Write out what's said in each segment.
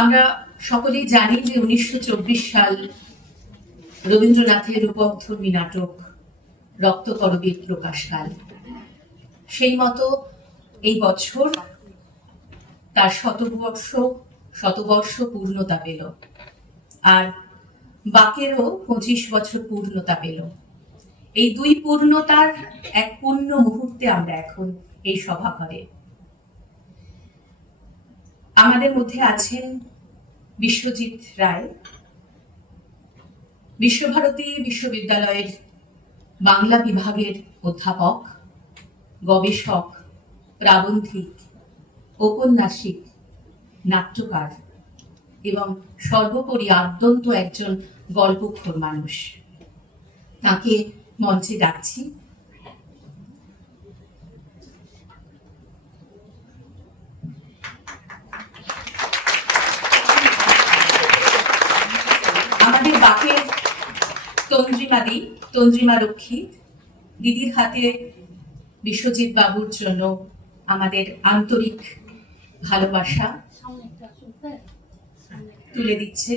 আমরা সকলেই জানি যে 1924 সাল রবীন্দ্রনাথের রূপকধর্মী নাটক রক্তকরবীর প্রকাশকাল। সেই মতো এই বছর তার শতবর্ষ পূর্ণতা পেল, আর বাকেরও 25 বছর পূর্ণতা পেল। এই দুই পূর্ণতার এক পূর্ণ মুহূর্তে আমরা এখন এই সভাঘরে। আমাদের মধ্যে আছেন বিশ্বজিৎ রায়, বিশ্বভারতী বিশ্ববিদ্যালয়ের বাংলা বিভাগের অধ্যাপক, গবেষক, প্রাবন্ধিক, ঔপন্যাসিক, নাট্যকার এবং সর্বোপরি আদ্যন্ত একজন গল্পখোর মানুষ। তাকে মঞ্চে ডাকছি। আমাদের বাকের তন্দ্রিমা রক্ষী দিদির হাতে বিশ্বজিৎ বাবুর জন্য আমাদের আন্তরিক ভালোবাসা তুলে দিচ্ছে।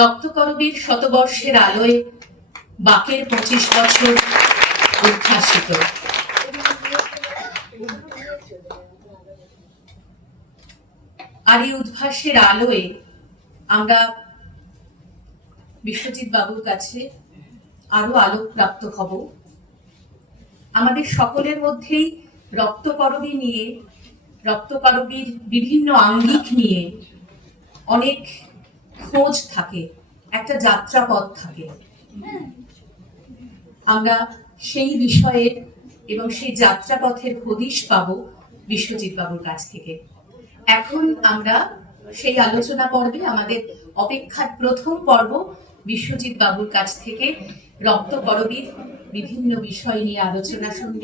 রক্তকরবীর শতবর্ষের আলোয় বাকের 25 বছর উদ্ভাসিত। আর এই উদ্ভাসের আলোয় আমরা বিশ্বজিৎ বাবুর কাছে আরো আলোকপ্রাপ্ত হব। আমাদের সকলের মধ্যেই রক্তকরবীর বিভিন্ন আঙ্গিক নিয়ে অনেক খোঁজ থাকে, একটা যাত্রাপথ থাকে। আমরা সেই বিষয়ের এবং সেই যাত্রাপথের হদিশ পাবো বিশ্বজিৎ বাবুর কাছ থেকে। এখন আমরা সেই আলোচনা পর্বে, আমাদের অপেক্ষার প্রথম পর্ব, বিশ্বজিৎ বাবুর কাছ থেকে রক্তকরবীর বিভিন্ন বিষয় নিয়ে আলোচনা শুনব।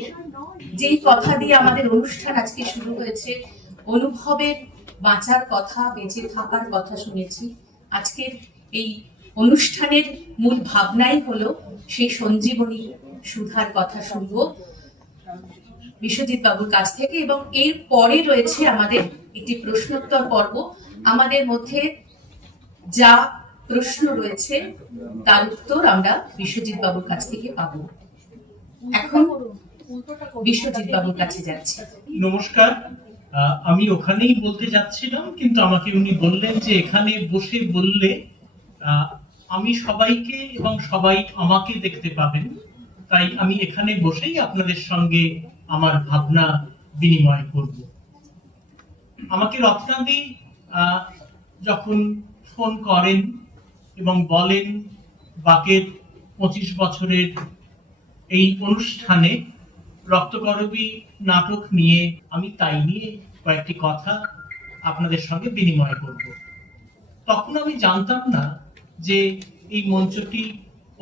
যেই কথা দিয়ে আমাদের অনুষ্ঠান আজকে শুরু হয়েছে, অনুভবের বাঁচার কথা, বেঁচে থাকার কথা শুনেছি। আজকের এই অনুষ্ঠানের মূল ভাবনাই হলো সেই সঞ্জীবনী সুধার কথা শুনবো বিশ্বজিৎ বাবুর কাছ থেকে। এবং এর পরে রয়েছে আমাদের একটি প্রশ্নোত্তর পর্ব। আমাদের মধ্যে যা প্রশ্ন রয়েছে তার উত্তর আমরা বিশ্বজিৎ বাবুর কাছ থেকে পাবো। এখন বিশ্বজিৎ বাবুর কাছে যাচ্ছি। নমস্কার। আমি ওখানেই বলতে যাচ্ছিলাম, কিন্তু আমাকে উনি বললেন যে এখানে বসে বললে আমি সবাইকে এবং সবাই আমাকে দেখতে পাবেন, তাই আমি এখানে বসেই আপনাদের সঙ্গে আমার ভাবনা বিনিময় করব। আমাকে রত্নাদি যখন ফোন করেন এবং বলেন বাকের 25 বছরের এই অনুষ্ঠানে রক্তকরবী নাটক নিয়ে, আমি তাই নিয়ে কয়েকটি কথা আপনাদের সঙ্গে বিনিময় করব। তখন আমি জানতাম না যে এই মঞ্চটি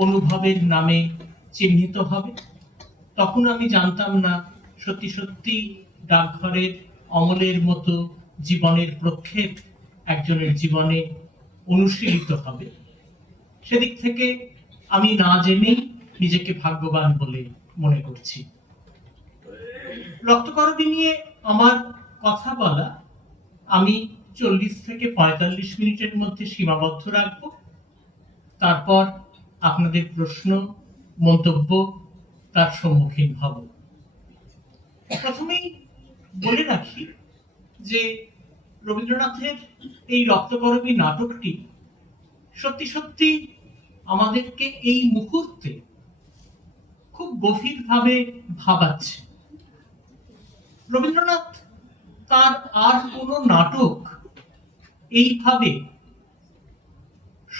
অনুভবের নামে চিহ্নিত হবে। তখন আমি জানতাম না সত্যি সত্যি ডাকঘরের অমলের মতো জীবনের প্রক্ষেপ একজনের জীবনে অনুশীলিত হবে। সেদিক থেকে আমি না জেনেই নিজেকে ভাগ্যবান বলে মনে করছি। রক্তকরবী নিয়ে আমার কথা বলা আমি 40 থেকে 45 মিনিটের মধ্যে সীমাবদ্ধ রাখব। তারপর আপনাদের প্রশ্ন, মন্তব্য তার সম্মুখীন হব। প্রথমেই বলে রাখি যে রবীন্দ্রনাথের এই রক্তকরবী নাটকটি সত্যি সত্যি আমাদেরকে এই মুহূর্তে খুব গভীরভাবে ভাবাচ্ছে। রবীন্দ্রনাথ তার আর কোনো নাটক এইভাবে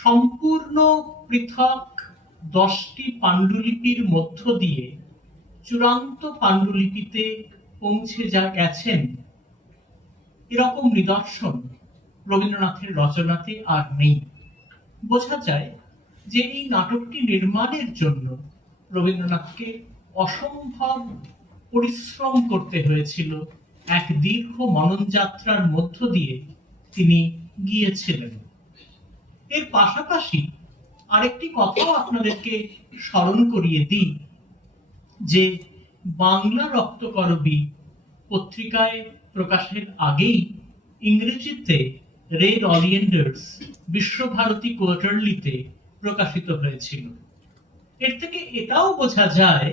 সম্পূর্ণ পৃথক 10টি পাণ্ডুলিপির মধ্য দিয়ে চূড়ান্ত পাণ্ডুলিপিতে পৌঁছে গেছেন, এরকম নিদর্শন রবীন্দ্রনাথের রচনাতে আর নেই। বোঝা যায় যে এই নাটকটি নির্মাণের জন্য রবীন্দ্রনাথকে অসম্ভব পরিশ্রম করতে হয়েছিল এক দীর্ঘ মনন যাত্রার মধ্য দিয়ে তিনি গিয়েছিলেন। এর পাশাপাশি আরেকটি কথাও আপনাদেরকে স্মরণ করিয়ে দিই যে বাংলা রক্তকরবী পত্রিকায় প্রকাশের আগেই ইংরেজিতে রেড অলিয়েন্ডার্স বিশ্বভারতী কোয়ার্টারলিতে প্রকাশিত হয়েছিল। এর থেকে এটাও বোঝা যায়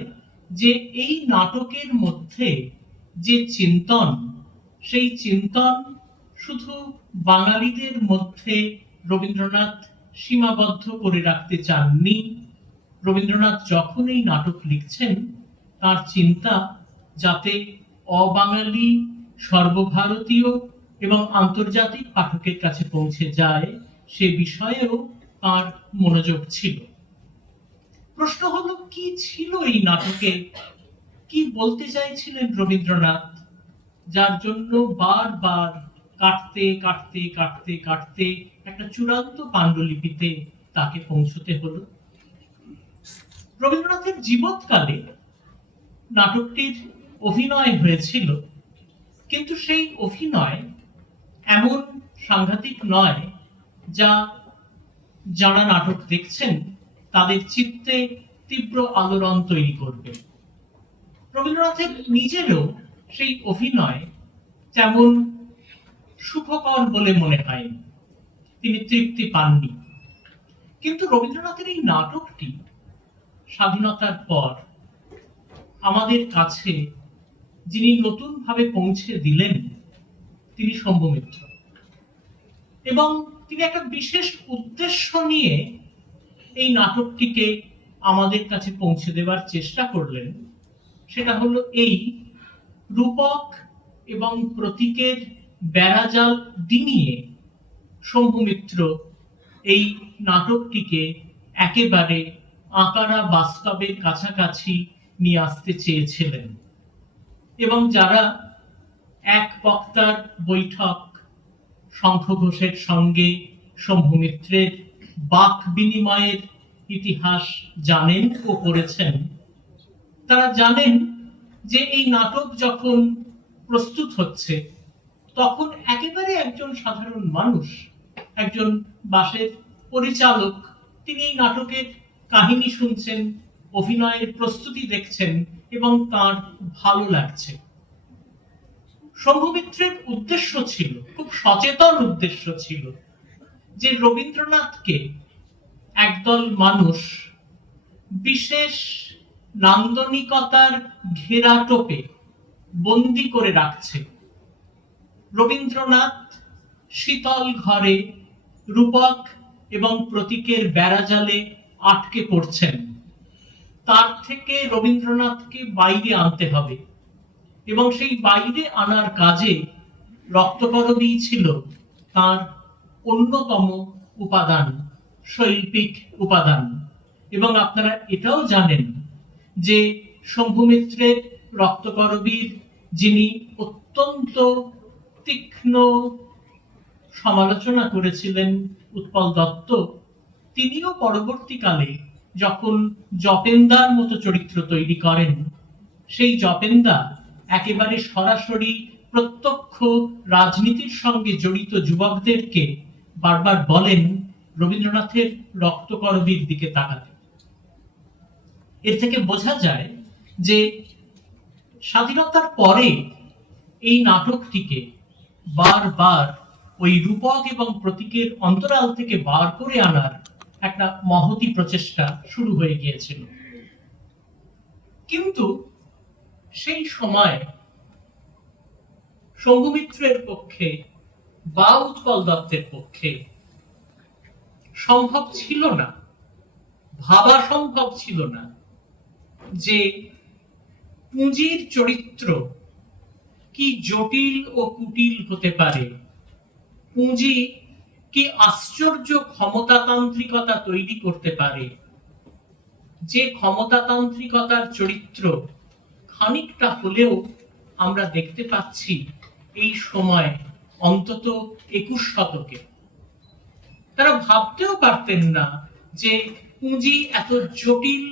যে এই নাটকের মধ্যে যে চিন্তন, সেই চিন্তন শুধু বাঙালিদের মধ্যে রবীন্দ্রনাথ সীমাবদ্ধ করে রাখতে চাননি। রবীন্দ্রনাথ যখন এই নাটক লিখছেন, তার চিন্তা যাতে অবাঙালি, সর্বভারতীয় এবং আন্তর্জাতিক পাঠকের কাছে পৌঁছে যায়, সে বিষয়েও তার মনোযোগ ছিল। প্রশ্ন হলো, কি ছিল এই নাটকে, কি বলতে চাইছিলেন রবীন্দ্রনাথ, যার জন্য বারবার কাটতে কাটতে কাটতে কাটতে একটা চূড়ান্ত পাণ্ডুলিপিতে তাকে পৌঁছতে হলো। রবীন্দ্রনাথের জীবৎকালে নাটকটির অভিনয় হয়েছিল, কিন্তু সেই অভিনয় এমন সাংঘাতিক নয় যা যারা নাটক দেখছেন তাদের চিত্তে তীব্র আলোড়ন তৈরি করবে। রবীন্দ্রনাথের নিজেরও সেই অভিনয় তেমন সুখকর বলে মনে হয়নি, তিনি তৃপ্তি পাননি। কিন্তু রবীন্দ্রনাথের এই নাটকটি স্বাধীনতার পর আমাদের কাছে যিনি নতুন ভাবে পৌঁছে দিলেন, তিনি শম্ভু মিত্র। এবং তিনি একটা বিশেষ উদ্দেশ্য নিয়ে এই নাটকটিকে আমাদের কাছে পৌঁছে দেওয়ার চেষ্টা করলেন। সেটা হলো এই রূপক এবং প্রতীকের বেড়াজাল ডিঙিয়ে শম্ভু মিত্র এই নাটকটিকে একেবারে আকারা বাস্তবের কাছাকাছি নিয়ে আসতে চেয়েছিলেন। এবং যারা এক বক্তার বৈঠক শঙ্খ ঘোষের সঙ্গে শম্ভু মিত্রের বাক বিনিময়ের ইতিহাস জানেন ও পড়েছেন, তারা জানেন যে এই নাটক যখন প্রস্তুত হচ্ছে, তখন একেবারে একজন সাধারণ মানুষ, একজন বাসের পরিচালক, তিনি এই নাটকের কাহিনী শুনছেন, অভিনয়ের প্রস্তুতি দেখছেন এবং তার ভালো লাগছে। শম্ভু মিত্রের উদ্দেশ্য ছিল, খুব সচেতন উদ্দেশ্য ছিল, যে রবীন্দ্রনাথকে একদল মানুষ বিশেষ নান্দনিকতার ঘেরাটোপে বন্দি করে রাখছে। রবীন্দ্রনাথ শীতল ঘরে রূপক এবং প্রতীকের বেড়াজালে আটকে পড়ছেন। তার থেকে রবীন্দ্রনাথকে বাইরে আনতে হবে, এবং সেই বাইরে আনার কাজে রক্তকরবী ছিল তার অন্যতম উপাদান, শৈল্পিক উপাদান। এবং আপনারা এটাও জানেন যে শম্ভু মিত্রের রক্তকরবীর যিনি অত্যন্ত তীক্ষ্ণ সমালোচনা করেছিলেন উৎপল দত্ত, তিনিও পরবর্তীকালে যখন জপেন্দার মতো চরিত্র তৈরি করেন, সেই জপেন্দা একেবারে সরাসরি প্রত্যক্ষ রাজনীতির সঙ্গে জড়িত যুবকদেরকে বারবার বলেন রবীন্দ্রনাথের রক্তকরবীর দিকে তাকাতে। এর থেকে বোঝা যায় যে স্বাধীনতার পরে এই নাটকটিকে বারবার ওই রূপক এবং প্রতীকের অন্তরাল থেকে বার করে আনার একটা মহতী প্রচেষ্টা শুরু হয়ে গিয়েছিল। কিন্তু সেই সময় শম্ভু মিত্রের পক্ষে বা উৎপল দত্তের পক্ষে সম্ভব ছিল না, ভাবা সম্ভব ছিল না যে পুঁজির চরিত্র কি জটিল ও কুটিল হতে পারে, পুঁজি কি আশ্চর্য ক্ষমতাতান্ত্রিকতা তৈরি করতে পারে, যে ক্ষমতাতান্ত্রিকতার চরিত্র খানিকটা হলেও আমরা দেখতে পাচ্ছি এই সময়, অন্তত 21 শতকে। তারা ভাবতেও পারতেন না যে পুঁজি এত জটিল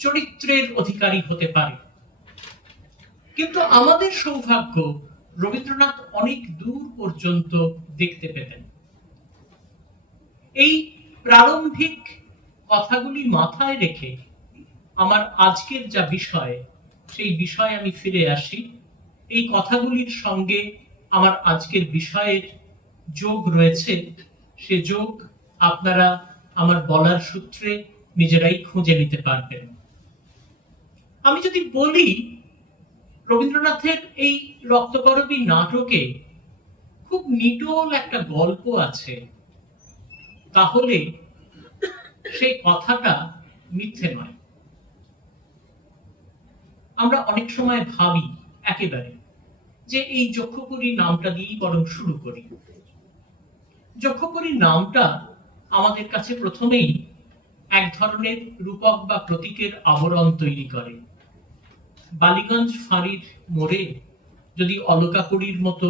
চরিত্রের অধিকারী হতে পারে। কিন্তু আমাদের সৌভাগ্য রবীন্দ্রনাথ অনেক দূর পর্যন্ত দেখতে পেতেন। এই প্রারম্ভিক কথাগুলি মাথায় রেখে আমার আজকের যা বিষয়, সেই বিষয়ে আমি ফিরে আসি। এই কথাগুলির সঙ্গে আমার আজকের বিষয়ের যোগ রয়েছে, সে যোগ আপনারা আমার বলার সূত্রে নিজেরাই খুঁজে নিতে পারবেন। আমি যদি বলি রবীন্দ্রনাথের এই রক্তকরবী নাটকে খুব নিটোল একটা গল্প আছে, তাহলে সেই কথাটা মিথ্যে নয়। আমরা অনেক সময় ভাবি একেবারে যে এই যক্ষপুরী নামটা দিয়েই বরং শুরু করি। যক্ষপুরী নামটা আমাদের কাছে প্রথমেই এক ধরনের রূপক বা প্রতীকের আবরণ তৈরি করে। বালিগঞ্জ ফাঁড়ির মোড়ে যদি অলকাপুরীর মতো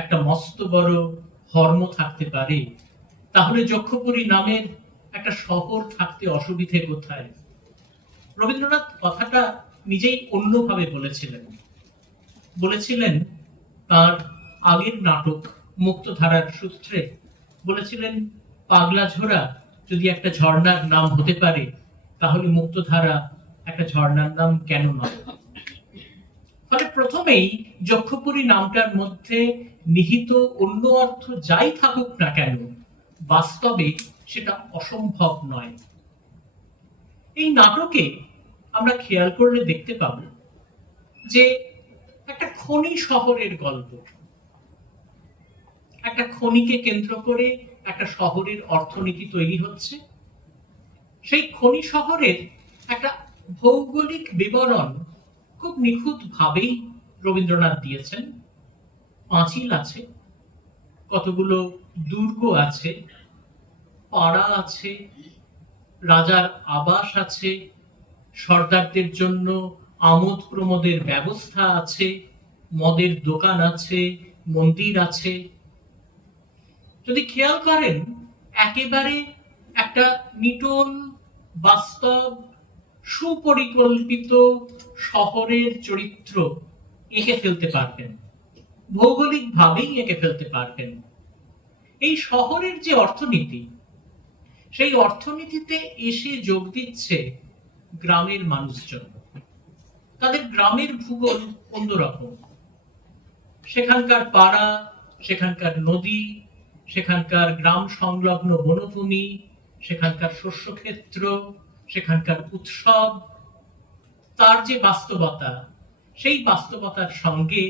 একটা মস্ত বড় হর্ম থাকতে পারে, তাহলে যক্ষপুরী নামের একটা শহর থাকতে অসুবিধে কোথায়? রবীন্দ্রনাথ কথাটা নিজেই অন্যভাবে বলেছিলেন তার আগের নাটক মুক্তধারার সূত্রে। বলেছিলেন পাগলা ঝোড়া যদি একটা ঝর্ণার নাম হতে পারে, তাহলে মুক্তধারা একটা ঝর্ণার নাম কেন নয়? ফলে প্রথমেই যক্ষপুরী নামটার মধ্যে নিহিত অন্য অর্থ যাই থাকুক না কেন, বাস্তবে সেটা অসম্ভব নয়। এই নাটকে আমরা খেয়াল করলে দেখতে পাব যে একটা খনি শহরের গল্প। একটা খনিকে কেন্দ্র করে একটা শহরের অর্থনীতি তৈরি হচ্ছে। সেই খনি শহরের একটা ভৌগোলিক বিবরণ খুব নিখুঁত ভাবেই রবীন্দ্রনাথ দিয়েছেন। পাঁচিল আছে, কতগুলো দুর্গ আছে, পাড়া আছে, রাজার আবাস আছে, সর্দারদের জন্য আমোদ প্রমোদের ব্যবস্থা আছে, মদের দোকান আছে, মন্দির আছে। যদি খেয়াল করেন, একেবারে একটা নিটোল বাস্তব সুপরিকল্পিত শহরের চরিত্র এঁকে ফেলতে পারবেন, ভৌগোলিক ভাবেই এঁকে ফেলতে পারবেন। এই শহরের যে অর্থনীতি, সেই অর্থনীতিতে এসে যোগ দিচ্ছে গ্রামের মানুষজন। তাদের গ্রামের ভূগোল অন্যরকম। সেখানকার পাড়া, সেখানকার নদী, সেখানকার গ্রাম সংলগ্ন বনভূমি, সেখানকার শস্যক্ষেত্র, সেখানকার উৎসব, তার যে বাস্তবতা, সেই বাস্তবতার সঙ্গে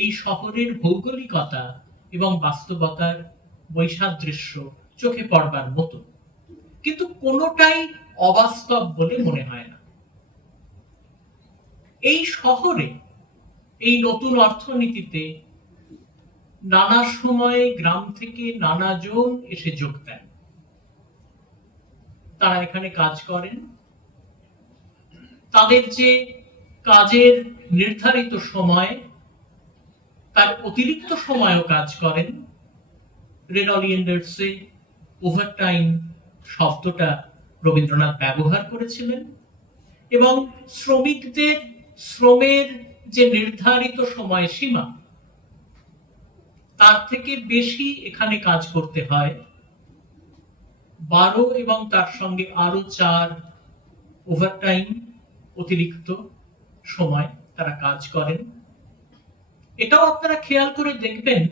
এই শহরের ভৌগোলিকতা এবং বাস্তবতার বৈসাদৃশ্য চোখে পড়বার মতো, কিন্তু কোনোটাই অবাস্তব বলে মনে হয় না। এই শহরে, এই নতুন অর্থনীতিতে নানা সময়ে গ্রাম থেকে নানা জন এসে যোগ দেন। তারা এখানে কাজ করেন। তাদের যে কাজের নির্ধারিত সময়, তার অতিরিক্ত সময়ও কাজ করেন। রেড অলিয়েন্ডার্সে ওভারটাইম শব্দটা রবীন্দ্রনাথ ব্যবহার করেছিলেন, এবং শ্রমিকদের শ্রমের যে নির্ধারিত সময়সীমা, তার থেকে বেশি এখানে কাজ করতে হয়। 12 এবং তার সঙ্গে আরো 4 ওভারটাইম অতিরিক্ত সময় তারা কাজ করেন। এটাও আপনারা খেয়াল করে দেখবেন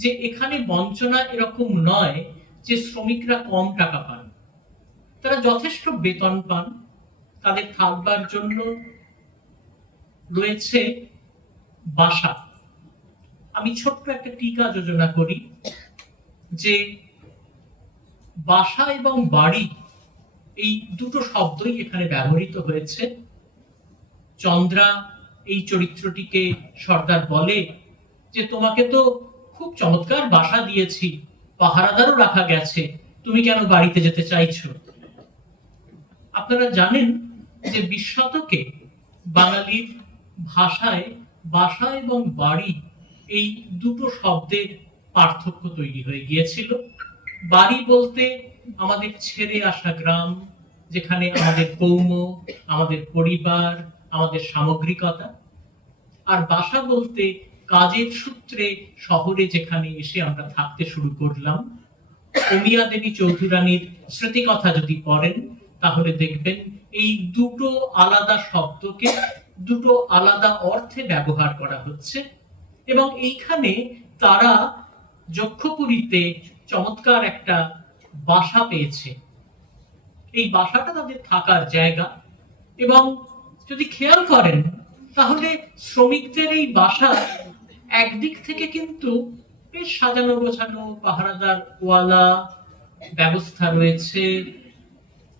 যে এখানে বঞ্চনা এরকম নয় যে শ্রমিকরা কম টাকা পান। তারা যথেষ্ট বেতন পান। তাদের থাকবার জন্য রয়েছে বাসা। আমি ছোট্ট একটা টিকা যোজনা করি যে বাসা এবং বাড়ি, এই দুটো শব্দই এখানে ব্যবহৃত হয়েছে। চন্দ্রা এই চরিত্রটিকে সর্দার বলে যে তোমাকে তো খুব চমৎকার বাসা দিয়েছি, পাহারাদারও রাখা গেছে, তুমি কেন বাড়িতে যেতে চাইছো? আপনারা জানেন যে 20 শতকে বাঙালির ভাষায় বাসা এবং বাড়ি এই দুটো শব্দের পার্থক্য তৈরি হয়ে গিয়েছিল। বাড়ি বলতে আমাদের ছেড়ে আসা গ্রাম, যেখানে আমাদের কৌম, আমাদের পরিবার, আমাদের সামগ্রিকতা। আর বাসা বলতে কাজের সূত্রে শহরে যেখানে এসে আমরা থাকতে শুরু করলাম, অমিয়া দেবী চৌধুরানীর স্মৃতিকথা যদি পড়েন তাহলে দেখবেন এই দুটো আলাদা শব্দকে দুটো আলাদা অর্থে ব্যবহার করা হচ্ছে। এবং এইখানে তারা যক্ষপুরীতে চমৎকার একটা বাসা পেয়েছে। এই বাসাটা তাদের থাকার জায়গা, এবং যদি খেয়াল করেন তাহলে শ্রমিকদের এই বাসা একদিক থেকে কিন্তু বেশ সাজানো গোছানো, পাহারাদার ওয়ালা ব্যবস্থা রয়েছে,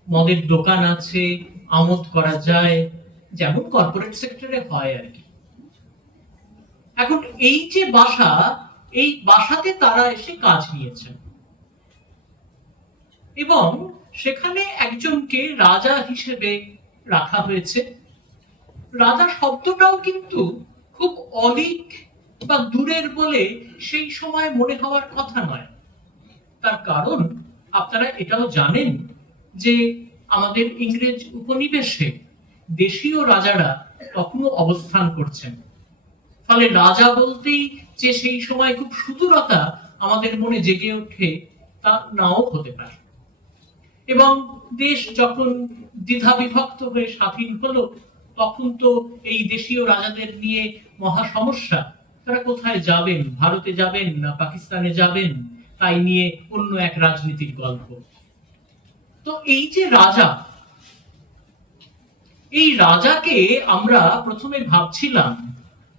মদের দোকান আছে, আমোদ করা যায়, যেমন কর্পোরেট সেক্টরে হয় আর কি। এখন এই যে বাসা, এই বাসাতে তারা এসে কাজ নিয়েছেন এবং সেখানে একজনকে রাজা হিসেবে রাখা হয়েছে। রাজা শব্দটাও কিন্তু খুব অলিক বা দূরের বলে সেই সময় মনে হওয়ার কথা নয়। তার কারণ আপনারা এটাও জানেন যে আমাদের ইংরেজ উপনিবেশে দেশীয় রাজারা তখনও অবস্থান করছেন। ফলে রাজা বলতেই যে সেই সময় খুব সুদূরতা আমাদের মনে জেগে ওঠে তা নাও হতে পারে। এবং দেশ যখন দ্বিধা বিভক্ত হয়ে স্বাধীন হলো, তখন তো এই দেশীয় রাজাদের নিয়ে মহা সমস্যা। তারা কোথায় যাবেন, ভারতে যাবেন না পাকিস্তানে যাবেন, তাই নিয়ে অন্য এক রাজনীতির গল্প। তো এই যে রাজা, এই রাজাকে আমরা প্রথমে ভাবছিলাম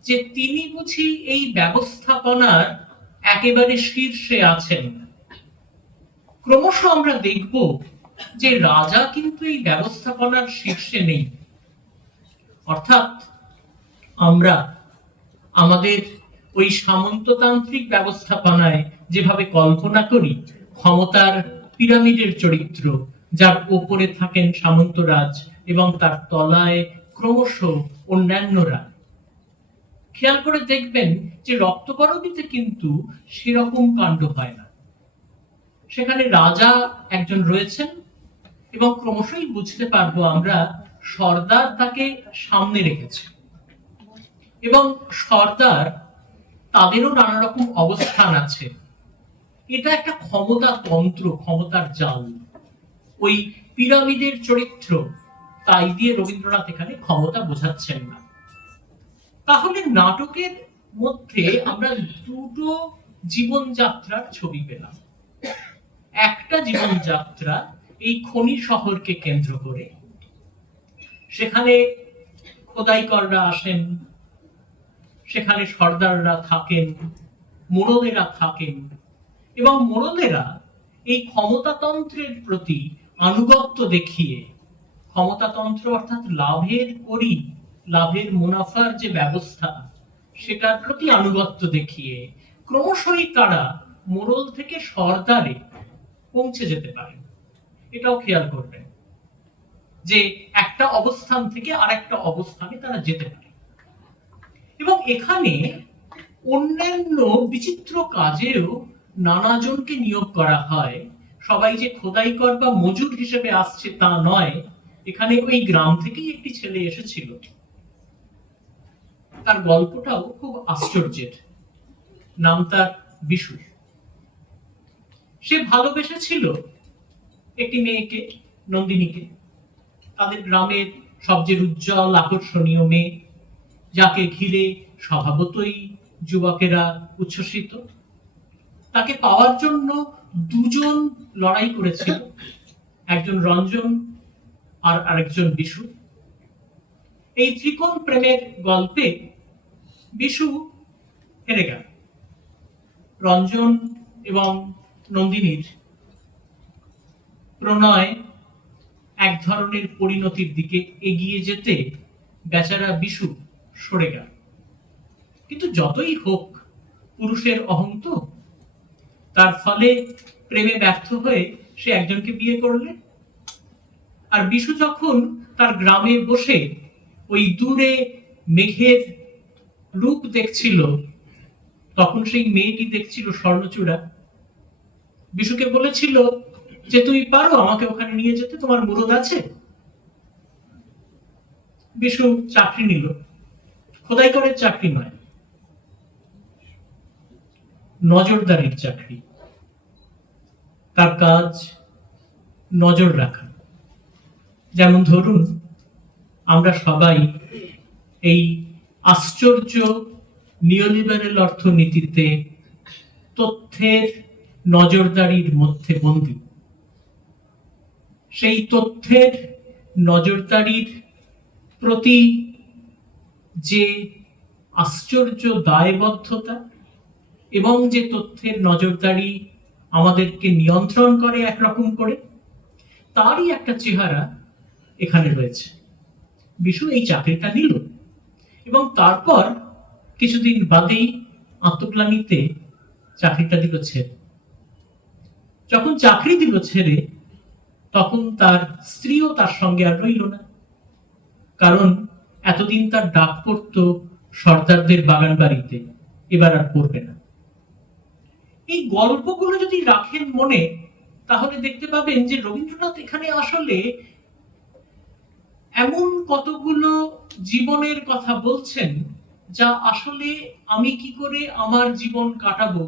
যে তিনি বুঝি এই ব্যবস্থাপনার একেবারে শীর্ষে আছেন। ক্রমশ আমরা দেখব যে রাজা কিন্তু এই ব্যবস্থাপনার শীর্ষে নেই। অর্থাৎ আমরা আমাদের ওই সামন্ততান্ত্রিক ব্যবস্থাপনায় যেভাবে কল্পনা করি, ক্ষমতার পিরামিডের চরিত্র, যার উপরে থাকেন সামন্তরাজ এবং তার তলায় ক্রমশ অন্যান্যরা, খেয়াল করে দেখবেন যে রক্তকরণীতে কিন্তু সেরকম কাণ্ড হয় না। সেখানে রাজা একজন রয়েছেন এবং ক্রমশই বুঝতে পারবো আমরা সর্দার তাকে সামনে রেখেছে, এবং সর্দার তাদেরও নানা রকম অবস্থান আছে। এটা একটা ক্ষমতা তন্ত্র, ক্ষমতার জাল, ওই পিরামিডের চরিত্র। তাই দিয়ে রবীন্দ্রনাথ এখানে ক্ষমতা বোঝাচ্ছেন না। তাহলে নাটকের মধ্যে আমরা দুটো জীবনযাত্রার ছবি পেলাম। একটা জীবনযাত্রা এই খনি শহরকে কেন্দ্র করে, সেখানে খোদাইকররা আসেন, সেখানে সর্দাররা থাকেন, মোড়লেরা থাকেন, এবং মোড়লেরা এই ক্ষমতাতন্ত্রের প্রতি আনুগত্য দেখিয়ে, ক্ষমতাতন্ত্র অর্থাৎ লাভের করি, লাভের মুনাফার যে ব্যবস্থা, সেটার প্রতি আনুগত্য দেখিয়ে ক্রমশই তারা মোড়ল থেকে সর্দারে পৌঁছে যেতে পারেন। এটাও খেয়াল করবেন যে একটা অবস্থান থেকে আরেকটা অবস্থানে তারা যেতে পারে। এবং এখানে অন্যান্য বিচিত্র কাজেও নানা জনকে নিয়োগ করা হয়। সবাই যে খোদাইকর বা মজুর হিসেবে আসছে তা নয়। এখানে ওই গ্রাম থেকেই একটি ছেলে এসেছিল, তার গল্পটাও খুব আশ্চর্যের। নাম তার বিশু। সে ভালোবেসেছিল একটি মেয়েকে, নন্দিনীকে, তাদের গ্রামের সবচেয়ে উজ্জ্বল আকর্ষণীয় মেয়ে, যাকে ঘিরে স্বভাবতই যুবকেরা উচ্ছ্বসিত। তাকে পাওয়ার জন্য দুজন লড়াই করেছিল, একজন রঞ্জন আর আরেকজন বিশু। এই ত্রিকোণ প্রেমের গল্পে বিশু হেরে গেল। রঞ্জন এবং নন্দিনীর প্রণয় এক ধরনের পরিণতির দিকে এগিয়ে যেতে বেচারা বিশু সরে গেল। কিন্তু যতই হোক, পুরুষের অহং তো, তার ফলে প্রেমে ব্যর্থ হয়ে সে একজনকে বিয়ে করলে। আর বিশু যখন তার গ্রামে বসে ওই দূরে মেঘের রূপ দেখছিল, তখন সেই মেয়েটি দেখছিল স্বর্ণচূড়া। বিশুকে বলেছিল যে তুমি পারো আমাকে ওখানে নিয়ে যেতে, তোমার মুরদ আছে? বিশু চাকরি নিল, খোদাইকরের চাকরি নয়, নজরদারির চাকরি। তার কাজ নজর রাখা। যেমন ধরুন, আমরা সবাই এই আশ্চর্য নিওলিবারেল অর্থনীতিতে তথ্যের নজরদারির মধ্যে বন্দী। সেই তথ্যের নজরদারির প্রতি যে আশ্চর্য দায়বদ্ধতা এবং যে তথ্যের নজরদারি আমাদেরকে নিয়ন্ত্রণ করে একরকম করে, তারই একটা চেহারা এখানে রয়েছে। বিশু এই চাকরিটা নিল এবং তারপর কিছুদিন বাদেই আত্মগ্লানিতে চাকরিটা দিল ছেড়ে। যখন চাকরি দিল ছেড়ে, তখন তার স্ত্রীও তার সঙ্গে আর রইল না, কারণ এতদিন তার ডাক পড়তো সর্দারদের বাগান বাড়িতে, এবার আর পড়বে না। এই গল্পগুলো যদি রাখেন মনে, তাহলে দেখতে পাবেন যে রবীন্দ্রনাথ এখানে আসলে এমন কতগুলো জীবনের কথা বলছেন যা আসলে আমি কি করে আমার জীবন কাটাবো,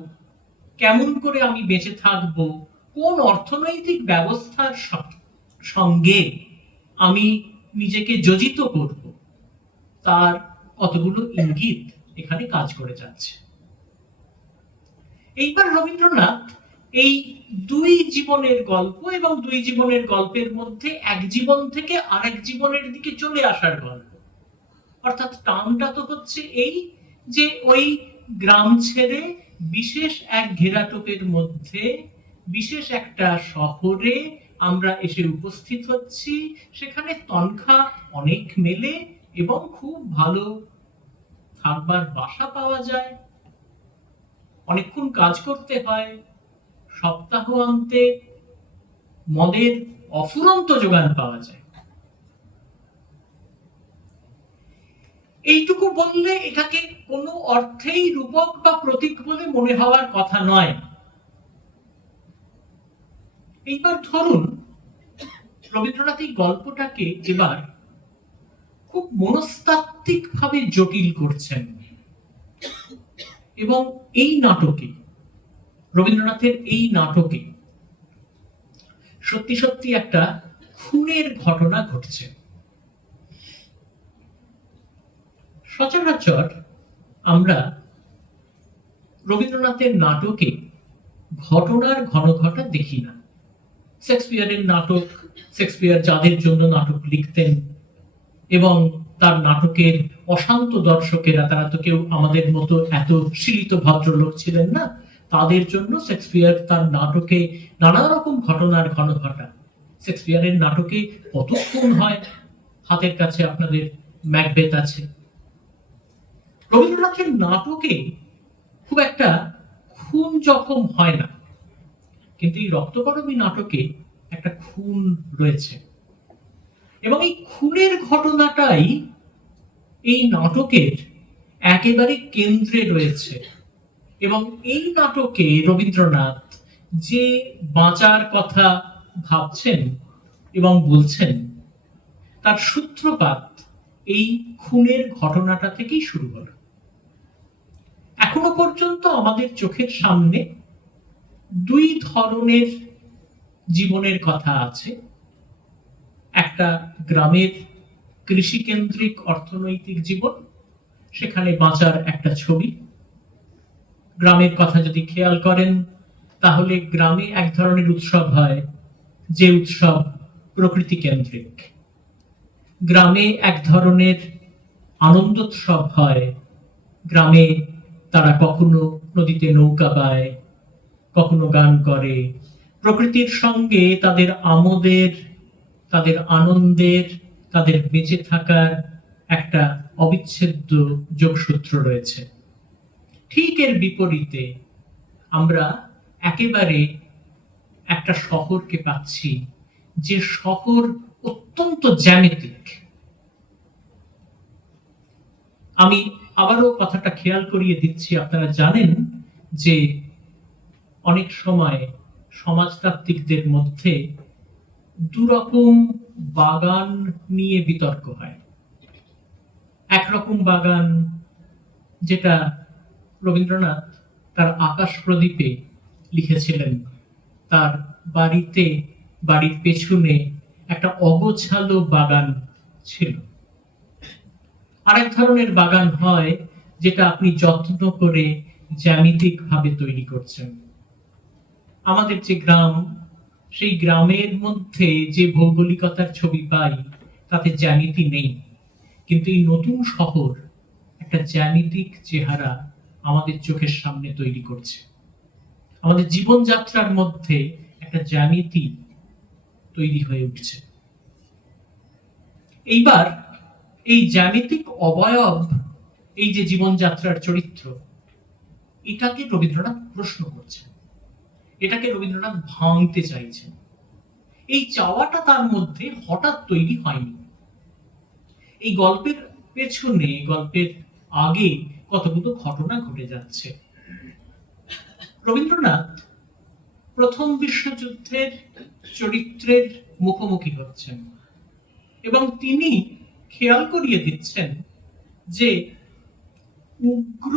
কেমন করে আমি বেঁচে থাকবো, কোন অর্থনৈতিক ব্যবস্থার সঙ্গে আমি নিজেকে যোজিত করব, তার কতগুলো ইঙ্গিত এখানে কাজ করে যাচ্ছে। এইবার রবীন্দ্রনাথ এই দুই জীবনের গল্প এবং দুই জীবনের গল্পের মধ্যে এক জীবন থেকে আরেক জীবনের দিকে চলে আসার গল্প, অর্থাৎ টানটা তো হচ্ছে এই যে ওই গ্রাম ছেড়ে বিশেষ এক ঘেরাটোপের মধ্যে বিশেষ একটা শহরে আমরা এসে উপস্থিত হচ্ছি। সেখানে তনখা অনেক মেলে এবং খুব ভালো থাকবার বাসা পাওয়া যায়, অনেকক্ষণ কাজ করতে হয়, সপ্তাহ অন্তে মদের অফুরন্ত যোগান পাওয়া যায়। এইটুকু বললে এটাকে কোনো অর্থেই রূপক বা প্রতীক বলে মনে হওয়ার কথা নয়। এইবার ধরুন, রবীন্দ্রনাথ এই গল্পটাকে এবার খুব মনস্তাত্ত্বিক ভাবে জটিল করছেন এবং এই নাটকে, রবীন্দ্রনাথের এই নাটকে সত্যি সত্যি একটা খুনের ঘটনা ঘটছে। সচরাচর আমরা রবীন্দ্রনাথের নাটকে ঘটনার ঘনঘটা দেখি না। শেক্সপিয়ারের নাটক, শেক্সপিয়ার যাদের জন্য নাটক লিখতেন এবং তার নাটকের অশান্ত দর্শকেরা, তারা তো কেউ আমাদের মতো এত শিলিত ভদ্রলোক ছিলেন না, তাদের জন্য শেক্সপিয়ার তার নাটকে নানা রকম ঘটনার ঘনঘটা। শেক্সপিয়ারের নাটকে কত খুন হয়, হাতের কাছে আপনাদের ম্যাকবেথ আছে। রবীন্দ্রনাথের নাটকে খুব একটা খুন জখম হয় না, কিন্তু এই রক্তকরবী নাটকে একটা খুন রয়েছে এবং এই খুনের ঘটনাটাই এই নাটকের একেবারে কেন্দ্রে রয়েছে। এবং এই নাটকে রবীন্দ্রনাথ যে বাঁচার কথা ভাবছেন এবং বলছেন, তার সূত্রপাত এই খুনের ঘটনাটা থেকেই শুরু হলো। এখনো পর্যন্ত আমাদের চোখের সামনে দুই ধরনের জীবনের কথা আছে। একটা গ্রামের কৃষিকেন্দ্রিক অর্থনৈতিক জীবন, সেখানে বাঁচার একটা ছবি। গ্রামের কথা যদি খেয়াল করেন, তাহলে গ্রামে এক ধরনের উৎসব হয়, যে উৎসব প্রকৃতি কেন্দ্রিক। গ্রামে এক ধরনের আনন্দোৎসব হয়, গ্রামে তারা কখনো নদীতে নৌকা বায়, কখনো গান করে। প্রকৃতির সঙ্গে তাদের আমোদের, তাদের আনন্দের, তাদের বেঁচে থাকার একটা অবিচ্ছেদ্য যোগসূত্র রয়েছে। ঠিক এর বিপরীতে আমরা একেবারে একটা শহরকে পাচ্ছি, যে শহর অত্যন্ত জ্যামিতিক। আমি আবারও কথাটা খেয়াল করিয়ে দিচ্ছি, আপনারা জানেন যে অনেক সময় সমাজতাত্ত্বিকদের মধ্যে দুরকম বাগান নিয়ে বিতর্ক হয়। একরকম বাগান যেটা রবীন্দ্রনাথ তার আকাশ প্রদীপে লিখেছিলেন তার বাড়ির পেছনে একটা অগোছালো বাগান ছিল। আরেক ধরনের বাগান হয় যেটা আপনি যত্ন করে জ্যামিতিক ভাবে তৈরি করছেন। আমাদের যে গ্রাম, সেই গ্রামের মধ্যে যে ভৌগোলিকতার ছবি পাই তাতে জ্যামিতি নেই, কিন্তু এই নতুন শহর একটা জ্যামিতিক চেহারা আমাদের চোখের সামনে তৈরি করছে। আমাদের জীবনযাত্রার মধ্যে একটা জ্যামিতি তৈরি হয়ে উঠছে। এইবার এই জ্যামিতিক অবয়ব, এই যে জীবনযাত্রার চরিত্র, এটাকে রবীন্দ্রনাথ প্রশ্ন করছেন, এটাকে রবীন্দ্রনাথ ভাঙতে চাইছেন। এই চাওয়াটা তার মধ্যে হঠাৎ তৈরি হয়নি। এই গল্পের পেছনে, গল্পের আগে কতগুলো ঘটনা ঘটে যাচ্ছে। রবীন্দ্রনাথ প্রথম বিশ্বযুদ্ধের চরিত্রের মুখোমুখি হচ্ছেন এবং তিনি খেয়াল করিয়ে দিচ্ছেন যে উগ্র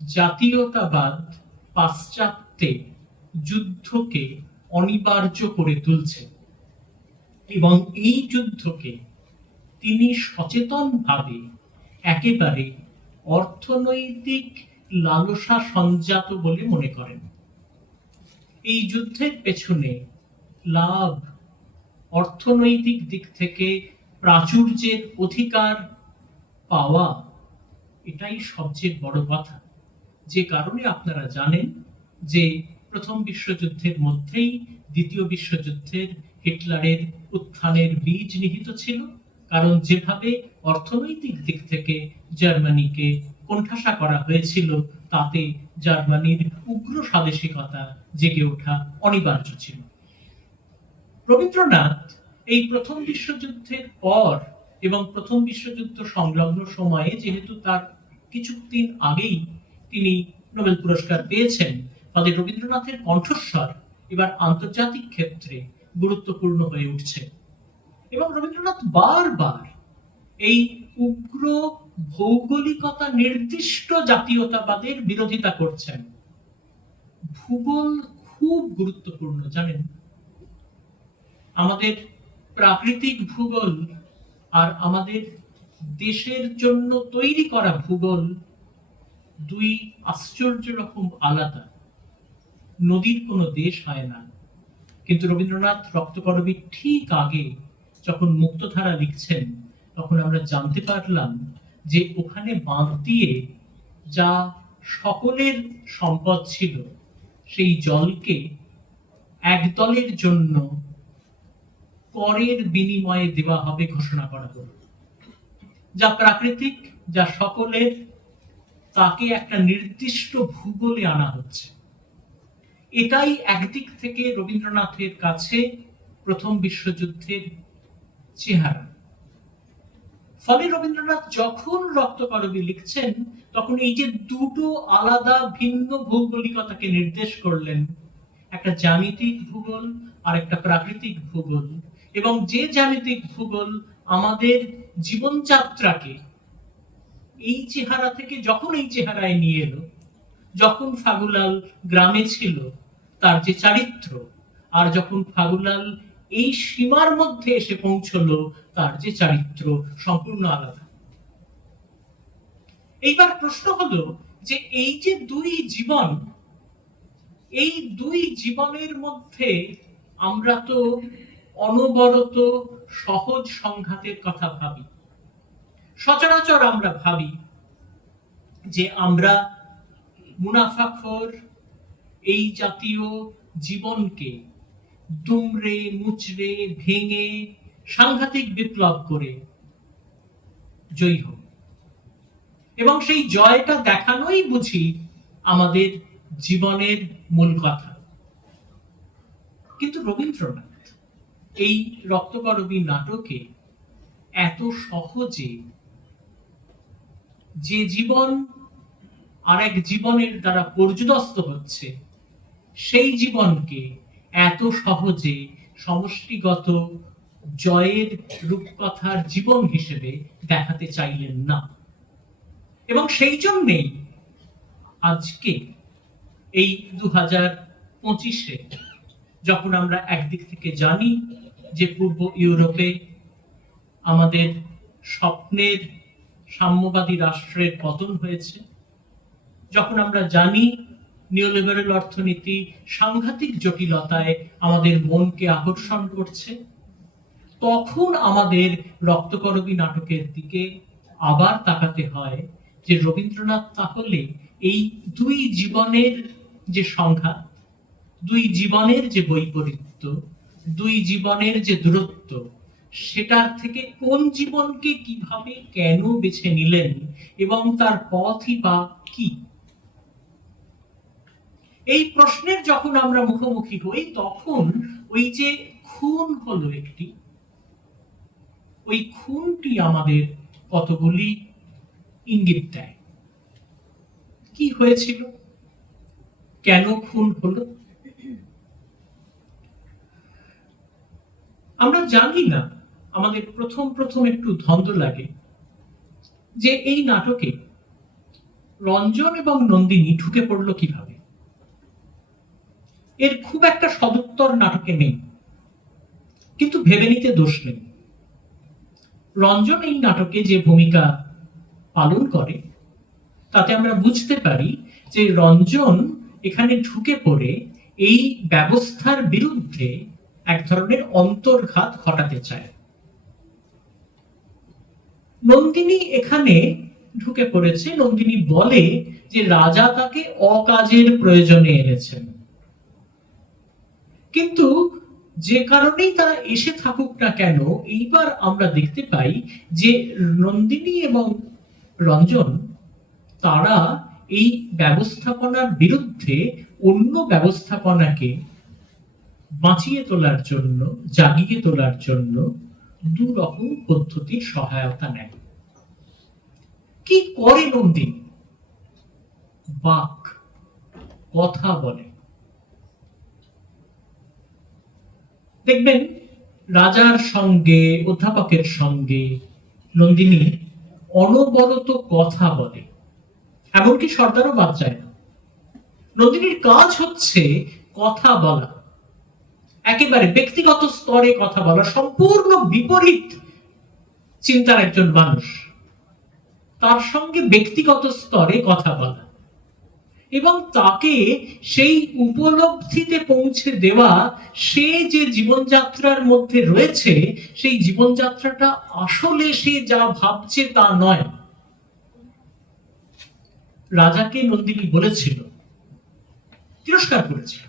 জাতীয়তাবাদ পাশ্চাত্যে যুদ্ধকে অনিবার্য করে তুলছে এবং এই যুদ্ধকে তিনি সচেতনভাবে একেবারে অর্থনৈতিক লালসা সঞ্জাত বলে মনে করেন। এই যুদ্ধের পেছনে লাভ, অর্থনৈতিক দিক থেকে প্রাচুর্যের অধিকার পাওয়া, এটাই সবচেয়ে বড় কথা। যে কারণে আপনারা জানেন যে প্রথম বিশ্বযুদ্ধের মধ্যেই দ্বিতীয় বিশ্বযুদ্ধের হিটলারের উত্থানের বীজ নিহিত ছিল, কারণ যেভাবে অর্থনৈতিক দিক থেকে জার্মানিকে কোণঠাসা করা হয়েছিল তাতে জার্মানির উগ্র স্বাদেশিকতা জেগে ওঠা অনিবার্য ছিল। রবীন্দ্রনাথ এই প্রথম বিশ্বযুদ্ধের পর এবং প্রথম বিশ্বযুদ্ধ সংলগ্ন সময়ে, যেহেতু তার কিছুদিন আগেই তিনি নোবেল পুরস্কার পেয়েছেন, ফলে রবীন্দ্রনাথের কণ্ঠস্বর এবার আন্তর্জাতিক ক্ষেত্রে গুরুত্বপূর্ণ হয়ে উঠছে এবং রবীন্দ্রনাথ বারবার এই উগ্র ভৌগোলিকতা নির্দিষ্ট জাতীয়তাবাদের বিরোধিতা করছেন। ভূগোল খুব গুরুত্বপূর্ণ, জানেন। আমাদের প্রাকৃতিক ভূগোল আর আমাদের দেশের জন্য তৈরি করা ভূগোল দুই আশ্চর্য রকম আলাদা। নদীর কোনো দেশ হয় না, কিন্তু রবীন্দ্রনাথ রক্তকরবীর ঠিক আগে যখন মুক্তধারা লিখছেন তখন আমরা জানতে পারলাম যে ওখানে বাঁধ দিয়ে যা সকলের সম্পদ ছিল সেই জলকে একদলের জন্য করের বিনিময়ে দেওয়া হবে ঘোষণা করা হলো। যা প্রাকৃতিক, যা সকলের, তাকে একটা নির্দিষ্ট ভূগোলে আনা হচ্ছে। এটাই একদিক থেকে রবীন্দ্রনাথের কাছে প্রথম বিশ্বযুদ্ধের চেহারা। ফলে রবীন্দ্রনাথ যখন রক্তকরবী লিখছেন তখন এই যে দুটো আলাদা ভিন্ন ভৌগোলিকতাকে নির্দেশ করলেন, একটা জ্যামিতিক ভূগোল আর একটা প্রাকৃতিক ভূগোল, এবং যে জ্যামিতিক ভূগোল আমাদের জীবনযাত্রাকে এই চেহারা থেকে যখন এই চেহারায় নিয়ে এলো, যখন ফাগুলাল গ্রামে ছিল তার যে চারিত্র, আর যখন ফাগুলাল এই সীমার মধ্যে এসে পৌঁছলো তার যে চারিত্র সম্পূর্ণ আলাদা। এইবার প্রশ্ন হলো যে এই যে দুই জীবন, এই দুই জীবনের মধ্যে আমরা তো অনবরত সহজ সংঘাতের কথা ভাবি। সচরাচর আমরা ভাবি যে আমরা মুনাফাখোর এই জাতীয় জীবনকে দুমড়ে মুচড়ে ভেঙে সাংঘাতিক বিপ্লব করে জয়ী হব, এবং সেই জয়টা দেখানোই বুঝি আমাদের জীবনের মূল কথা। কিন্তু রবীন্দ্রনাথ এই রক্তকরবী নাটকে এত সহজে যে জীবন আরেক জীবনের দ্বারা পর্যুদস্ত হচ্ছে, সেই জীবনকে এত সহজে সমষ্টিগত জয়ের রূপকথার জীবন হিসেবে দেখাতে চাইলেন না। এবং সেই জন্যেই আজকে এই 2025-এ যখন আমরা একদিক থেকে জানি যে পূর্ব ইউরোপে আমাদের স্বপ্নের সাম্যবাদী রাষ্ট্রের পতন হয়েছে, যখন আমরা জানি নিওলিবারেল অর্থনীতি সাংঘাতিক জটিলতায় আমাদের মনকে আকর্ষণ করছে, তখন আমাদের রক্তকরবী নাটকের দিকে আবার তাকাতে হয় যে রবীন্দ্রনাথ তাহলে এই দুই জীবনের যে সংঘাত, দুই জীবনের যে বৈপরীত্য, দুই জীবনের যে দূরত্ব, সেটার থেকে কোন জীবনকে কিভাবে কেন বেছে নিলেন এবং তার পথই বা কি? এই প্রশ্নের যখন আমরা মুখোমুখি হই, তখন ওই যে খুন হলো একটি, ওই খুনটি আমাদের কতগুলি ইঙ্গিত দেয়। কি হয়েছিল, কেন খুন হলো? আমরা জানি না। আমাদের প্রথম একটু ধন্দ লাগে যে এই নাটকে রঞ্জন এবং নন্দিনী ঢুকে পড়লো কিভাবে। এর খুব একটা সদুত্তর নাটকে নেই, কিন্তু ভেবে নিতে দোষ নেই। রঞ্জন এই নাটকে যে ভূমিকা পালন করে, তাতে আমরা বুঝতে পারি যে রঞ্জন এখানে ঢুকে পড়ে এই ব্যবস্থার বিরুদ্ধে এক ধরনের অন্তর্ঘাত ঘটাতে চায়। নন্দিনী এখানে ঢুকে পড়েছে, নন্দিনী বলে যে রাজা তাকে অকাজের প্রয়োজনে এনেছেন, কিন্তু যে কারণেই তারা এসে থাকুক না কেন, এইবার আমরা দেখতে পাই যে নন্দিনী এবং রঞ্জন তারা এই ব্যবস্থাপনার বিরুদ্ধে অন্য ব্যবস্থাপনাকে বাঁচিয়ে তোলার জন্য, জাগিয়ে তোলার জন্য দু রকম পদ্ধতির সহায়তা নেয়। কি করে নন্দিনী? বাক, কথা বলে। দেখবেন রাজার সঙ্গে, অধ্যাপকের সঙ্গে নন্দিনী অনবরত কথা বলে, এমনকি সর্দারও বাদ যায় না। নন্দিনীর কাজ হচ্ছে কথা বলা, একেবারে ব্যক্তিগত স্তরে কথা বলা। সম্পূর্ণ বিপরীত চিন্তার একজন মানুষ, তার সঙ্গে ব্যক্তিগত স্তরে কথা বলা এবং তাকে সেই উপলব্ধিতে পৌঁছে দেওয়া, সে যে জীবনযাত্রার মধ্যে রয়েছে, সেই জীবনযাত্রাটা আসলে সে যা ভাবছে তা নয়। রাজাকে নন্দিনী বলেছিল, তিরস্কার করেছিল।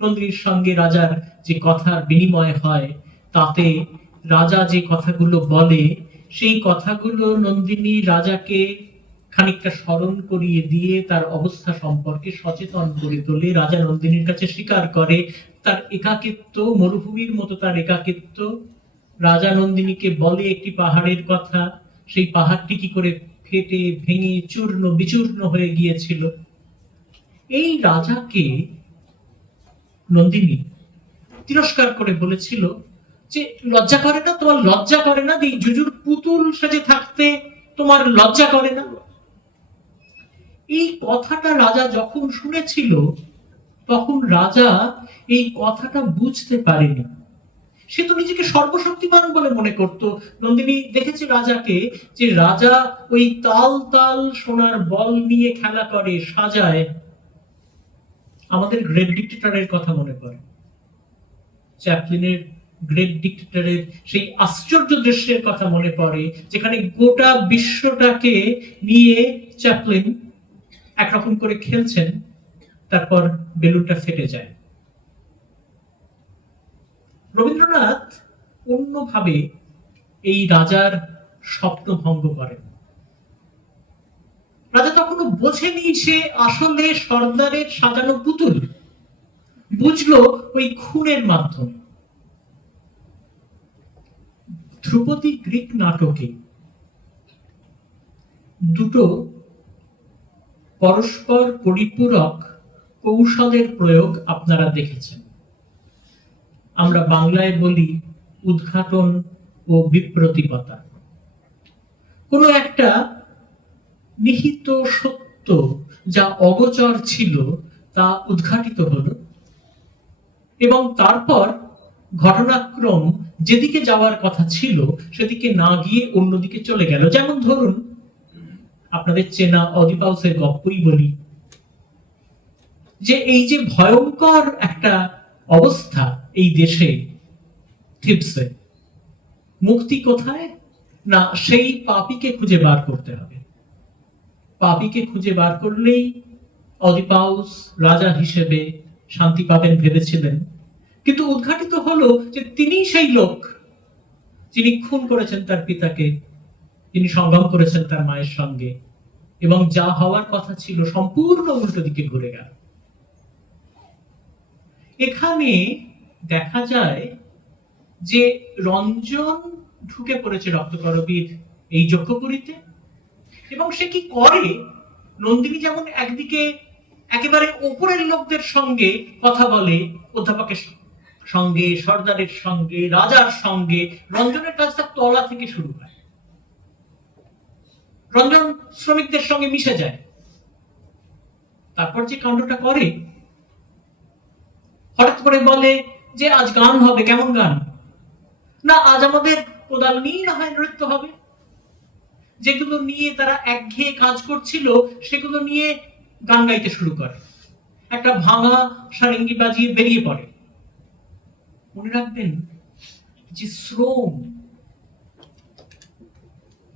নন্দিনীর সঙ্গে রাজার যে কথার বিনিময় হয়, তাতে রাজা যে কথাগুলো বলে, সেই কথাগুলো নন্দিনী রাজাকে খানিকটা স্মরণ করিয়ে দিয়ে তার অবস্থা সম্পর্কে সচেতন করে তোলে। রাজা নন্দিনীর কাছে স্বীকার করে তার একাকিত্ব, মরুভূমির মতো তার একাকিত্ব। রাজা নন্দিনীকে বলে একটি পাহাড়ের কথা, সেই পাহাড়টি কি করে ফেটে ভেঙে চূর্ণ বিচূর্ণ হয়ে গিয়েছিল। এই রাজাকে নন্দিনী তিরস্কার করে বলেছিল যে লজ্জা করে না, তোমার লজ্জা করে না? এই জুজুর পুতুল সেজে থাকতে তোমার লজ্জা করে না? এই কথাটা রাজা যখন শুনেছিল, তখন রাজা এই কথাটা বুঝতে পারেনি। সে তো নিজেকে সর্বশক্তিমান বলে মনে করত। নন্দিনী দেখেছে রাজাকে, যে রাজা ওই তাল তাল সোনার বল নিয়ে খেলা করে, সাজায়। আমাদের গ্রেট ডিক্টেটরের কথা মনে পড়ে, চ্যাপলিনের গ্রেট ডিক্টেটরের সেই আশ্চর্য দৃশ্যের কথা মনে পড়ে, যেখানে গোটা বিশ্বটাকে নিয়ে চ্যাপলিন একরকম করে খেলছেন, তারপর বেলুনটা ফেটে যায়। রবীন্দ্রনাথ অন্যভাবে এই রাজার স্বপ্ন ভঙ্গ করেন। রাজা তখনও বোঝেনি সে আসলে সর্দারের সাজানো পুতুল, বুঝলো ওই খুনের মাধ্যমে। ধ্রুপদী গ্রিক নাটকে দুটো পরস্পর পরিপূরক কৌশলের প্রয়োগ আপনারা দেখেছেন। আমরা বাংলায় বলি উদ্ঘাটন ও বিপ্রতিপতা। কোনো একটা নিহিত সত্য সত্য যা অগোচর ছিল তা উদ্ঘাটিত হলো, এবং তারপর ঘটনাক্রম যেদিকে যাওয়ার কথা ছিল সেদিকে না গিয়ে অন্যদিকে চলে গেল। যেমন ধরুন, আপনাদের চেনা অদিপাউসের গপ্পই বলি, যে এই যে ভয়ঙ্কর একটা অবস্থা এই দেশে, থিবসে, মুক্তি কোথায়? না, সেই পাপীকে খুঁজে বার করতে হবে। পাপীকে খুঁজে বার করলেই অদিপাউস রাজা হিসেবে শান্তি পাবেন ভেবেছিলেন, কিন্তু উদ্ঘাটিত হলো যে তিনি সেই লোক যিনি খুন করেছেন তার পিতাকে, তিনি সংগ্রাম করেছেন তার মায়ের সঙ্গে, এবং যা হওয়ার কথা ছিল সম্পূর্ণ উল্টো দিকে ঘুরে গেল। এখানে দেখা যায় যে রঞ্জন ঢুকে পড়েছে রক্তকরবীর এই যজ্ঞপুরীতে, এবং সে কি করে? নন্দিনী যেমন একদিকে একেবারে ওপরের লোকদের সঙ্গে কথা বলে, অধ্যাপকের সঙ্গে, সর্দারের সঙ্গে, রাজার সঙ্গে, রঞ্জনের কাজটা তলা থেকে শুরু হয়। রঞ্জন শ্রমিকদের সঙ্গে মিশে যায়। তারপর যে কাণ্ডটা করে, হঠাৎ করে বলে যে আজ গান হবে। কেমন গান? না, আজ আমাদের কোদাল নিয়ে না হয় নৃত্য হবে। যেগুলো নিয়ে তারা একঘেয়ে কাজ করছিল সেগুলো নিয়ে গান গাইতে শুরু করে, একটা ভাঙা সারেঙ্গি বাজিয়ে বেরিয়ে পড়ে। মনে রাখবেন যে শ্রম,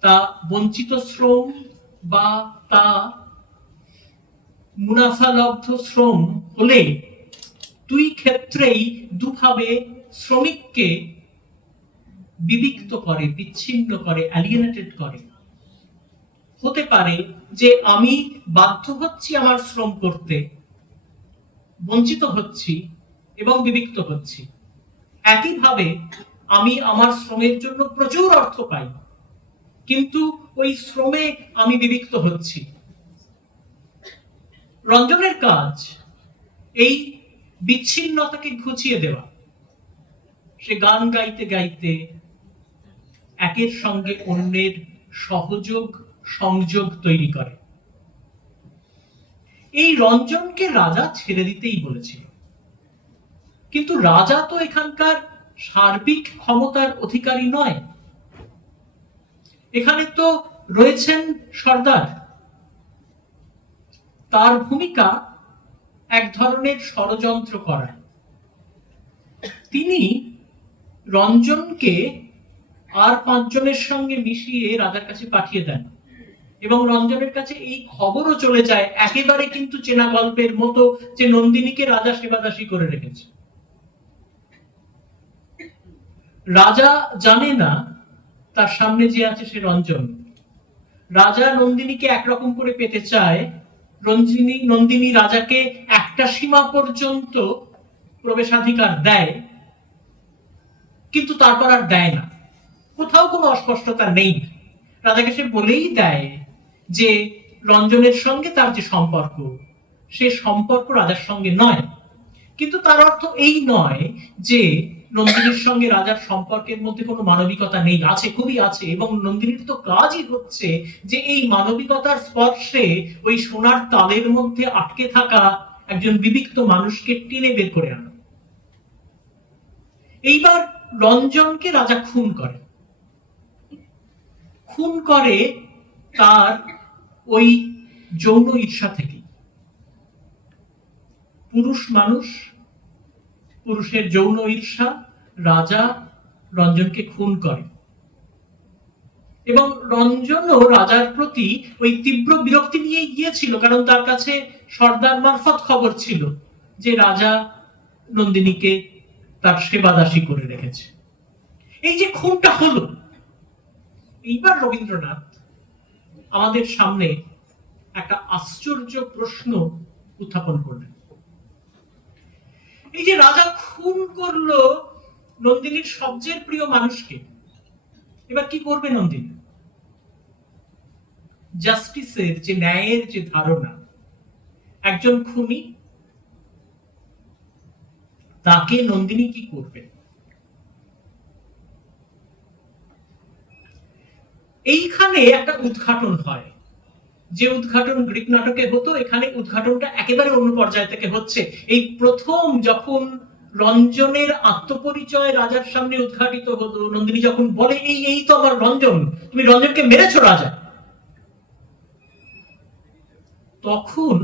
তা বঞ্চিত শ্রম বা তা মুনাফালব্ধ শ্রম হলে দুই ক্ষেত্রেই দুভাবে শ্রমিককে বিবিক্ত করে, বিচ্ছিন্ন করে, অ্যালিয়েনেটেড করে। হতে পারে যে আমি বাধ্য হচ্ছি আমার শ্রম করতে, বঞ্চিত হচ্ছি এবং বিবিক্ত হচ্ছি। একইভাবে আমি আমার শ্রমের জন্য প্রচুর অর্থ পাই, কিন্তু ওই শ্রমে আমি বিবিক্ত হচ্ছি। রঞ্জনের কাজ এই বিচ্ছিন্নতাকে ঘুচিয়ে দেওয়া। সে গান গাইতে গাইতে একের সঙ্গে অন্যের সহযোগ, সংযোগ তৈরি করে। এই রঞ্জনকে রাজা ছেড়ে দিতেই বলেছিল, কিন্তু রাজা তো এখানকার সার্বিক ক্ষমতার অধিকারী নয়। এখানে তো রয়েছেন সর্দার। তার ভূমিকা এক ধরনের ষড়যন্ত্র করা। তিনি রঞ্জনকে আর 5 জনের সঙ্গে মিশিয়ে রাজার কাছে পাঠিয়ে দেন, এবং রঞ্জনের কাছে এই খবরও চলে যায়, একেবারে কিন্তু চেনা গল্পের মতো, যে নন্দিনীকে রাজা সেবাদাসী করে রেখেছে। রাজা জানে না তার সামনে যে আছে সে রঞ্জন। রাজা নন্দিনীকে একরকম করে পেতে চায়। নন্দিনী রাজাকে একটা সীমা পর্যন্ত প্রবেশাধিকার দেয়, কিন্তু তারপর আর দেয় না। কোথাও কোনো অস্পষ্টতা নেই। রাজাকে সে বলেই দেয় যে রঞ্জনের সঙ্গে তার যে সম্পর্ক, সে সম্পর্ক রাজার সঙ্গে নয়। কিন্তু তার অর্থ এই নয় যে নন্দিনীর সঙ্গে রাজার সম্পর্কের মধ্যে কোনো মানবিকতা নেই। আছে, খুবই আছে। এবং নন্দিনীর তো কাজই হচ্ছে যে এই মানবিকতার স্পর্শে ওই সোনার তালের মধ্যে আটকে থাকা একজন বিবিক্ত মানুষকে টেনে বের করে আনা। এইবার রঞ্জনকে রাজা খুন করে। খুন করে তার ওই যৌন ঈর্ষা থেকে। পুরুষ মানুষ, পুরুষের যৌন ঈর্ষা, রাজা রঞ্জনকে খুন করে। এবং রঞ্জনও রাজার প্রতি ওই তীব্র বিরক্তি নিয়ে গিয়েছিল, কারণ তার কাছে সর্দার মারফত খবর ছিল যে রাজা নন্দিনীকে তার সেবাদাসী করে রেখেছে। এই যে খুনটা হলো, এইবার রবীন্দ্রনাথ আমাদের সামনে একটা আশ্চর্য প্রশ্ন উত্থাপন করলেন। এই যে রাজা খুন করলো নন্দিনীর সবচেয়ে প্রিয় মানুষকে, এবার কি করবে নন্দিনী? জাস্টিসের যে, ন্যায়ের যে ধারণা, একজন খুনি, তাকে নন্দিনী কি করবে? এইখানে একটা উদ্ঘাটন হয়। যে উদ্ঘাটন গ্রিক নাটকে হতো, এখানে উদ্ঘাটনটা একেবারে অন্য পর্যায় থেকে হচ্ছে। এই প্রথম যখন রঞ্জনের আত্মপরিচয় রাজার সামনে উদ্ঘাটিত হলো, নন্দিনী যখন বলে এই এই তো আমার রঞ্জন, তুমি রঞ্জনকে মেরেছো রাজা, তখন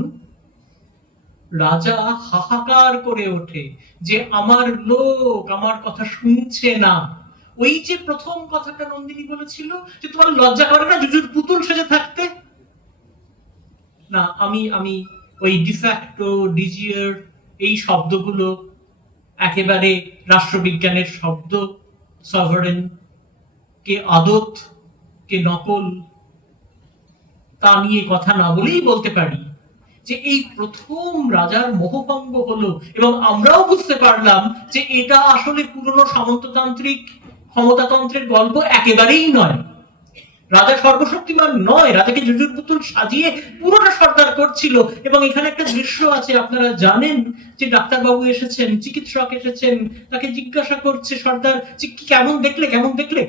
রাজা হাহাকার করে ওঠে যে আমার লোক আমার কথা শুনছে না। ওই যে প্রথম কথাটা নন্দিনী বলেছিল যে তোমার লজ্জা করে না জুজুর পুতুল সেজে থাকতে, না আমি আমি ওই ডিফ্যাক্টো ডিজিয়ার এই শব্দগুলো একেবারে রাষ্ট্রবিজ্ঞানের শব্দ, সভারেন কে আদত কে নকল, তা নিয়ে কথা না বলেই বলতে পারি যে এই প্রথম রাজার মোহভঙ্গ হলো, এবং আমরাও বুঝতে পারলাম যে এটা আসলে পুরনো সামন্ততান্ত্রিক ক্ষমতাতন্ত্রের গল্প একেবারেই নয়। রাজা সর্বশক্তিমান নয়, রাজাকে জুজুর পুতুল সাজিয়ে পুরোটা সর্দার করছিল। এবং এখানে একটা দৃশ্য আছে, আপনারা জানেন যে ডাক্তারবাবু এসেছেন, চিকিৎসক এসেছেন, তাকে জিজ্ঞাসা করছে সর্দার যে কেমন দেখলে কেমন দেখলে।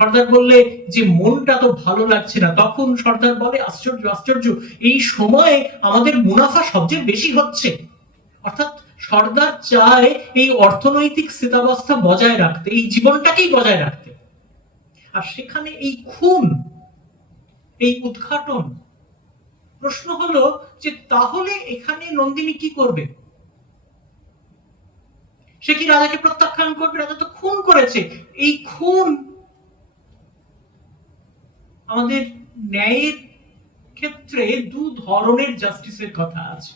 সর্দার বললে যে মনটা তো ভালো লাগছে না। তখন সর্দার বলে আশ্চর্য আশ্চর্য, এই সময়ে আমাদের মুনাফা সবচেয়ে বেশি হচ্ছে। অর্থাৎ সর্দার চায় এই অর্থনৈতিক স্থিতাবস্থা বজায় রাখতে, এই জীবনটাকেই বজায় রাখতে। আর সেখানে এই খুন, এই উদ্ঘাটন, প্রশ্ন হলো যে তাহলে এখানে নন্দিনী কি করবে? সে কি রাজাকে প্রত্যাখ্যান করবে? রাজা তো খুন করেছে। এই খুন আমাদের ন্যায়ের ক্ষেত্রে দু ধরনের জাস্টিসের কথা আছে।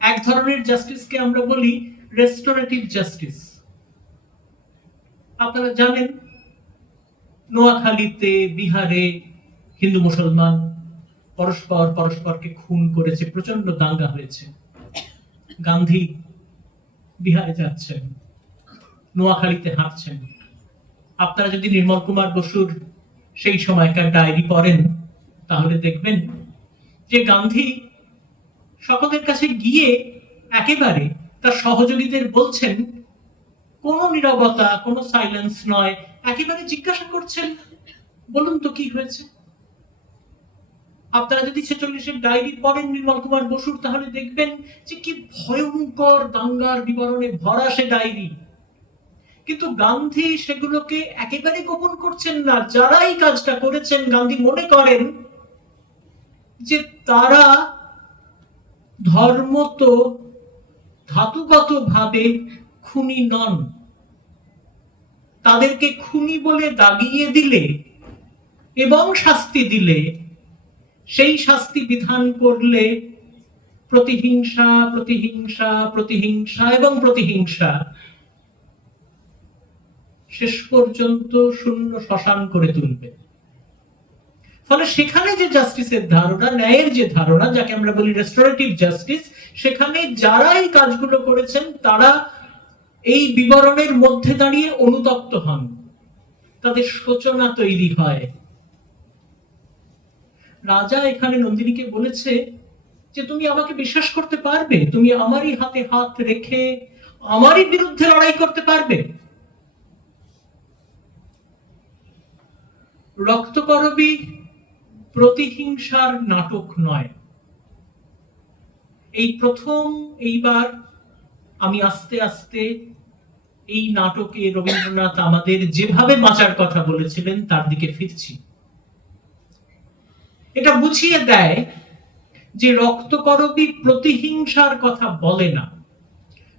এক ধরনের জাস্টিসকে আমরা বলি রেস্টোরেটিভ জাস্টিস। আপনারা জানেন নোয়াখালীতে, বিহারে হিন্দু মুসলমান পরস্পরকে খুন করেছে, প্রচন্ড দাঙ্গা হয়েছে। গান্ধী বিহারে যাচ্ছেন, নোয়াখালীতে হাঁটছেন। আপনারা যদি নির্মল কুমার বসুর সেই সময়কার ডায়েরি পড়েন তাহলে দেখবেন যে গান্ধী সকলের কাছে গিয়ে একেবারে তার সহযোগীদের বলছেন, কোনো নীরবতা, কোনো সাইলেন্স নয়, একেবারে জিজ্ঞাসা করছেন বলুন তো কি হয়েছে। আপনারা যদি 46-এর ডায়েরি পড়েন নির্মল কুমার বসুর, তাহলে দেখবেন যে কি ভয়ঙ্কর দাঙ্গার বিবরণে ভরা সে ডায়েরি। কিন্তু গান্ধী সেগুলোকে একেবারে গোপন করছেন না। যারা এই কাজটা করেছেন, গান্ধী মনে করেন যে তারা ধর্মত ধাতুগত ভাবে খুনি নন। তাদেরকে খুনি বলে দাগিয়ে দিলে এবং শাস্তি দিলে, সেই শাস্তি বিধান করলে প্রতিহিংসা প্রতিহিংসা প্রতিহিংসা এবং প্রতিহিংসা শেষ পর্যন্ত শূন্য শ্মশান করে তুলবে। ফলে সেখানে যে জাস্টিসের ধারণা, ন্যায়ের যে ধারণা, যাকে আমরা বলি রেস্টোরেটিভ জাস্টিস, সেখানে যারা এই কাজগুলো করেছেন তারা এই বিবরণের মধ্যে দাঁড়িয়ে অনুতপ্ত হন, তাদের শোচনা তৈরি হয়। রাজা এখানে নন্দিনীকে বলেছে যে তুমি আমাকে বিশ্বাস করতে পারবে, তুমি আমারই হাতে হাত রেখে আমারই বিরুদ্ধে লড়াই করতে পারবে। রক্তকরবী প্রতিহিংসার নাটক নয়। এই প্রথম এইবার আমি আস্তে আস্তে এই নাটকে রবীন্দ্রনাথ আমাদের যেভাবে বাঁচার কথা বলেছিলেন তার দিকে ফিরছি। এটা বুঝিয়ে দেয় যে রক্তকরবী প্রতিহিংসার কথা বলে না।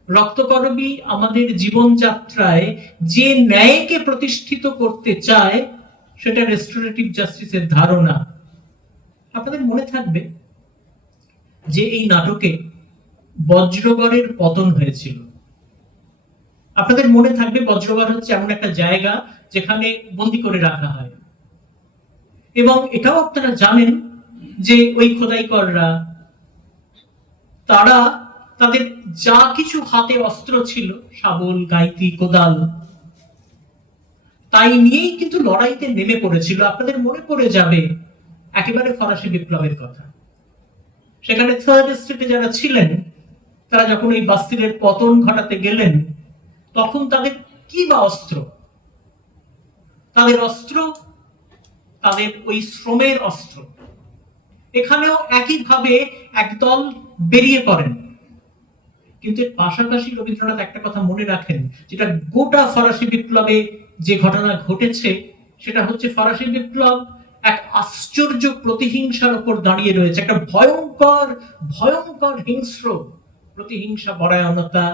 রক্তকরবী আমাদের জীবনযাত্রায় যে ন্যায়কে প্রতিষ্ঠিত করতে চায় সেটা রেস্টোরেটিভ জাস্টিসের ধারণা। আপনাদের মনে থাকবে যে এই নাটকে বজ্রগড়ের পতন হয়েছিল। আপনাদের মনে থাকবে বজ্রগড় হচ্ছে এমন একটা জায়গা যেখানে বন্দী করে রাখা হয়। এবং এটাও আপনারা জানেন যে ওই খোদাইকররা, তারা তাদের যা কিছু হাতে অস্ত্র ছিল, শাবল, গাইতি, কোদাল, তাই নিয়েই কিন্তু লড়াইতে নেমে পড়েছিল। আপনাদের মনে পড়ে যাবে একেবারে ফরাসি বিপ্লবের কথা। সেখানে থার্ড স্টেটে যারা ছিলেন, তারা যখন এই বাস্তিলের পতন ঘটাতে গেলেন, তখন তাদের কি বা অস্ত্র? তাদের অস্ত্র তাদের ওই শ্রমের অস্ত্র। এখানেও একইভাবে একদল বেরিয়ে পড়েন, কিন্তু এর পাশাপাশি রবীন্দ্রনাথ একটা কথা মনে রাখেন, যেটা গোটা ফরাসি বিপ্লবে যে ঘটনা ঘটেছে সেটা হচ্ছে ফরাসি বিপ্লব এক আশ্চর্য প্রতিহিংসার উপর দাঁড়িয়ে রয়েছে, একটা ভয়ঙ্কর ভয়ঙ্কর হিংস্র প্রতিহিংসা, পরায়ণতা,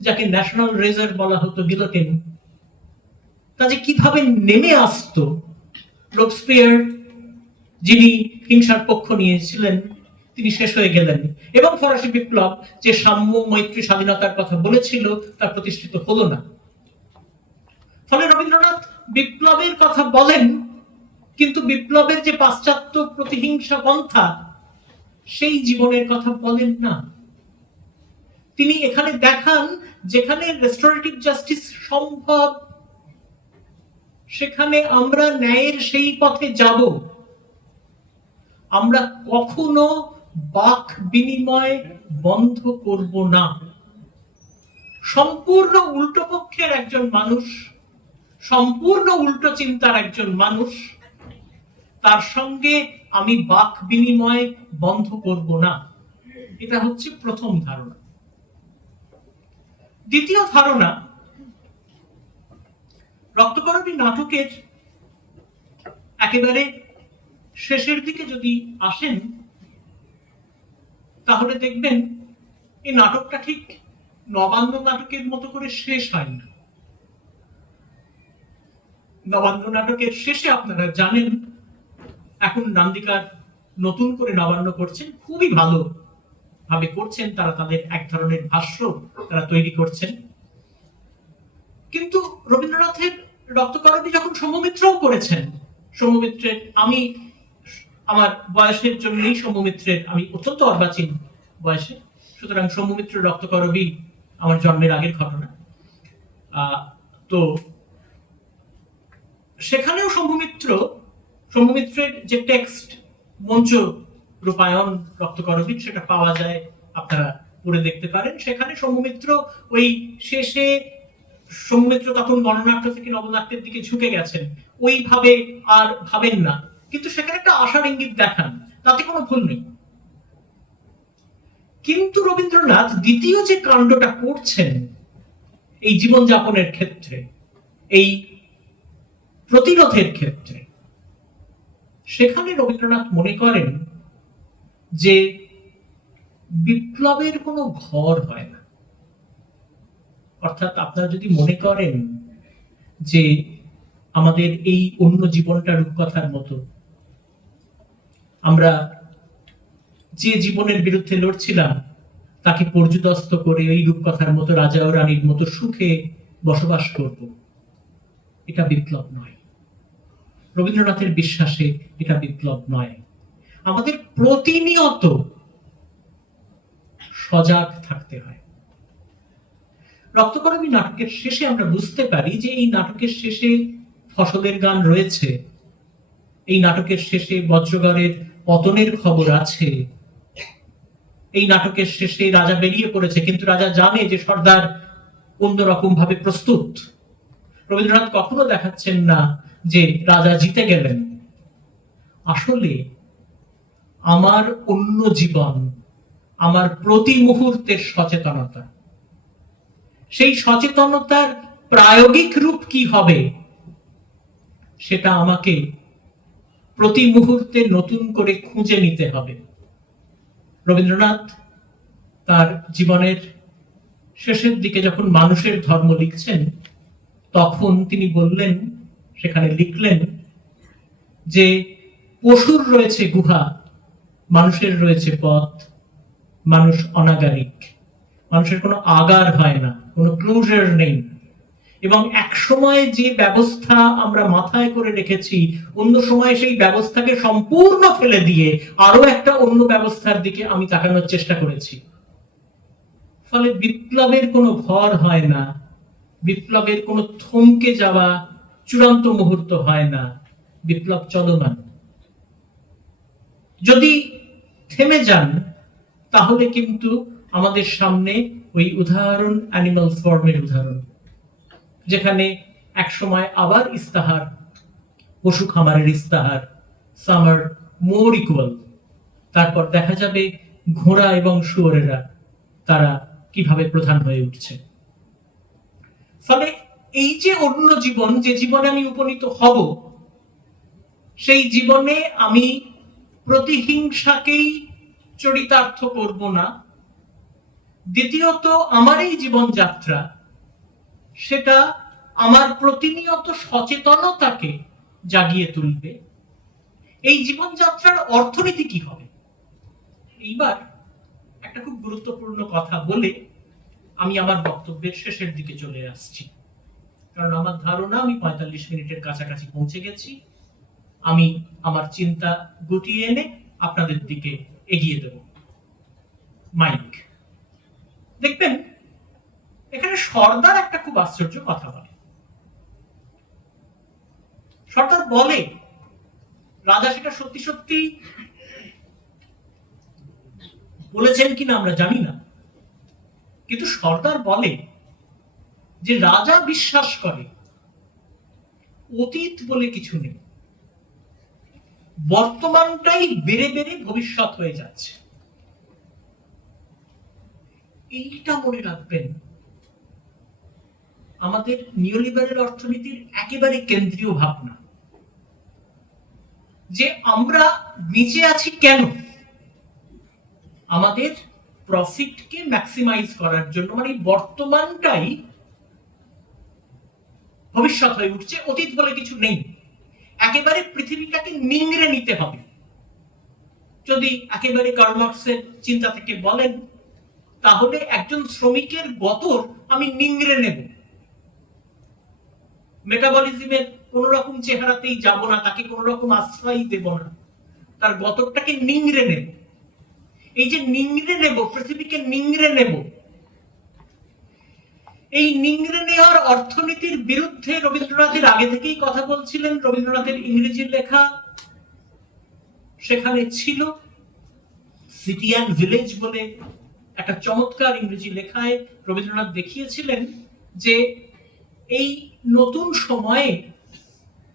যাকে ন্যাশনাল রেজার বলা হতো, গিলোটিন। তা যে কিভাবে নেমে আসতো, রোবসপিয়ার যিনি হিংসার পক্ষ নিয়েছিলেন তিনি শেষ হয়ে গেলেন, এবং ফরাসি বিপ্লব যে সাম্য, মৈত্রী, স্বাধীনতার কথা বলেছিল তা প্রতিষ্ঠিত হলো না। ফলে রবীন্দ্রনাথ বিপ্লবের কথা বলেন, কিন্তু বিপ্লবের যে পাশ্চাত্য প্রতিহিংসা পন্থা সেই জীবনের কথা বলেন না। তিনি এখানে দেখান যেখানে রেস্টোরেটিভ জাস্টিস সম্ভব, সেখানে আমরা ন্যায়ের সেই পথে যাব। আমরা কখনো বাক বিনিময় বন্ধ করব না। সম্পূর্ণ উল্টো পক্ষের একজন মানুষ, সম্পূর্ণ উল্টো চিন্তার একজন মানুষ, তার সঙ্গে আমি বাক বিনিময় বন্ধ করব না। এটা হচ্ছে প্রথম ধারণা। দ্বিতীয় ধারণা, রক্তকরবী নাটকের একেবারে শেষের দিকে যদি আসেন তাহলে দেখবেন এই নাটকটা ঠিক নবান্ন নাটকের মতো করে শেষ হয় না। নবান্ন নাটকের শেষে আপনারা জানেন এখন নান্দিকার নতুন করে নবান্ন করছেন, খুবই ভালো ভাবে করছেন, তারা তাদের এক ধরনের ভাষ্য তারা তৈরি করছেন। কিন্তু রবীন্দ্রনাথের রক্তকরবী যখন সৌম্যমিত্রও করেছেন, সৌম্যমিত্রের, আমি আমার বয়সের জন্যই সৌম্যমিত্রের, আমি অত্যন্ত অর্বাচীন বয়সে, সুতরাং সৌম্যমিত্রের রক্তকরবী আমার জন্মের আগের ঘটনা। তো সেখানেও সৌম্যমিত্রের যে টেক্সট, মঞ্চ রূপায়ণ রক্তকরবী, সেটা পাওয়া যায়, আপনারা পড়ে দেখতে পারেন। সেখানে সৌম্যমিত্র ওই শেষে, সৌম্যমিত্র তখন গণনাট্য থেকে নবনাট্যের দিকে ঝুঁকে গেছেন, ওইভাবে আর ভাবেন না, কিন্তু সেখানে একটা আশার ইঙ্গিত দেখান, তাতে কোনো ভুল নেই। কিন্তু রবীন্দ্রনাথ দ্বিতীয় যে কাণ্ডটা করছেন এই জীবনযাপনের ক্ষেত্রে, এই প্রতিরোধের ক্ষেত্রে, সেখানে রবীন্দ্রনাথ মনে করেন যে বিপ্লবের কোনো ঘর হয় না। অর্থাৎ আপনারা যদি মনে করেন যে আমাদের এই অন্য জীবনটা রূপকথার মতো, আমরা যে জীবনের বিরুদ্ধে লড়ছিলাম তাকে পর্যুদস্ত করে এই রূপকথার মতো রাজা ও রানীর মতো সুখে বসবাস করব, এটা বিপ্লব নয়। রবীন্দ্রনাথের বিশ্বাসে এটা বিপ্লব নয়। আমাদের প্রতিনিয়ত সজাগ থাকতে হয়। রক্তকরবী নাটকের শেষে আমরা বুঝতে পারি যে এই নাটকের শেষে ফসলের গান রয়েছে, এই নাটকের শেষে বজ্রগড়ের পতনের খবর আছে, এই নাটকের শেষে রাজা বেরিয়ে পড়েছে, কিন্তু রাজা জানে যে সর্দার অন্যরকম ভাবে প্রস্তুত। রবীন্দ্রনাথ কখনো দেখাচ্ছেন না যে রাজা জিতে গেলেন। আসলে আমার অন্য জীবন, আমার প্রতি মুহূর্তের সচেতনতা, সেই সচেতনতার প্রায়োগিক রূপ কি হবে সেটা আমাকে প্রতি মুহূর্তে নতুন করে খুঁজে নিতে হবে। রবীন্দ্রনাথ তার জীবনের শেষের দিকে যখন মানুষের ধর্ম লিখছেন, তখন তিনি বললেন, সেখানে লিখলেন যে পশুর রয়েছে গুহা, মানুষের রয়েছে পথ, মানুষ অনাগারিক, মানুষের কোনো আগার হয় না, কোনো ক্লোজার নেই, এবং এক সময় যে ব্যবস্থা আমরা মাথায় করে রেখেছি, অন্য সময় সেই ব্যবস্থাকে সম্পূর্ণ ফেলে দিয়ে আরো একটা অন্য ব্যবস্থার দিকে আমি তাকানোর চেষ্টা করেছি। ফলে বিপ্লবের কোনো ঘর হয় না, বিপ্লবের কোনো থমকে যাওয়া চূড়ান্ত মুহূর্ত হয় না, বিপ্লব চলমান। যদি থেমে যান তাহলে কিন্তু আমাদের সামনে ওই উদাহরণ অ্যানিমাল ফর্মের উদাহরণ, যেখানে এক সময় আবার ইস্তাহার পশু খামারের ইস্তাহার, সামার মোর ইকুয়াল। তারপর দেখা যাবে ঘোড়া এবং শুয়োরেরা তারা কিভাবে প্রধান হয়ে উঠছে। ফলে এই যে অন্য জীবন, যে জীবনে আমি উপনীত হব, সেই জীবনে আমি প্রতিহিংসাকেই চরিতার্থ করব না। দ্বিতীয়ত, আমার এই জীবনযাত্রা সেটা আমার প্রতিনিয়ত সচেতনতাকে জাগিয়ে তুলবে। এই জীবনযাত্রার অর্থনীতি কি হবে? এইবার একটা খুব গুরুত্বপূর্ণ কথা বলে আমি আমার বক্তব্যের শেষের দিকে চলে আসছি, কারণ আমার ধারণা আমি 45 মিনিটের কাছাকাছি পৌঁছে গেছি। আমি আমার চিন্তা গুটিয়ে এনে আপনাদের দিকে এগিয়ে দেব। মাইক দেখবেন, এখানে সর্দার একটা খুব আশ্চর্য কথা বলে। সর্দার বলে, রাজা সেটা সত্যি সত্যি বলেছেন কিনা আমরা জানি না, কিন্তু সর্দার বলে যে রাজা বিশ্বাস করে অতীত বলে কিছু নেই, বর্তমানটাই বেড়ে বেড়ে ভবিষ্যৎ হয়ে যাচ্ছে। এইটা মনে রাখবেন আমাদের নিওলিবারেল অর্থনীতির একেবারে কেন্দ্রীয় ভাবনা, যে আমরা বেঁচে আছি কেন? আমাদের প্রফিটকে ম্যাক্সিমাইজ করার জন্য, মানে বর্তমানটাই ভবিষ্যৎ হয়ে উঠছে, অতীত বলে কিছু নেই। একেবারে পৃথিবীটাকে নিংড়ে নিতে হবে। যদি একেবারে কার্ল মার্কসের চিন্তা থেকে বলেন, তাহলে একজন শ্রমিকের গতর আমি নিংড়ে নেব, মেটাবলিজমের কোন রকম চেহারাতেই যাব না, তাকে কোন রকম আশ্রয় দেব না, তার গতরটাকে নিংড়ে নেব। এই যে নিংড়ে নেব, পৃথিবীকে নিংড়ে নেব, এই নিংড়ে নেওয়ার অর্থনীতির বিরুদ্ধে রবীন্দ্রনাথের আগে থেকেই কথা বলছিলেন। রবীন্দ্রনাথের ইংরেজি লেখা সেখানে ছিল, সিটি অ্যান্ড ভিলেজ বলে একটা চমৎকার ইংরেজি লেখায় রবীন্দ্রনাথ দেখিয়েছিলেন যে এই নতুন সময়ে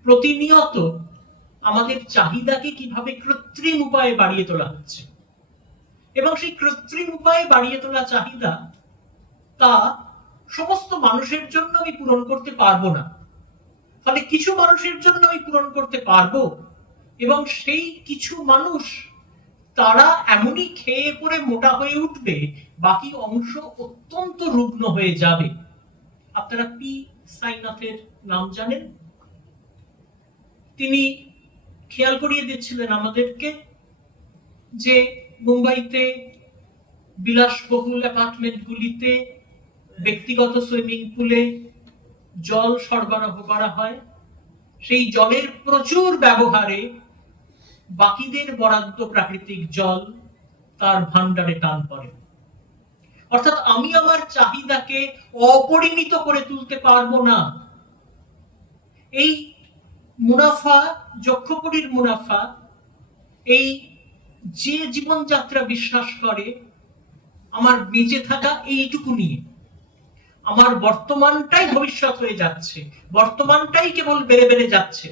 প্রতিনিয়ত আমাদের চাহিদাকে কিভাবে কৃত্রিম উপায়ে বাড়িয়ে তোলা হচ্ছে, এবং সেই কৃত্রিম উপায়ে বাড়িয়ে তোলা চাহিদা তা সমস্ত মানুষের জন্য আমি পূরণ করতে পারবো না। ফলে কিছু মানুষের জন্য আমি পূরণ করতে পারবো, এবং সেই কিছু মানুষ তারা এমনই খেয়ে পড়ে মোটা হয়ে উঠবে, বাকি অংশ অত্যন্ত রুগ্ন হয়ে যাবে। আপনারা পি সাইনাথের নাম জানেন? তিনি খেয়াল করিয়ে দিচ্ছিলেন আমাদেরকে যে মুম্বাইতে বিলাসবহুল অ্যাপার্টমেন্টগুলিতে ব্যক্তিগত সুইমিং পুলে জল সরবরাহ করা হয়, সেই জলের প্রচুর ব্যবহারে বাকিদের বরাদ্দ প্রাকৃতিক জল তার ভান্ডারে টান পড়ে। অর্থাৎ আমি আমার চাহিদাকে অপরিমিত করে তুলতে পারবো না। এই মুনাফা, যক্ষপুরীর মুনাফা, এই যে জীবনযাত্রা বিশ্বাস করে আমার বেঁচে থাকা এইটুকু নিয়ে, আমার বর্তমানটাই ভবিষ্যৎ হয়ে যাচ্ছে, বর্তমানটাই কেবল বেড়ে বেড়ে যাচ্ছে,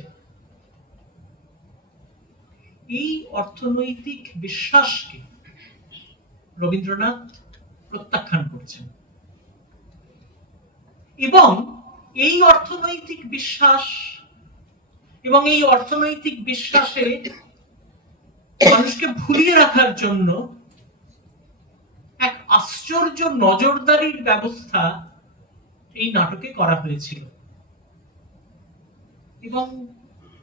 এই অর্থনৈতিক বিশ্বাসকে রবীন্দ্রনাথ প্রত্যাখ্যান করছেন। এবং এই অর্থনৈতিক বিশ্বাস এবং এই অর্থনৈতিক বিশ্বাসে মানুষকে ভুলিয়ে রাখার জন্য এক আশ্চর্য নজরদারির ব্যবস্থা এই নাটকে করা হয়েছিল। এবং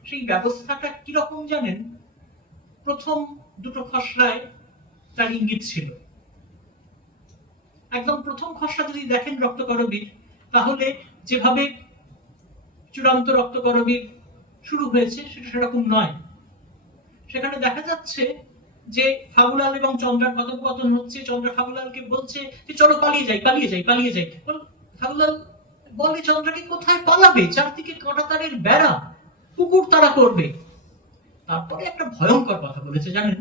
সেই ব্যবস্থাটা কিরকম জানেন? প্রথম দুটো খসড়ায় তার ইঙ্গিত ছিল। একদম প্রথম খসড়া যদি দেখেন রক্তকরবীর, তাহলে যেভাবে চূড়ান্ত রক্তকরবীর শুরু হয়েছে সেটা সেরকম নয়। সেখানে দেখা যাচ্ছে যে ফাগুলাল এবং চন্দ্রার কথোপকথন হচ্ছে। চন্দ্রা ফাগুলালকে বলছে যে চলো পালিয়ে যাই, পালিয়ে যাই, পালিয়ে যাই। ফাগুলাল বলে চন্দ্রাকে কোথায় পালাবে? চারদিকে কাঁটাতারের বেড়া, কুকুর তারা করবে। তারপরে একটা ভয়ঙ্কর কথা বলেছে জানেন,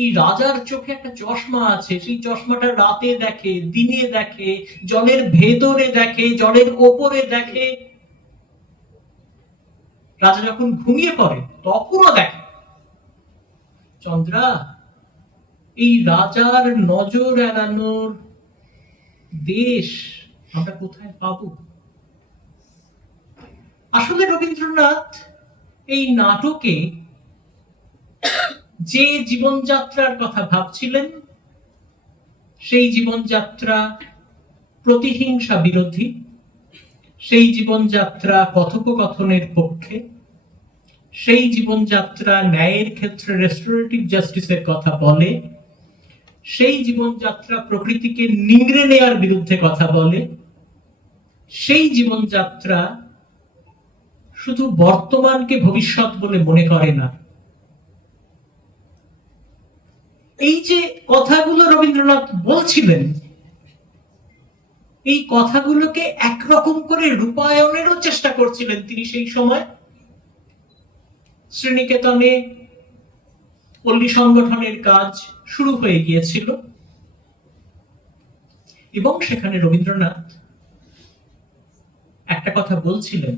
এই রাজার চোখে একটা চশমা আছে, সেই চশমাটা রাতে দেখে, দিনে দেখে, জলের ভেতরে দেখে, জলের ওপরে দেখে। রাজা যখন ঘুমিয়ে পড়ে তখনও দেখে চন্দ্রা, এই রাজার নজর এড়ানোর দেশ আমরা কোথায় পাবো? আসলে রবীন্দ্রনাথ এই নাটকে যে জীবনযাত্রার কথা ভাবছিলেন সেই জীবনযাত্রা প্রতিহিংসা বিরোধী, সেই জীবনযাত্রা কথোপকথনের পক্ষে, সেই জীবনযাত্রা ন্যায়ের ক্ষেত্রে রেস্টোরেটিভ জাস্টিসের কথা বলে, সেই জীবনযাত্রা প্রকৃতিকে নিংড়ে নেয়ার বিরুদ্ধে কথা বলে, সেই জীবনযাত্রা শুধু বর্তমানকে ভবিষ্যৎ বলে মনে করে না। এই যে কথাগুলো রবীন্দ্রনাথ বলছিলেন, এই কথাগুলোকে একরকম করে রূপায়ণেরও চেষ্টা করছিলেন তিনি সেই সময়। শ্রীনিকেতনে পল্লী সংগঠনের কাজ শুরু হয়ে গিয়েছিল এবং সেখানে রবীন্দ্রনাথ একটা কথা বলছিলেন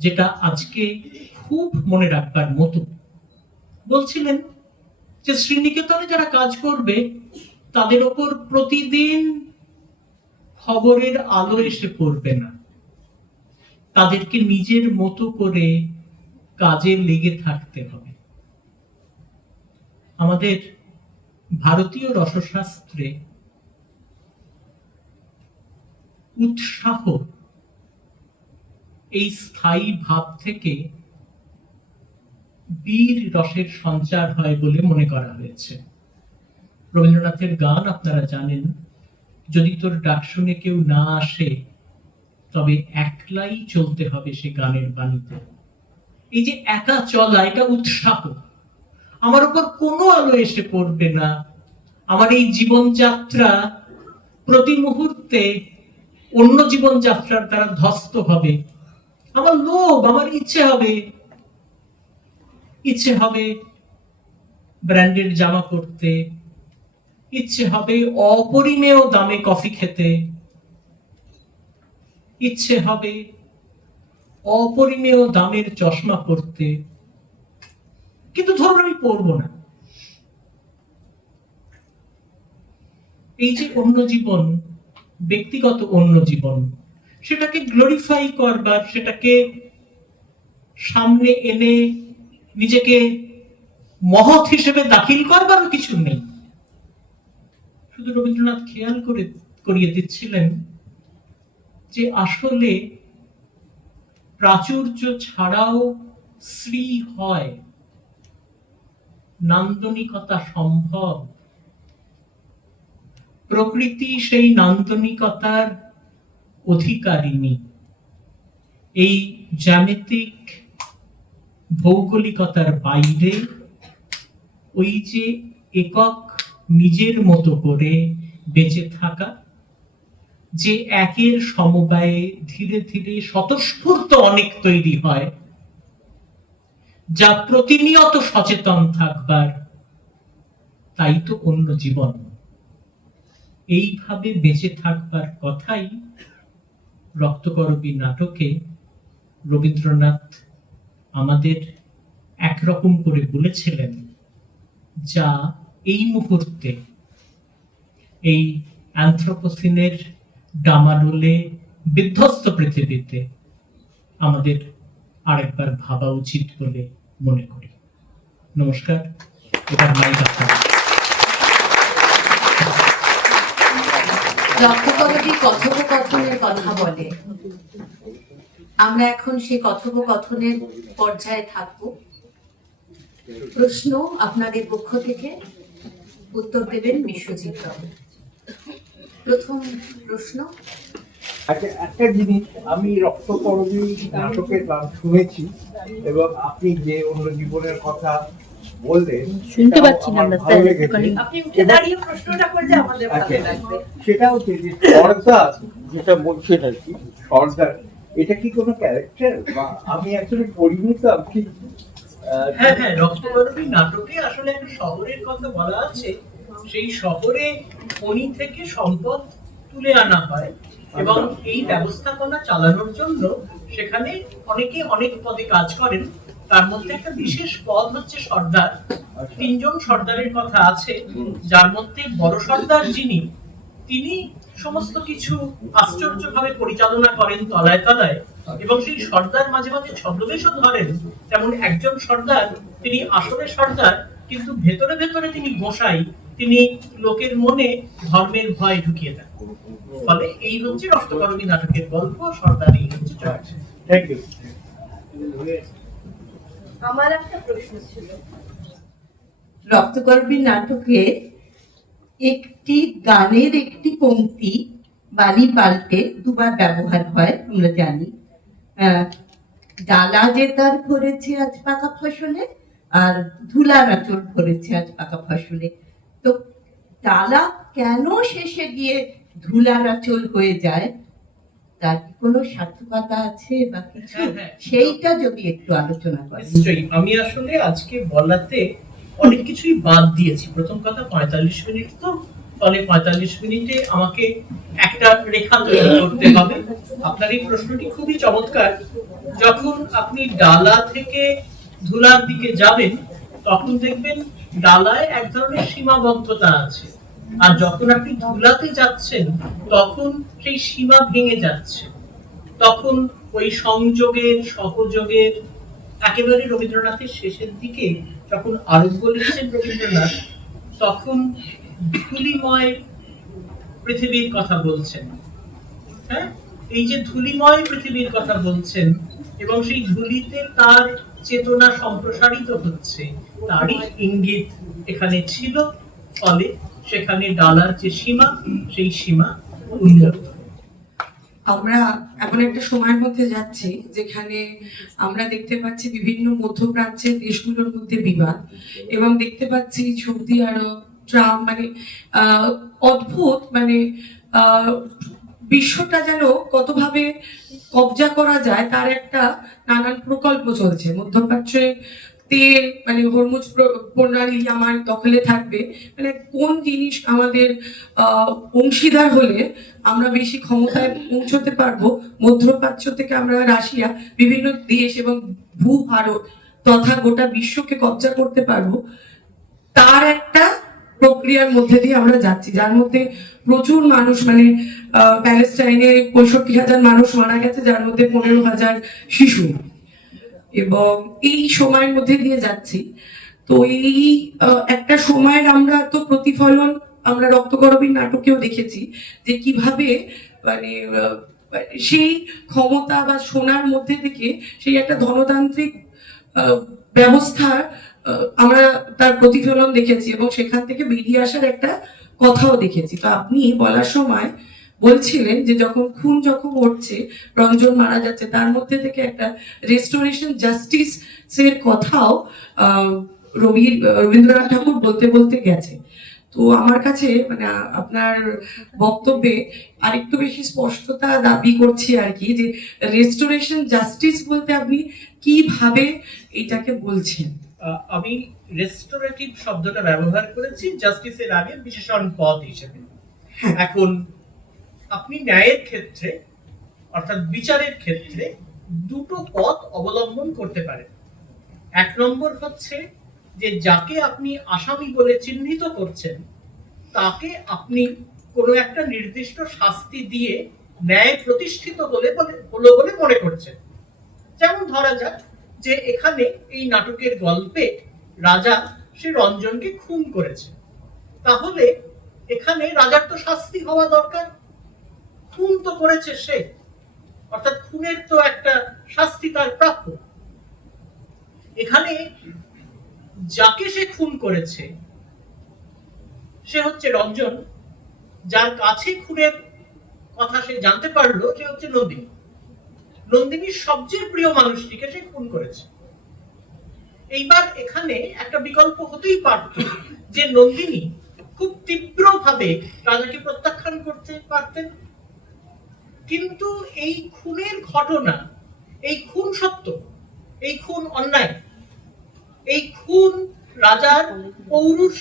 যেটা আজকে খুব মনে রাখবার মতো। বলছিলেন যে শ্রীনিকেতনে যারা কাজ করবে তাদের ওপর প্রতিদিন খবরের আলো এসে পড়বে না, তাদেরকে নিজের মতো করে কাজে লেগে থাকতে হবে। আমাদের ভারতীয় রসশাস্ত্রে উৎসাহ এই স্থায়ী ভাব থেকে বীর রসের সঞ্চার হয় বলে মনে করা হয়েছে। রবীন্দ্রনাথের গান আপনারা জানেন, যদি তোর ডাক শুনে কেউ না আসে তবে একলাই চলতে হবে সে গানের বাণীতে। এই যে একা চলা, এটা উৎসাহ। আমার উপর কোনো আলো এসে পড়বে না, আমার এই জীবনযাত্রা প্রতি মুহূর্তে অন্য জীবনযাত্রার দ্বারা ধ্বস্ত হবে। আমার লোভ, আমার ইচ্ছে হবে ব্র্যান্ডেড জামা পরতে, ইচ্ছে হবে অপরিমেয় দামে কফি খেতে, ইচ্ছে হবে অপরিমেয় দামের চশমা পরতে, কিন্তু ধরুন আমি পরবো না। এই যে অন্য জীবন, ব্যক্তিগত অন্য জীবন, সেটাকে গ্লোরিফাই করবার, সেটাকে সামনে এনে নিজেকে মহৎ হিসেবে দাখিল করবারও কিছু নেই। শুধু রবীন্দ্রনাথ খেয়াল করিয়ে দিচ্ছিলেন যে আসলে প্রাচুর্য ছাড়াও শ্রী হয়, নান্দনিকতা সম্ভব। প্রকৃতি সেই নান্দনিকতার অধিকারিণী। এই জ্যামিতিক ভৌগোলিকতার বাইরে ওই যে একক নিজের মতো করে বেঁচে থাকা, যে একের সমবায়ে ধীরে ধীরে স্বতঃস্ফূর্ত অনেক তৈরি হয়, যা প্রতিনিয়ত সচেতন থাকবার, তাই তো অন্য জীবন। এইভাবে বেঁচে থাকবার কথাই রক্তকরবী নাটকে রবীন্দ্রনাথ আমাদের একরকম করে বলেছিলেন, যা এই মুহূর্তে এই অ্যানথ্রোপোসিনের ডামাডোলে বিধ্বস্ত পৃথিবীতে আমাদের আরেকবার ভাবা উচিত বলে মনে করি। নমস্কার। এবার মাইক আপনাদের। রক্তকরবী কথোপকথনের কথা বলে, আমরা এখন সেই কথোপকথনের পর্যায়ে থাকব। প্রশ্ন আপনাদের পক্ষ থেকে, উত্তর দেবেন বিশ্বজিৎ বাবু। প্রথম প্রশ্ন। আচ্ছা, একটা জিনিস, আমি রক্তকরবী নাটকের গান শুনেছি এবং আপনি যে অন্য জীবনের কথা বললেন শুনতে পাচ্ছি না আমরা, ভালো লেগেছে। আপনি উঠে দাঁড়িয়ে প্রশ্নটা করলে আমাদের ভালো আচ্ছা, লাগবে। সেটা হচ্ছে যে সর্দার, যেটা বলছেন আর কি, সর্দার এটা কি কোনো ক্যারেক্টার, বা আমি আসলে পড়িনি তো, আপনি হ্যাঁ হ্যাঁ, রক্তকরবী নাটকে আসলে একটা শহরের কথা বলা আছে। সেই শহরে খনি থেকে সম্পদ তুলে আনা হয় এবং এই ব্যবস্থাপনা চালানোর জন্য সেখানে অনেকে অনেক পদে কাজ করেন। তার মধ্যে একটা বিশেষ পদ হচ্ছে সর্দার। 3 জন সর্দারের কথা আছে, যার মধ্যে বড় সর্দার যিনি, তিনি সমস্ত কিছু আশ্চর্যভাবে পরিচালনা করেন তলায় তলায়, এবং সেই সর্দার মাঝে মাঝে ছদ্মবেশও ধরেন। যেমন একজন সর্দার, তিনি আসলে সর্দার কিন্তু ভেতরে ভেতরে তিনি গোসাই, তিনি লোকের মনে ধর্মের ভয় ঢুকিয়ে দেন। ফলে এই হচ্ছে রক্তকরবী নাটকের গল্প, সর্দার এই হচ্ছে চরিত্র। Thank you. আমার একটা প্রশ্ন ছিল, রক্তকরবী নাটকে একটি গানের একটি পংক্তি বাণী পাল্টে দুবার ব্যবহার হয়, আমরা জানি। ডালা যে তার ভরেছে আজ পাকা ফসলে, আর ধুলার আঁচল ভরেছে আজ পাকা ফসলে। তো ডালা কেন শেষে গিয়ে ধুলার আঁচল হয়ে যায়, তার কি কোনো সার্থকতা আছে বা কিছু? হ্যাঁ। সেইটা যদি একটু আলোচনা করেন। নিশ্চয়ই। আমি আসলে আজকে বলাতে অনেক কিছুই বাদ দিয়েছি। প্রথম কথা, 45 মিনিট তো, ফলে 45 মিনিটে আমাকে একটা রেখা তৈরি করতে হবে। আপনার এই প্রশ্নটি খুবই চমৎকার। যখন আপনি ডালা থেকে ধুলার দিকে যাবেন, তখন দেখবেন ডালায় এক ধরনের সীমাবদ্ধতা আছে, আর যখন আপনি ধুলাতে যাচ্ছেন তখন সেই সীমা ভেঙে যাচ্ছে। তখন ওই সংযোগের, সহযোগের, একেবারে রবীন্দ্রনাথের শেষের দিকে যখন আরোগ্য লিখছেন রবীন্দ্রনাথ, তখন ধুলিময় পৃথিবীর কথা বলছেন। হ্যাঁ, এই যে ধুলিময় পৃথিবীর কথা বলছেন এবং সেই ধুলিতে তার চেতনা সম্প্রসারিত হচ্ছে, তারই ইঙ্গিত এখানে ছিল। ফলে সেখানে ডালার যে সীমা, সেই সীমা উন্নত। আমরা এমন একটা সময়ের মধ্যে যাচ্ছি যেখানে আমরা দেখতে পাচ্ছি বিভিন্ন মধ্যপ্রাচ্যের দেশগুলোর মধ্যে বিবাদ, এবং দেখতে পাচ্ছি সৌদি আরব, ট্রাম্প, মানে অদ্ভুত, মানে বিশ্বটা যেন কতভাবে কবজা করা যায় তার একটা নানান প্রকল্প চলছে। মধ্যপ্রাচ্যে তেল, মানে হরমুজ প্রণালী আমার দখলে থাকবে, মানে কোন জিনিস আমাদের অংশীদার হলে আমরা বেশি ক্ষমতায় পৌঁছতে পারবো, মধ্যপ্রাচ্য থেকে আমরা রাশিয়া, বিভিন্ন দেশ এবং ভূভারত তথা গোটা বিশ্বকে কবজা করতে পারবো, তার একটা প্রক্রিয়ার মধ্যে দিয়ে আমরা যাচ্ছি, যার মধ্যে প্রচুর মানুষ, মানে প্যালেস্টাইনে 65,000 মানুষ মারা গেছে, যার মধ্যে 15,000 শিশু, এবং এই সময়ের মধ্যে দিয়ে যাচ্ছি। তো এই একটা সময়ের আমরা তো প্রতিফলন আমরা রক্তকরবী নাটকেও দেখেছি, যে কিভাবে মানে সেই ক্ষমতা বা সোনার মধ্যে থেকে সেই একটা ধনতান্ত্রিক ব্যবস্থা আমরা তার প্রতিফলন দেখেছি, এবং সেখান থেকে বেরিয়ে আসার একটা কথাও দেখেছি। তো আপনি বলার সময় বলছিলেন যে যখন হচ্ছে, রঞ্জন মারা যাচ্ছে, তার মধ্যে থেকে একটা রেস্টোরেশন জাস্টিস এর কথাও রবীন্দ্রনাথ ঠাকুর বলতে বলতে গেছে। তো আমার কাছে মানে আপনার বক্তব্যে আরেকটু বেশি স্পষ্টতা দাবি করছি আর কি, যে রেস্টোরেশন জাস্টিস বলতে আপনি কিভাবে এটাকে বলছেন? আমি রেস্টোরেটিভ শব্দটা ব্যবহার করেছি জাস্টিসের আগে বিশেষণ পদ হিসেবে। এখন আপনি ন্যায়ের ক্ষেত্রে, অর্থাৎ বিচারের ক্ষেত্রে, দুটো পথ অবলম্বন করতে পারেন। 1 নম্বর হচ্ছে যে যাকে আপনি আসামি বলে চিহ্নিত করছেন, তাকে আপনি কোনো একটা নির্দিষ্ট শাস্তি দিয়ে ন্যায় প্রতিষ্ঠিত হলো বলে মনে করছেন। যেমন ধরা যাক যে এখানে এই নাটকের গল্পে রাজা সে রঞ্জনকে খুন করেছে, তাহলে এখানে রাজার তো শাস্তি হওয়া দরকার। খুন তো করেছে সে, অর্থাৎ খুনের তো একটা শাস্তি তার প্রাপ্য। এখানে যাকে সে খুন করেছে সে হচ্ছে রঞ্জন, যার কাছে খুনের কথা সে জানতে পারলো সে হচ্ছে নন্দিনী। নন্দিনীর সবচেয়ে প্রিয় মানুষটিকে সে খুন করেছে। এইবার এখানে একটা বিকল্প হতেই পারত যে নন্দিনী খুব তীব্রভাবে রাজাকে প্রত্যাখ্যান করতে পারতেন, কিন্তু এই খুনের ঘটনা, এই খুন সত্য, এই খুন অন্যায়, এই খুন রাজার পৌরুষ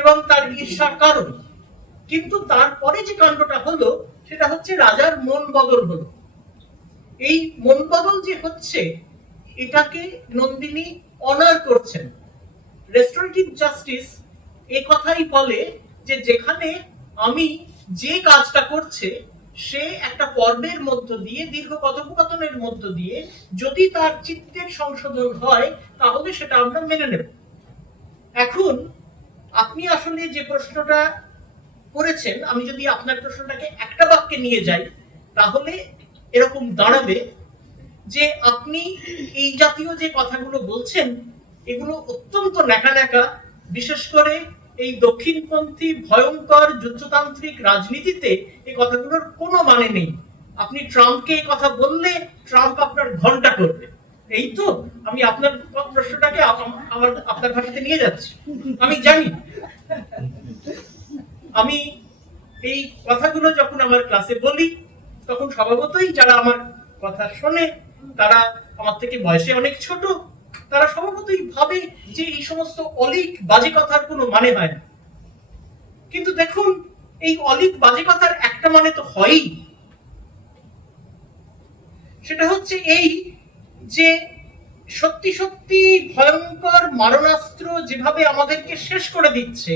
এবং তার ঈর্ষার কারণ। কিন্তু তারপরে যে কাণ্ডটা হলো সেটা হচ্ছে রাজার মন বদল হলো। এই মন বদল যে হচ্ছে এটাকে নন্দিনী অনার করছেন। রেস্টোরেটিভ জাস্টিস এই কথাই বলে যে যেখানে আমি যে কাজটা করছে সে একটা পর্বের মধ্য দিয়ে দীর্ঘ কথোপকথনের মধ্য দিয়ে যদি তার চিত্তের সংশোধন হয় তাহলে সেটা আমরা মেনে নেব। এখন আপনি আসলে যে প্রশ্নটা করেছেন, আমি যদি আপনার প্রশ্নটাকে একটা বাক্যে নিয়ে যাই তাহলে এরকম দাঁড়াবে যে আপনি এই জাতীয় যে কথাগুলো বলছেন এগুলো অত্যন্ত ন্যাকা ন্যাকা, বিশেষ করে এই দক্ষিণপন্থী ভয়ঙ্কর যুদ্ধতান্ত্রিক রাজনীতিতে এই কথাগুলোর কোনো মানে নেই। আপনি ট্রাম্পকে এই কথা বললে ট্রাম্প আপনার ঘন্টা করবে। এই তো আমি আপনার প্রশ্নটাকে আপনার ভাষাতে নিয়ে যাচ্ছি। আমি জানি, আমি এই কথাগুলো যখন আমার ক্লাসে বলি তখন স্বভাবতই যারা আমার কথা শোনে তারা আমার থেকে বয়সে অনেক ছোট, তারা স্বভাবতই ভাবে যে এই সমস্ত অলিক বাজে কথার কোনো মানে হয় না। কিন্তু দেখুন, এই অলিক বাজে কথার একটা মানে তো হয়ই। সেটা হচ্ছে এই যে সত্যি সত্যি ভয়ঙ্কর মারণাস্ত্র যেভাবে আমাদেরকে শেষ করে দিচ্ছে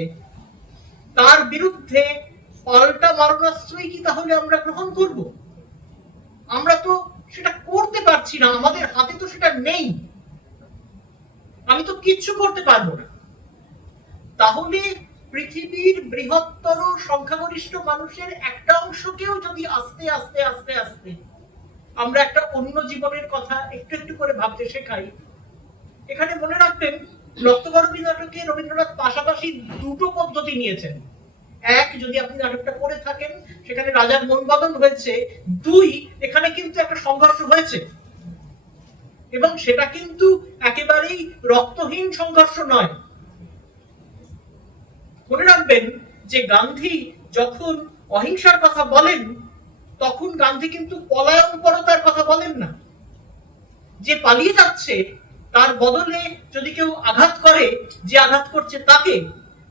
তার বিরুদ্ধে পাল্টা মারণাস্ত্রই কি তাহলে আমরা গ্রহণ করব? আমরা তো সেটা করতে পারছি না, আমাদের হাতে তো সেটা নেই, আমি তো কিচ্ছু করতে পারবো না। তাহলে পৃথিবীর বৃহত্তর সংখ্যাগরিষ্ঠ মানুষের একটা অংশকেও যদি আস্তে আস্তে আস্তে আস্তে আমরা একটা অন্য জীবনের কথা একটু একটু করে ভাবতে শেখাই। এখানে মনে রাখবেন, রক্তগরবী নাটকে রবীন্দ্রনাথ পাশাপাশি দুটো পদ্ধতি নিয়েছেন। এক, যদি আপনি নাটকটা পড়ে থাকেন সেখানে রাজার মন বদল হয়েছে। দুই, এখানে কিন্তু একটা সংঘর্ষ হয়েছে এবং সেটা কিন্তু একেবারেই রক্তহীন সংঘর্ষ নয়। মনে রাখবেন যে গান্ধী যখন অহিংসার কথা বলেন তখন গান্ধী কিন্তু পলায়নপরতার কথা বলেন না। যে পালিয়ে যাচ্ছে তার বদলে যদি কেউ আঘাত করে, যে আঘাত করছে তাকে,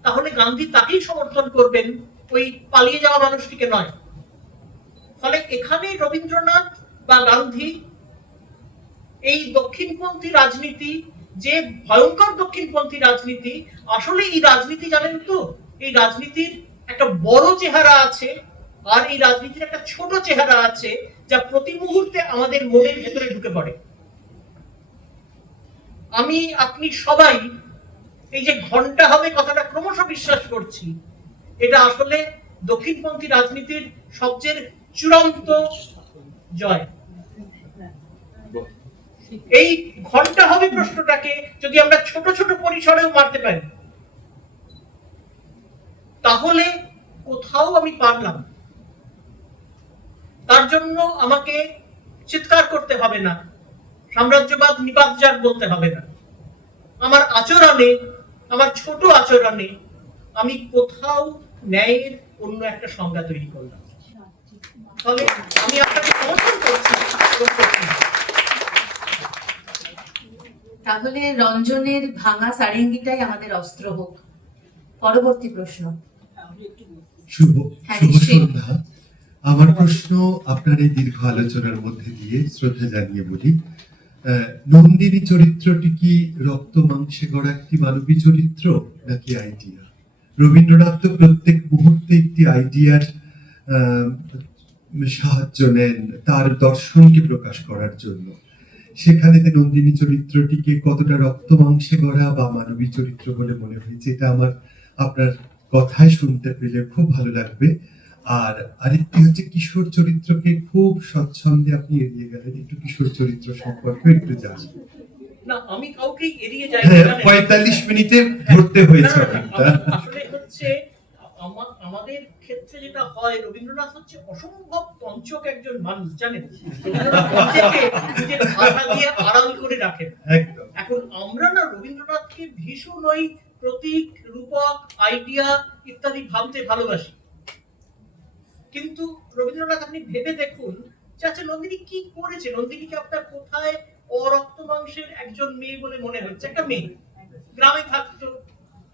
তাহলে গান্ধী তাকেই সমর্থন করবেন, ওই পালিয়ে যাওয়া মানুষটিকে নয়। ফলে এখানে রবীন্দ্রনাথ বা গান্ধী এই দক্ষিণপন্থী রাজনীতি, যে ভয়ঙ্কর দক্ষিণপন্থী রাজনীতি, আসলে এই রাজনীতি জানেন তো, এই রাজনীতির একটা বড় চেহারা আছে আর এই রাজনীতির একটা ছোট চেহারা আছে যা প্রতি মুহূর্তে আমাদের মনের ভেতরে ঢুকে পড়ে। আমি আপনি সবাই এই যে ঘন্টা হবে কথাটা ক্রমশ বিশ্বাস করছি, এটা আসলে দক্ষিণপন্থী রাজনীতির সবচেয়ে চূড়ান্ত জয়। এই ঘন্টা হবে প্রশ্নটাকে যদি আমরা ছোট ছোট পরিসরেও মারতে পারি তাহলে কোথাও আমি পারলাম। তার জন্য আমাকে চিৎকার করতে হবে না, সাম্রাজ্যবাদ নিপাত যাক বলতে হবে না। আমার আচরণে, আমার ছোট আচরণে আমি কোথাও ন্যায়ের অন্য একটা সংজ্ঞা তৈরি করলাম। ফলে আমি আপনাকে সমর্থন করছি। তাহলে রঞ্জনের ভাঙা সারেঙ্গিটাই আমাদের অস্ত্র হোক। পরবর্তী প্রশ্ন। শুভ হ্যাঁ, শুভ নিশ্চয়ই। সন্ধ্যা। আমার প্রশ্ন আপনার এই দীর্ঘ আলোচনার মধ্যে দিয়ে শ্রদ্ধা জানিয়ে বলি, নন্দিনী চরিত্রটি কি রক্ত মাংসে গড়া একটি মানবী চরিত্র নাকি আইডিয়া? রবীন্দ্রনাথ তো প্রত্যেক মুহূর্তে একটি আইডিয়ার সাহায্য নেন তার দর্শনকে প্রকাশ করার জন্য। সেখানে নন্দিনী চরিত্রটিকে কতটা রক্ত মাংসে গড়া বা মানবী চরিত্র বলে মনে হয়েছে, এটা আমার আপনার কথায় শুনতে পেলে খুব ভালো লাগবে। আর আরেকটি হচ্ছে কিশোর চরিত্রকে খুব স্বচ্ছন্দে আপনি এড়িয়ে গেলেন, একটু কিশোর চরিত্র সম্পর্কে একটু জানেন। না, আমি কাউকে এড়িয়ে যাই হ্যাঁ, না। 45 মিনিটে ধরতে হয়েছে অনেকটা। আসলে হচ্ছে আমাদের ক্ষেত্রে যেটা হয়, রবীন্দ্রনাথ হচ্ছে অসম্ভব তঞ্চক একজন মানুষ, জানেন। রবীন্দ্রনাথ নিজেকে নিজের ভাষা দিয়ে আড়াল করে রাখেন। একদম। এখন আমরা না রবীন্দ্রনাথকে ভীষণ ওই প্রতীক, রূপক, আইডিয়া ইত্যাদি ভাবতে ভালোবাসি। কিন্তু রবীন্দ্রনাথ আপনি ভেবে দেখুন যে আচ্ছা নন্দিনী কি করেছে, নন্দিনীকে আপনার কোথায় অরক্ত মাংসের একজন মেয়ে বলে মনে হচ্ছে? একটা মেয়ে গ্রামে থাকতো,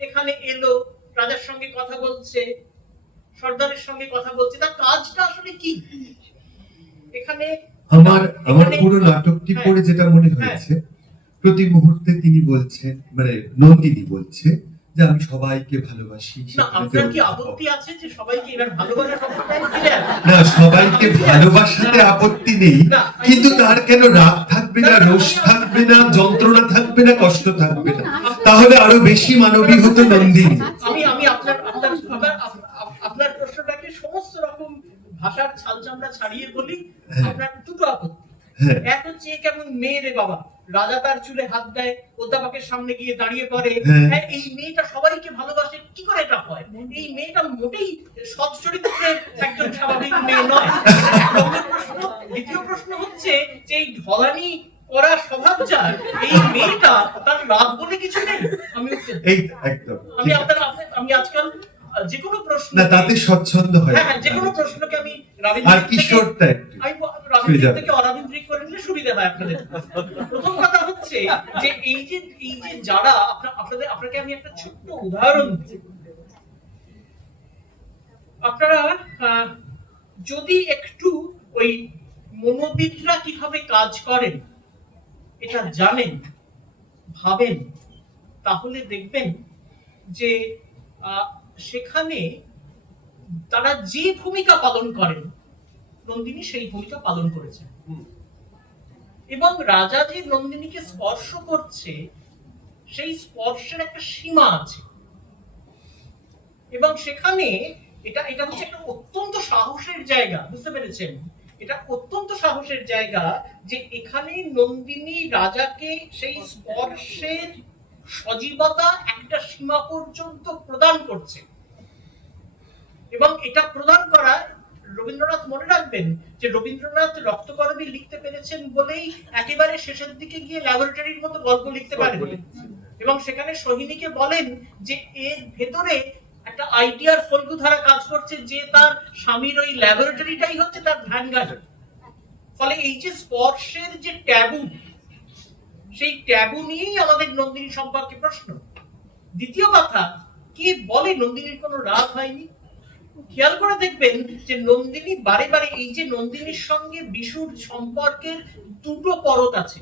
এখানে এলো, রাজার সঙ্গে কথা বলছে, সর্দারের সঙ্গে কথা বলছে, তার কাজটা আসলে কি এখানে? আমার এখানে- পুরো নাটকটি হ্যাঁ। পড়ে যেটা মনে হয়েছে, প্রতি মুহূর্তে তিনি বলছেন, মানে নন্দিনী বলছে যে আমি সবাইকে ভালোবাসি। না, সেখানে আপনার কি তো- আপত্তি আছে যে সবাইকে এবার ভালোবাসা শব্দটাই ফিরে আসে? না, সবাইকে ভালোবাসাতে আপত্তি নেই, কিন্তু তার কেন রাগ থাকবে না, রোষ থাকবে না, যন্ত্রণা থাকবে না, কষ্ট থাকবে না? তাহলে আরো বেশি মানবী হতো নন্দিনী। আমি আপনার প্রশ্নটাকে সমস্ত রকম ভাষার ছালচামড়া ছাড়িয়ে বলি। হ্যাঁ। আপনার দুটো আপত্তি। হ্যাঁ। এক হচ্ছে এ কেমন মেয়ে রে বাবা, রাজা তার চুলে হাত দেয়, অধ্যাপকের সামনে গিয়ে দাঁড়িয়ে পড়ে, হ্যাঁ। হ্যাঁ, এই মেয়েটা সবাইকে ভালোবাসে, কি করে এটা হয়? এই মেয়েটা মোটেই সৎ চরিত্রের একজন স্বাভাবিক মেয়ে নয়। এক নম্বর প্রশ্ন। দ্বিতীয় প্রশ্ন হচ্ছে যে এই ঢলানি করা স্বভাব যার, এই মেয়েটা তার রাগ বলে কিছু নেই। আমি উত্তর দিই। এই একদম আমি ঠিক। আমি আজকাল যে কোনো প্রশ্ন, না, তাতে স্বচ্ছন্দ হয়। হ্যাঁ, যে কোনো প্রশ্নকে আমি আর রাবীন্দ্রিক থেকে- কিশোরটা একটু আমি শুয়ে রাবীন্দ্রিক যাবে। থেকে অরাবীন্দ্রিক করে নিলে সুবিধা হয় আপনাদের। প্রথম কথা হচ্ছে যে এই যে যারা আপনাকে আমি একটা ছোট্ট উদাহরণ দিই। আপনারা যদি একটু ওই মনোবিদরা কিভাবে কাজ করেন এটা জানেন, ভাবেন, তাহলে দেখবেন যে সেখানে তারা যে ভূমিকা পালন করেন, নন্দিনী সেই ভূমিকা পালন করেছে। এবং রাজা যে নন্দিনীকে স্পর্শ করছে, সেই স্পর্শের একটা সীমা আছে। এবং সেখানে এটা হচ্ছে একটা অত্যন্ত সাহসের জায়গা, বুঝতে পেরেছেন? এটা অত্যন্ত সাহসের জায়গা যে এখানে নন্দিনী রাজাকে সেই স্পর্শের সজীবতা একটা সীমা পর্যন্ত প্রদান করছে। এবং এটা প্রদান করা, রবীন্দ্রনাথ মনে রাখবেন যে রবীন্দ্রনাথ রক্তকরবী লিখতে পেরেছেন বলেই একেবারে শেষের দিকে গিয়ে ল্যাবরেটরির মতো গল্প লিখতে পারেন। এবং সেখানে সোহিনীকে বলেন যে এর ভেতরে একটা আইডিয়ার ফল্গুধারা কাজ করছে, যে তার স্বামীর ওই ল্যাবরেটরিটাই হচ্ছে তার ধ্যানঘাট। ফলে এই যে স্পর্শের যে ট্যাবু, সেই ট্যাবু নিয়েই আমাদের নন্দিনী সম্পর্কে প্রশ্ন। দ্বিতীয় কথা, কি বলে নন্দিনীর কোনো রাগ হয়নি? খেয়াল করে দেখবেন যে নন্দিনী বারে বারে, এই যে নন্দিনীর সঙ্গে বিশুর সম্পর্কের দুটো পরত আছে।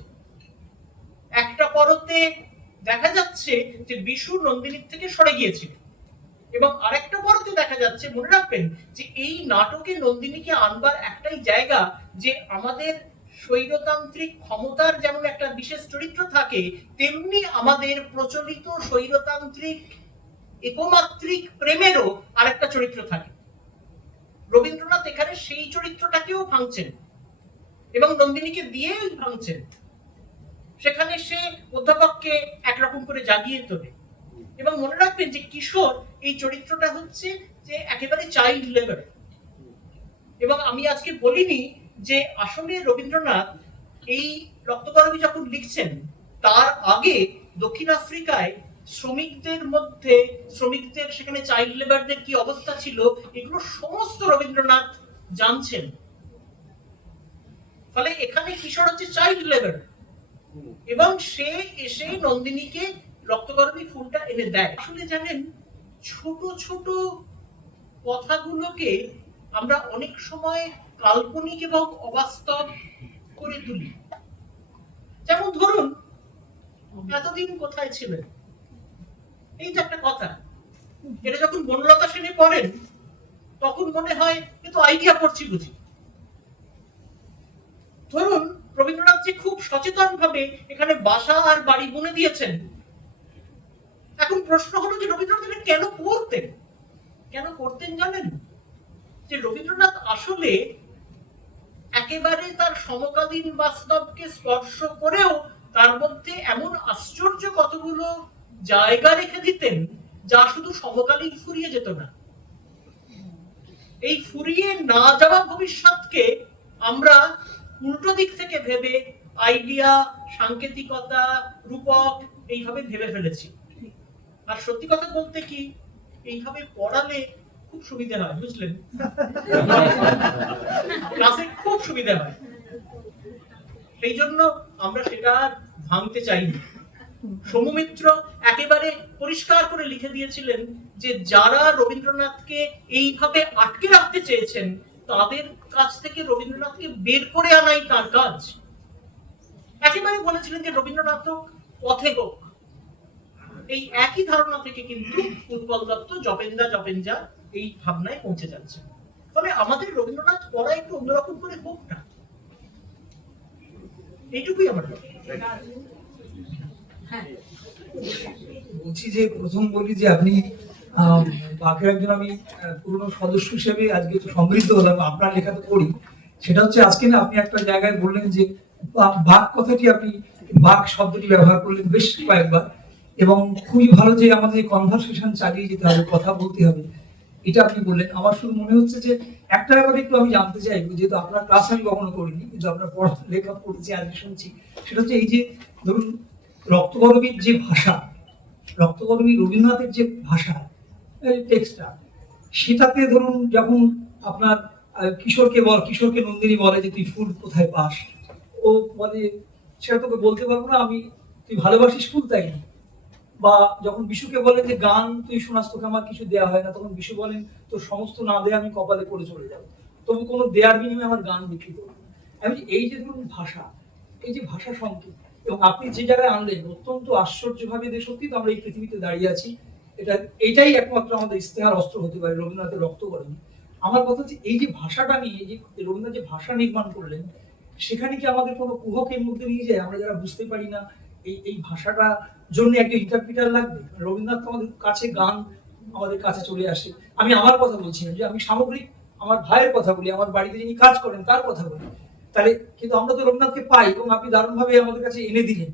একটা পরতে দেখা যাচ্ছে যে বিশু নন্দিনীর থেকে সরে গিয়েছিল, এবং আরেকটা পরতে দেখা যাচ্ছে, মনে রাখবেন যে এই নাটকে নন্দিনীকে আনবার একটাই জায়গা যে আমাদের স্বৈরতান্ত্রিক ক্ষমতার যেমন একটা বিশেষ চরিত্র থাকে, তেমনি আমাদের প্রচলিত স্বৈরতান্ত্রিক একমাত্রিক প্রেমেরও আরেকটা চরিত্র থাকে। রবীন্দ্রনাথ এখানে সেই চরিত্রটাকেও ভাঙছেন এবং নন্দিনীকে দিয়েই ভাঙছেন। সেখানে সে অধ্যাপককে একরকম করে জাগিয়ে তোলে। এবং মনে রাখবেন যে কিশোর এই চরিত্রটা হচ্ছে যে একেবারে চাইল্ড লেবার। এবং আমি আজকে বলিনি যে আসলে রবীন্দ্রনাথ এই রক্তকরবী যখন লিখছেন, তার আগে দক্ষিণ আফ্রিকায় শ্রমিকদের সেখানে চাইল্ড লেবারদের কি অবস্থা ছিল, এগুলো সমস্ত রবীন্দ্রনাথ জানছেন। ফলে এখানে কিশোর হচ্ছে চাইল্ড লেবার, এবং সে এসে নন্দিনীকে রক্তকরবী ফুলটা এনে দেয়। আসলে জানেন, ছোট ছোট কথাগুলোকে আমরা অনেক সময় কাল্পনিক এবং অবাস্তব করে তুলি। যেমন ধরুন, এতদিন কোথায় ছিলেন, এই যে একটা কথা, এটা যখন বনলতা সেনে পড়েন তখন মনে হয় এ তো আইডিয়া করছি বুঝি। ধরুন রবীন্দ্রনাথ যে খুব সচেতন ভাবে এখানে বাসা আর বাড়ি বুনে দিয়েছেন, এখন প্রশ্ন হলো যে রবীন্দ্রনাথ কেন করতেন জানেন? যে রবীন্দ্রনাথ আসলে একেবারে তার সমকালীন বাস্তবকে স্পর্শ করেও তার মধ্যে এমন আশ্চর্য কতগুলো জায়গা রেখে দিতেন যা শুধু সমকালীন ফুরিয়ে যেত না। এই ফুরিয়ে না যাওয়া ভবিষ্যৎকে আমরা উল্টো দিক থেকে ভেবে আইডিয়া, সাংকেতিকতা, রূপক এইভাবে ভেবে ফেলেছি। আর সত্যি কথা বলতে কি, এইভাবে পড়ালে খুব সুবিধা হয়, বুঝলেন? ক্লাসে খুব সুবিধা হয়, সেই জন্য আমরা সেটা ভাঙতে চাইনি। সৌমিত্র একেবারে পরিষ্কার করে লিখে দিয়েছিলেন যে যারা রবীন্দ্রনাথকে এইভাবে আটকে রাখতে চেয়েছেন তাদের কাছ থেকে রবীন্দ্রনাথকে বের করে আনাই তার কাজ। একেবারে বলেছিলেন যে রবীন্দ্রনাথ পথে হোক। এই একই ধারণা থেকে কিন্তু উৎপল দত্ত জপেনজা এই ভাবনায় পৌঁছে যাচ্ছে। তবে আমাদের রবীন্দ্রনাথ পড়া একটু অন্যরকম করে হোক না, এইটুকুই আমার হ্যাঁ, বলছি যে প্রথম বলি যে আপনি বাকের একজন আমি পুরনো সদস্য হিসেবে আজকে একটু সমৃদ্ধ হলাম, আপনার লেখা তো পড়ি। সেটা হচ্ছে আজকে না আপনি একটা জায়গায় বললেন যে বাক কথাটি, আপনি বাক শব্দটি ব্যবহার করলেন বেশ কয়েকবার, এবং খুবই ভালো যে আমাদের কনভারসেশন চালিয়ে যেতে হবে, কথা বলতে হবে, এটা আপনি বললেন। আমার শুধু মনে হচ্ছে যে একটা ব্যাপারে একটু আমি জানতে চাইবো, যেহেতু আপনার ক্লাস আমি কখনো করিনি কিন্তু আপনার পড়া লেখা পড়েছি আজকে শুনছি, সেটা হচ্ছে এই যে ধরুন রক্তগরবীর যে ভাষা, রক্তগরবী রবীন্দ্রনাথের যে ভাষা টেক্সটটা, সেটাতে ধরুন যখন আপনার কিশোরকে নন্দিনী বলে যে তুই ফুল কোথায় পাস, ও বলে সেটা তোকে বলতে পারবো না, আমি তুই ভালোবাসিস ফুল তাই না। বা যখন বিশুকে বলেন যে গান তুই শোনাস, তোকে আমার কিছু দেয়া হয় না, তখন বিশু বলেন তোর সমস্ত না দেয়া আমি কপালে পড়ে চলে যাবো, তবু কোনো দেয়ার বিনিময়ে আমার গান বিক্রি করবো। আমি এই যে ধরুন ভাষা, এই যে ভাষা সংকেত, এবং আপনি যে জায়গায় আনলেন অত্যন্ত আশ্চর্যভাবে, যে সত্যি তো আমরা এই পৃথিবীতে দাঁড়িয়ে আছি, এইটাই একমাত্র আমাদের ইস্তেহার অস্ত্র হতে পারে, রবীন্দ্রনাথের রক্তগরবী। আমার কথা হচ্ছে এই যে ভাষাটা নিয়ে, যে রবীন্দ্রনাথ যে ভাষা নির্মাণ করলেন, সেখানে কি আমাদের কোনো কুহকের মধ্যে নিয়ে যায়, আমরা যারা বুঝতে পারি না এই ভাষাটা জন্য একটা ইন্টারপ্রিটার লাগবে? আমাদের কাছে গান আমাদের কাছে চলে আসে। আমি আমার কথা বলছি না, যে আমি সামগ্রিক আমার ভাইয়ের কথা বলি, আমার বাড়িতে যিনি কাজ করেন তার কথা বলি, তাহলে কিন্তু আমরা তো রবীন্দ্রনাথকে পাই, এবং আপনি দারুণভাবে আমাদের কাছে এনে দিলেন।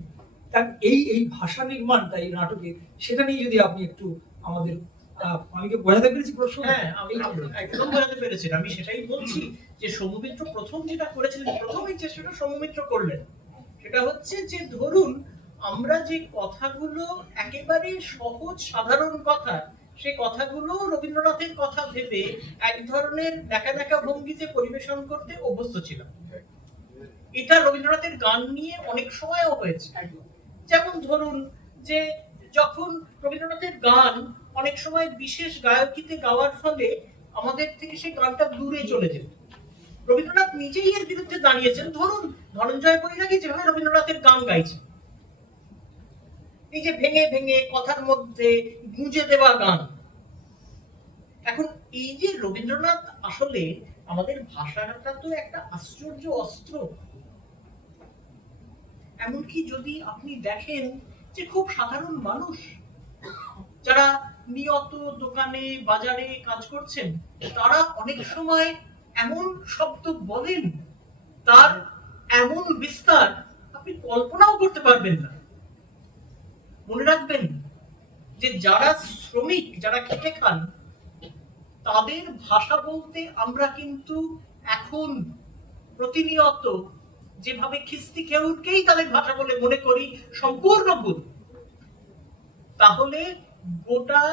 এই ভাষা নির্মাণটা এই নাটকে, সেটা নিয়ে যদি আপনি একটু আমাদের, আমি কি বোঝাতে পেরেছি প্রশ্ন? হ্যাঁ, একদম বোঝাতে পেরেছেন। আমি সেটাই বলছি যে সৌমিত্র প্রথম যেটা করেছিলেন, প্রথম এই চেষ্টাটা সৌমিত্র করলেন, সেটা হচ্ছে যে ধরুন আমরা যে কথাগুলো একেবারে সহজ সাধারণ কথা, সে কথাগুলো রবীন্দ্রনাথের কথা ভেবে এক ধরনের দেখা ভঙ্গিতে পরিবেশন করতে অভ্যস্ত ছিলাম। এটা রবীন্দ্রনাথের গান নিয়ে অনেক সময়ও হয়েছে। যেমন ধরুন যে যখন রবীন্দ্রনাথের গান অনেক সময় বিশেষ গায়কিতে গাওয়ার ফলে আমাদের থেকে সেই গানটা দূরে চলে যেত, রবীন্দ্রনাথ নিজেই এর বিরুদ্ধে দাঁড়িয়েছেন। ধরুন ধনঞ্জয় বৈরাগী যেভাবে রবীন্দ্রনাথের গান গাইছে, এই যে ভেঙে ভেঙে কথার মধ্যে গুঁজে দেওয়া গান। এখন এই যে রবীন্দ্রনাথ, আসলে আমাদের ভাষাটা তো একটা আশ্চর্য অস্ত্র। এমনকি যদি আপনি দেখেন যে খুব সাধারণ মানুষ যারা নিয়ত দোকানে বাজারে কাজ করছেন, তারা অনেক সময় এমন শব্দ বলেন, তার এমন বিস্তার আপনি কল্পনাও করতে পারবেন না। মনে রাখবেন যে যারা শ্রমিক, যারা খেটে খান, তাদের ভাষা বলতে আমরা কিন্তু এখন প্রতিনিয়ত যেভাবে খিস্তি খেউরকেই তাদের ভাষা বলে মনে করি, সম্পূর্ণ ভুল। তাহলে গোটা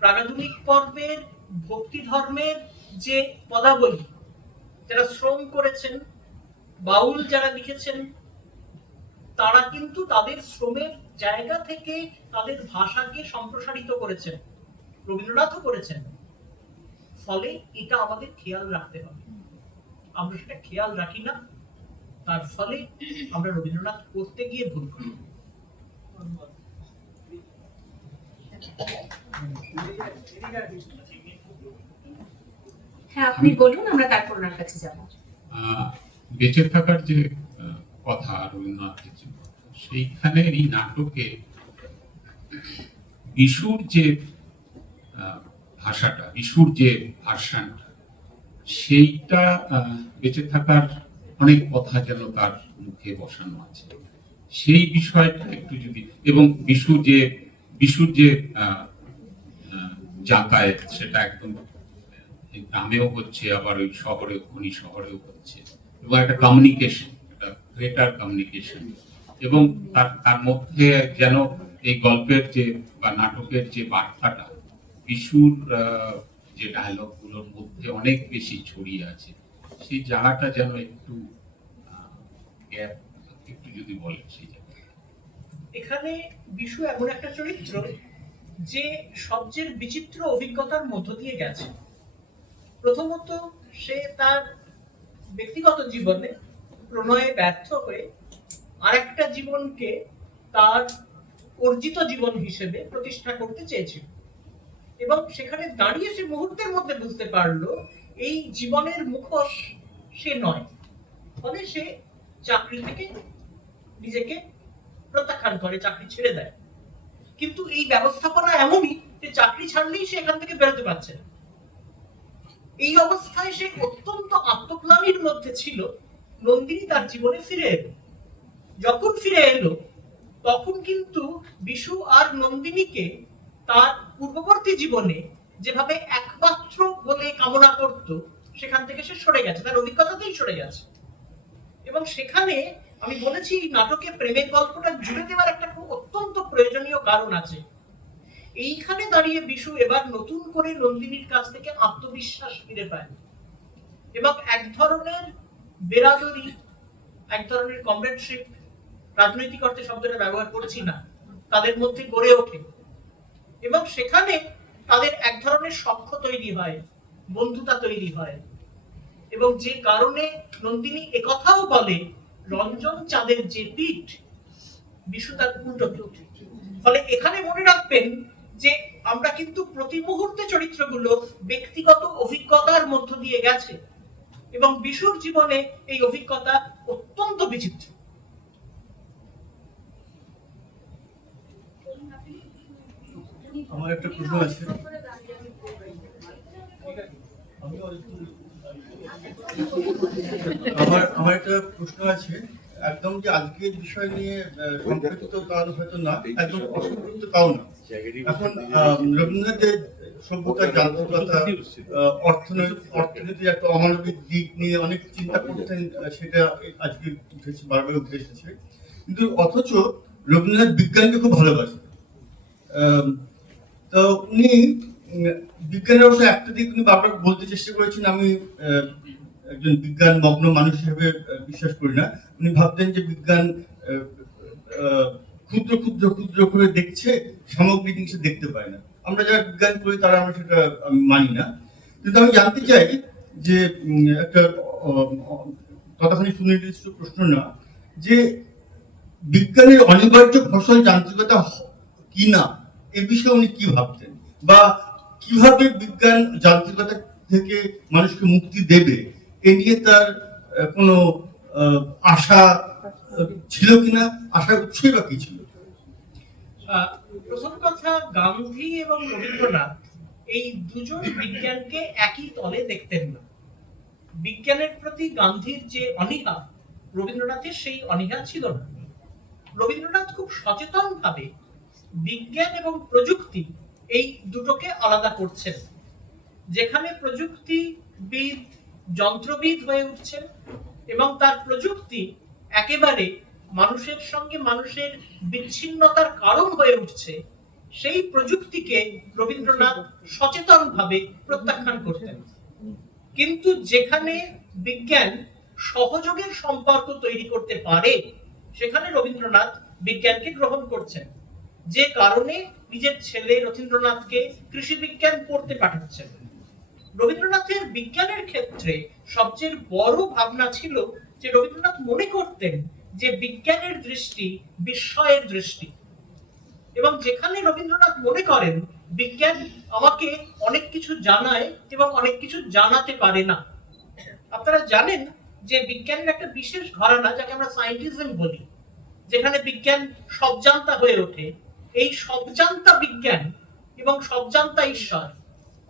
প্রাগাধুনিক পর্বের ভক্তি ধর্মের যে পদাবলী, যারা শ্রম করেছেন, বাউল যারা লিখেছেন, তারা কিন্তু তাদের শ্রমের জায়গা থেকে তাদের ভাষাকে সম্প্রসারিত করেছেন, রবীন্দ্রনাথও করেছেন। ফলে এটা আমাদের খেয়াল রাখতে হবে। আমরা সেটা খেয়াল রাখি না, তার ফলে আমরা রবীন্দ্রনাথ করতে গিয়ে ভুল করি। হ্যাঁ, আপনি বলুন, আমরা তারপর ওনার কাছে যাব। বেঁচে থাকার যে কথা রবীন্দ্রনাথের, সেইখানে এই নাটকে বিশুর যে ভাষাটা, বিশুর যে ভার্সানটা, সেইটা বেঁচে থাকার অনেক কথা যেন তার মুখে বসানো আছে, সেই বিষয়টা একটু যদি, এবং বিশুর যে যাতায়াত, সেটা একদম গ্রামেও হচ্ছে, আবার ওই শহরে, খনি শহরেও হচ্ছে, এবং একটা কমিউনিকেশন, একটা গ্রেটার কমিউনিকেশন, এবং তার মধ্যে যেন এই গল্পের যে বা নাটকের যে বার্তাটা বিশুর যে ডায়লগ গুলোর মধ্যে অনেক বেশি ছড়িয়ে আছে, সেই জায়গাটা যেন একটু গ্যাপ, একটু যদি বলেন সেই জায়গাটা। এখানে বিশু এমন একটা চরিত্র যে সবচেয়ে বিচিত্র অভিজ্ঞতার মধ্য দিয়ে গেছে। প্রথমত, সে তার ব্যক্তিগত জীবনে প্রণয়ে ব্যর্থ হয়ে আরেকটা জীবনকে তার অর্জিত জীবন হিসেবে প্রতিষ্ঠা করতে চেয়েছিল, এবং সেখানে দাঁড়িয়ে সে মুহূর্তের মধ্যে বুঝতে পারলো এই জীবনের মুখোশ সে নয়। ফলে সে চাকরি থেকে নিজেকে প্রত্যাখ্যান করে, চাকরি ছেড়ে দেয়। কিন্তু এই ব্যবস্থাপনা এমনই যে চাকরি ছাড়লেই সে এখান থেকে বেরোতে পারছে না। এই অবস্থায় সে অত্যন্ত আত্মগ্লানির মধ্যে ছিল। নন্দিনী তার জীবনে ফিরে এলো। যখন ফিরে এলো তখন কিন্তু বিশু আর নন্দিনীকে তার পূর্ববর্তী জীবনে যেভাবে একমাত্র বলে কামনা করত, সেখান থেকে সে সরে গেছে, তার অভিজ্ঞতাতেই সরে গেছে। এবং সেখানে আমি বলেছি নাটকে প্রেমের গল্পটা জুড়ে দেওয়ার একটা খুব অত্যন্ত প্রয়োজনীয় কারণ আছে। এইখানে দাঁড়িয়ে বিশু এবার নতুন করে নন্দিনীর কাছ থেকে আত্মবিশ্বাস ফিরে পায় এবং এক ধরনের বেরাদরি, এক ধরনের কমরেডশিপ, রাজনৈতিক অর্থে শব্দটা ব্যবহার করছি না, তাদের মধ্যে গড়ে ওঠে। এবং সেখানে তাদের এক ধরনের সখ্য তৈরি হয়, বন্ধুতা তৈরি হয়। এবং যে কারণে নন্দিনী একথাও বলে, রঞ্জন চাঁদের যে পিঠ, বিশু তার উল্টো পিঠ। ফলে এখানে মনে রাখবেন যে আমরা কিন্তু প্রতি মুহূর্তে চরিত্রগুলো ব্যক্তিগত অভিজ্ঞতার মধ্য দিয়ে গেছে, এবং বিশুর জীবনে এই অভিজ্ঞতা অত্যন্ত বিচিত্র। আমার একটা প্রশ্ন আছে। আমার একটা প্রশ্ন আছে, একদম যে আজকের বিষয় নিয়ে সম্পৃক্ত তার হয়তো না, একদম অসম্পৃক্ত তাও না। এখন রবীন্দ্রনাথের সভ্যতার যান্ত্রিকতা, অর্থনীতির একটা অমানবিক দিক নিয়ে অনেক চিন্তা করতেন, সেটা আজকে উঠেছে, বারবার উঠে এসেছে। কিন্তু অথচ রবীন্দ্রনাথ বিজ্ঞানকে খুব ভালোবাসেন। তো উনি বিজ্ঞানের অবশ্য একটা দিক উনি বারবার বলতে চেষ্টা করেছেন, আমি একজন বিজ্ঞান মগ্ন মানুষ হিসেবে বিশ্বাস করি না। উনি ভাবতেন যে বিজ্ঞান ক্ষুদ্র ক্ষুদ্র ক্ষুদ্র করে দেখছে, সামগ্রিক জিনিস দেখতে পায় না। আমরা যারা বিজ্ঞান করি তারা আমরা সেটা মানি না। কিন্তু আমি জানতে চাই যে একটা ততখানি সুনির্দিষ্ট প্রশ্ন না, যে বিজ্ঞানের অনিবার্য ফসল যান্ত্রিকতা কি না, এ বিষয়ে উনি কি ভাবতেন, বা কিভাবে বিজ্ঞান যান্ত্রিকতা থেকে মানুষকে মুক্তি দেবে, এ নিয়ে তার কোনো আশা ছিল কিনা, আশার উৎসই বা কি ছিল? প্রথম কথা, গান্ধী এবং রবীন্দ্রনাথ এই দুজন বিজ্ঞানকে একই তলে দেখতেন না। বিজ্ঞানের প্রতি গান্ধীর যে অনীহা, রবীন্দ্রনাথের সেই অনীহা ছিল না। রবীন্দ্রনাথ খুব সচেতন ভাবে বিজ্ঞান এবং প্রযুক্তি এই দুটোকে আলাদা করছেন। যেখানে প্রযুক্তিবিদ যন্ত্রবিদ হয়ে উঠছেন এবং তার প্রযুক্তি একেবারে মানুষের সঙ্গে মানুষের বিচ্ছিন্নতার কারণ হয়ে উঠছে, সেই প্রযুক্তিকে রবীন্দ্রনাথ সচেতনভাবে প্রত্যাখ্যান করতেন। কিন্তু যেখানে বিজ্ঞান সহযোগের সম্পর্ক তৈরি করতে পারে, সেখানে রবীন্দ্রনাথ বিজ্ঞানকে গ্রহণ করছেন। যে কারণে নিজের ছেলে রথীন্দ্রনাথকে কৃষি বিজ্ঞান পড়তে পাঠাচ্ছেন। রবীন্দ্রনাথের বিজ্ঞানের ক্ষেত্রে সবচেয়ে বড় ভাবনা ছিল যে রবীন্দ্রনাথ মনে করতেন যে বিজ্ঞানের দৃষ্টি বিস্ময়ের দৃষ্টি, এবং যেখানে রবীন্দ্রনাথ মনে করেন বিজ্ঞান আমাকে অনেক কিছু জানায় এবং অনেক কিছু জানাতে পারে না। আপনারা জানেন যে বিজ্ঞানের একটা বিশেষ ঘরানা, যাকে আমরা সায়েন্টিজম বলি, যেখানে বিজ্ঞান সবজান্তা হয়ে ওঠে। এই সবজান্তা বিজ্ঞান এবং সবজান্তা ঈশ্বর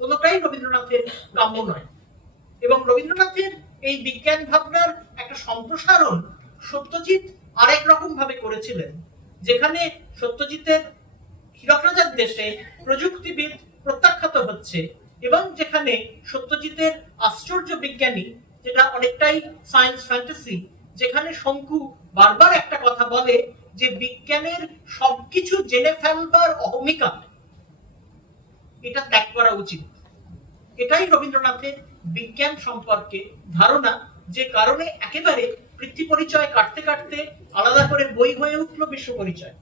কোনোটাই রবীন্দ্রনাথের কাম্য নয়। এবং রবীন্দ্রনাথের এই বিজ্ঞান ভাবনার একটা সম্প্রসারণ সত্যজিৎ আরেক রকম ভাবে করেছিলেন, যেখানে সত্যজিতের হীরক রাজার দেশে প্রযুক্তিবিদ প্রত্যাখ্যাত হচ্ছে, এবং যেখানে সত্যজিতের আশ্চর্য বিজ্ঞানী, যেটা অনেকটাই সায়েন্স ফ্যান্টাসি, যেখানে শঙ্কু বারবার একটা কথা বলে যে বিজ্ঞানের সবকিছু জেনে ফেলবার অহমিকা, এটা ত্যাগ করা উচিত। এটাই রবীন্দ্রনাথের বিজ্ঞান সম্পর্কে ধারণা, যে কারণে একেবারে পৃথ্বী পরিচয় কাটতে কাটতে আলাদা করে বই হয়ে উঠলো বিশ্ব পরিচয়।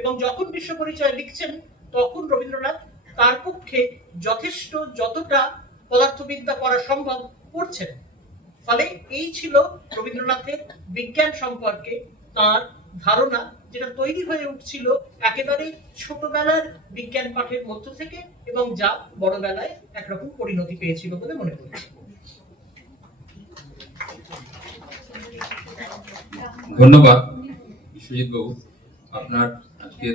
এবং যখন বিশ্ব পরিচয় লিখছেন তখন রবীন্দ্রনাথ তার পক্ষে যথেষ্ট যতটা পদার্থবিদ্যা পড়া সম্ভব পড়ছেন। ফলে এই ছিল রবীন্দ্রনাথের বিজ্ঞান সম্পর্কে তার ধারণা, যেটা তৈরি হয়ে উঠছিল একেবারে ছোটবেলার বিজ্ঞান পাঠের মধ্য থেকে এবং যা বড়বেলায় একরকম পরিণতি পেয়েছিল বলে মনে করছি। ধন্যবাদ বিশ্বজিৎ বাবু, আপনার আজকের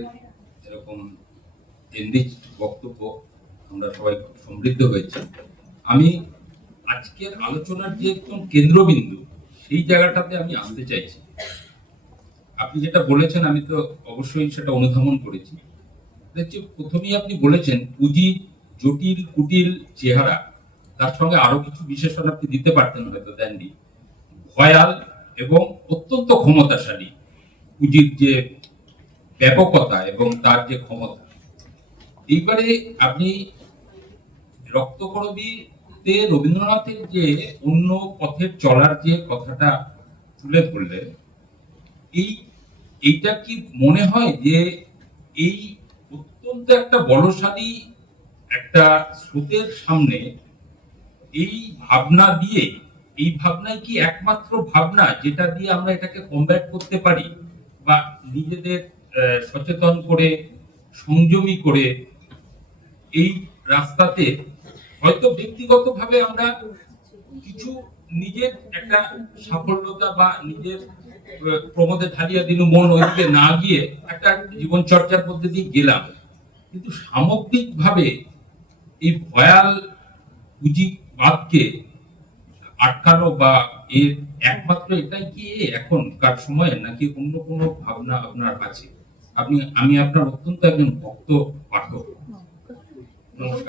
এরকম এনরিচড বক্তব্য আমরা সবাই খুব সমৃদ্ধ হয়েছি। আমি আজকের আলোচনার যে একদম কেন্দ্রবিন্দু সেই জায়গাটাতে আমি আসতে চাইছি। আপনি যেটা বলেছেন আমি তো অবশ্যই সেটা অনুধাবন করেছি। দেখছি প্রথমেই আপনি বলেছেন পুঁজি জটিল কুটিল চেহারা, তার সঙ্গে আরো কিছু বিশেষণ আপনি দিতে পারতেন হয়তো দেননি, ভয়াল এবং অত্যন্ত ক্ষমতাশালী। পুঁজির যে ব্যাপকতা এবং তার যে ক্ষমতা, এইবারে আপনি রক্তকরবীতে রবীন্দ্রনাথের যে অন্য পথের চলার যে কথাটা তুলে ধরলেন, এইটা কি মনে হয় যে এই অত্যন্ত একটা বলশালী একটা স্রোতের সামনে এই ভাবনা দিয়ে, এই ভাবনাই কি একমাত্র ভাবনা যেটা দিয়ে আমরা এটাকে কমব্যাট করতে পারি, বা নিজেদের সচেতন করে সংযমী করে এই রাস্তাতে হয়তো ব্যক্তিগতভাবে আমরা কিছু নিজের একটা সাফল্যতা বা নিজের প্রমোদে ঢালিয়া দিন মন ওইদিকে না গিয়ে একটা জীবন চর্চার মধ্যে দিয়ে গেলাম, কিন্তু সামগ্রিকভাবে এই ভয়াল পুঁজিবাদকে আটকানো বা এর একমাত্র এটাই কি এখনকার সময়ে, নাকি অন্য কোনো ভাবনা আপনার আছে? আমি আপনার অত্যন্ত একজন ভক্ত পাঠক।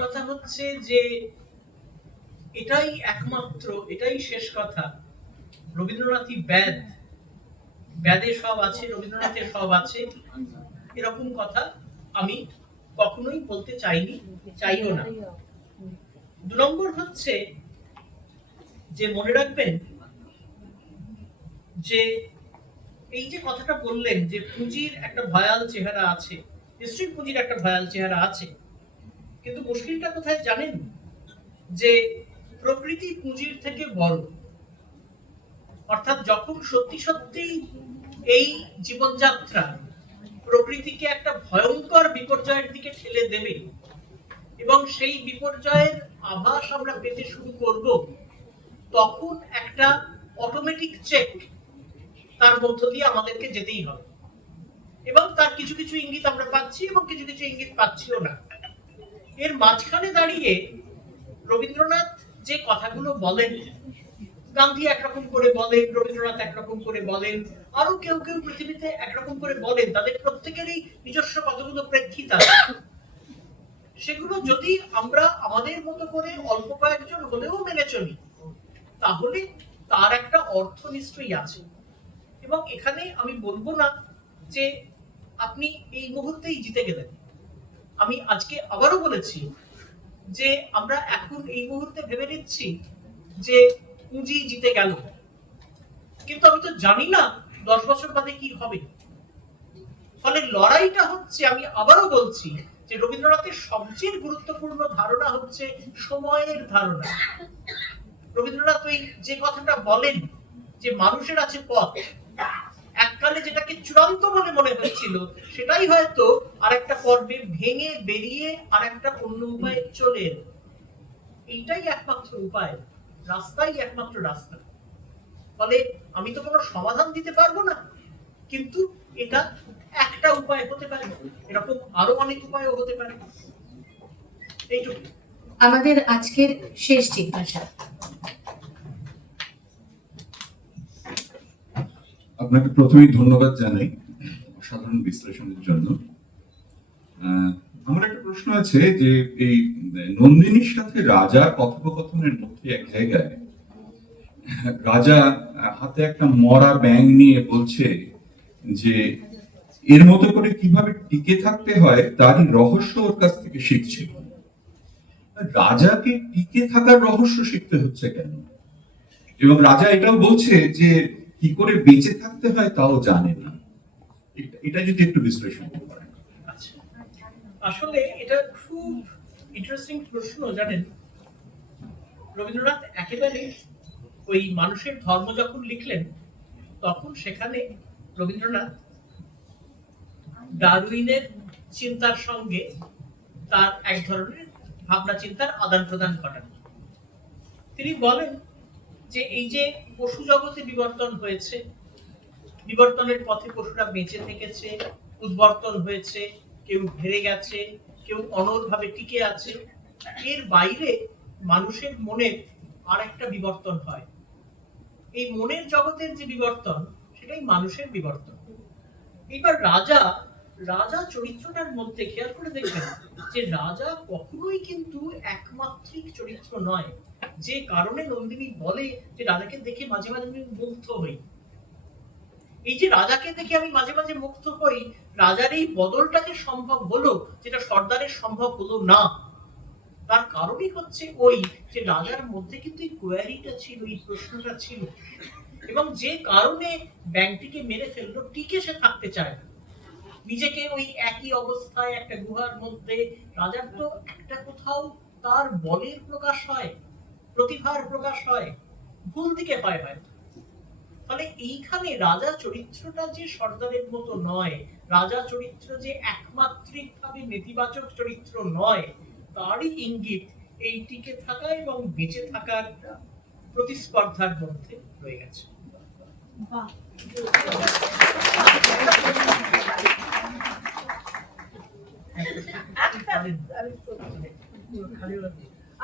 কথা হচ্ছে যে এটাই একমাত্র, এটাই শেষ কথা। রবীন্দ্রনাথই বেদে সব আছে, রবীন্দ্রনাথের সব আছে, এরকম কথা আমি কখনোই বলতে চাইনি, চাইও না। 2 নম্বর হচ্ছে যে মনে রাখবেন যে এই যে কথাটা বললেন যে পুঁজির একটা ভয়াল চেহারা আছে, নিশ্চয়ই পুঁজির একটা ভয়াল চেহারা আছে, কিন্তু মুশকিলটা কোথায় জানেন? যে প্রকৃতি পুঁজির থেকে বড়। অর্থাৎ যখন সত্যি সত্যি এই জীবনযাত্রা প্রকৃতিকে একটা ভয়ঙ্কর বিপর্যয়ের দিকে ঠেলে দেবে এবং সেই বিপর্যয়ের আভাস আমরা পেতে শুরু করব, তখন একটা অটোমেটিক চেক তার মধ্য দিয়ে আমাদেরকে যেতেই হবে। এবং তার কিছু কিছু ইঙ্গিত আমরা পাচ্ছি এবং কিছু কিছু ইঙ্গিত পাচ্ছিও না। এর মাঝখানে দাঁড়িয়ে রবীন্দ্রনাথ যে কথাগুলো বলেন, গান্ধী একরকম করে বলেন, রবীন্দ্রনাথ একরকম করে বলেন, আরো কেউ কেউ পৃথিবীতে একরকম করে বলেন, তাদের প্রত্যেকেরই নিজস্ব কতগুলো প্রেক্ষিত আছে। সেগুলো যদি আমরা আমাদের মতো করে অল্প কয়েকজন হলেও মেনে চলি, তাহলে তার একটা অর্থ নিশ্চয়ই আছে। এবং এখানে আমি বলবো না যে আপনি এই মুহূর্তেই জিতে গেলেন। আমি আজকে আবারও বলেছি যে আমরা এখন এই মুহূর্তে ভেবে নিচ্ছি যে পুঁজি জিতে গেল, কিন্তু আমি তো জানি না 10 বছর বাদে কি হবে। ফলে লড়াইটা হচ্ছে, আমি আবারও বলছি যে রবীন্দ্রনাথের সবচেয়ে গুরুত্বপূর্ণ ধারণা হচ্ছে সময়ের ধারণা। রবীন্দ্রনাথ ওই যে কথাটা বলেন যে মানুষের আছে পথ, এককালে যেটাকে চূড়ান্ত বলে মনে হয়েছিল সেটাই হয়তো আরেকটা পর্বে ভেঙে বেরিয়ে আরেকটা অন্য উপায়ে চলে এলো। এইটাই একমাত্র উপায়, রাস্তাই একমাত্র রাস্তা। ফলে আমি তো কোনো সমাধান দিতে পারবো না, কিন্তু এটা একটা উপায় হতে পারে, এরকম আরো অনেক উপায়ও হতে পারে। এইটুকু আমাদের আজকের শেষ জিজ্ঞাসা। আপনাকে প্রথমেই ধন্যবাদ জানাই অসাধারণ বিশ্লেষণের জন্য। আমার একটা প্রশ্ন আছে যে এই নন্দিনীর সাথে রাজার কথোপকথনের মধ্যে এক জায়গায় রাজা হাতে একটা মরা ব্যাঙ নিয়ে বলছে যে এর মতো করে কিভাবে টিকে থাকতে হয় তারই রহস্য ওর কাছ থেকে শিখছিল। রাজাকে টিকে থাকার রহস্য শিখতে হচ্ছে কেন? এবং রাজা এটাও বলছে যে কি করে বেঁচে থাকতে হয় তাও জানে না। এটা যদি একটু বিশ্লেষণ করেন। আসলে এটা খুব ইন্টারেস্টিং প্রশ্ন। জানেন, রবীন্দ্রনাথ একেবারে ওই মানুষের ধর্ম যখন লিখলেন তখন সেখানে রবীন্দ্রনাথ ডারউইনের চিন্তার সঙ্গে তার এক ধরনের ভাবনা চিন্তার আদান প্রদান ঘটান। তিনি বলেন যে এই যে পশু জগতে বিবর্তন হয়েছে, বিবর্তনের পথে পশুরা বেঁচে থেকেছে, উদ্বর্তন হয়েছে, কেউ হেরে গেছে, কেউ অনড়ভাবে টিকে আছে, এর বাইরে মানুষের মনের আর একটা বিবর্তন হয়। এই মনের জগতের যে বিবর্তন সেটাই মানুষের বিবর্তন। এবার রাজা চরিত্রটার মধ্যে খেয়াল করে দেখবেন যে রাজা কখনোই কিন্তু একমাত্রিক চরিত্র নয়, যে কারণে নন্দিনী বলে যে রাজাকে দেখে মাঝে মাঝে আমি মুগ্ধ হই। এই যে রাজাকে দেখে আমি মাঝে মাঝে মুগ্ধ হই, রাজার এই বদলটা যে সম্ভব হলো, যেটা সর্দারের সম্ভব হলো না, তার কারণই হচ্ছে ওই যে রাজার মধ্যে কিন্তু এই কোয়ারিটা ছিল, এই প্রশ্নটা ছিল, এবং যে কারণে ব্যাংকটিকে মেরে ফেললো, টিকে সে থাকতে চায় না। নিজেকে ওই একই অবস্থায় একটা গুহার মধ্যে, রাজার তো একটা কোথাও তার বলের প্রকাশ হয়, প্রতিভার প্রকাশ হয়, ভুল দিকে হয়। ফলে এইখানে রাজা চরিত্রটা যে সর্দারের মতো নয়, রাজা চরিত্র যে একমাত্রিক ভাবে নেতিবাচক চরিত্র নয়, তারই ইঙ্গিত এই টিকে থাকা এবং বেঁচে থাকার প্রতিস্পর্ধার মধ্যে রয়ে গেছে।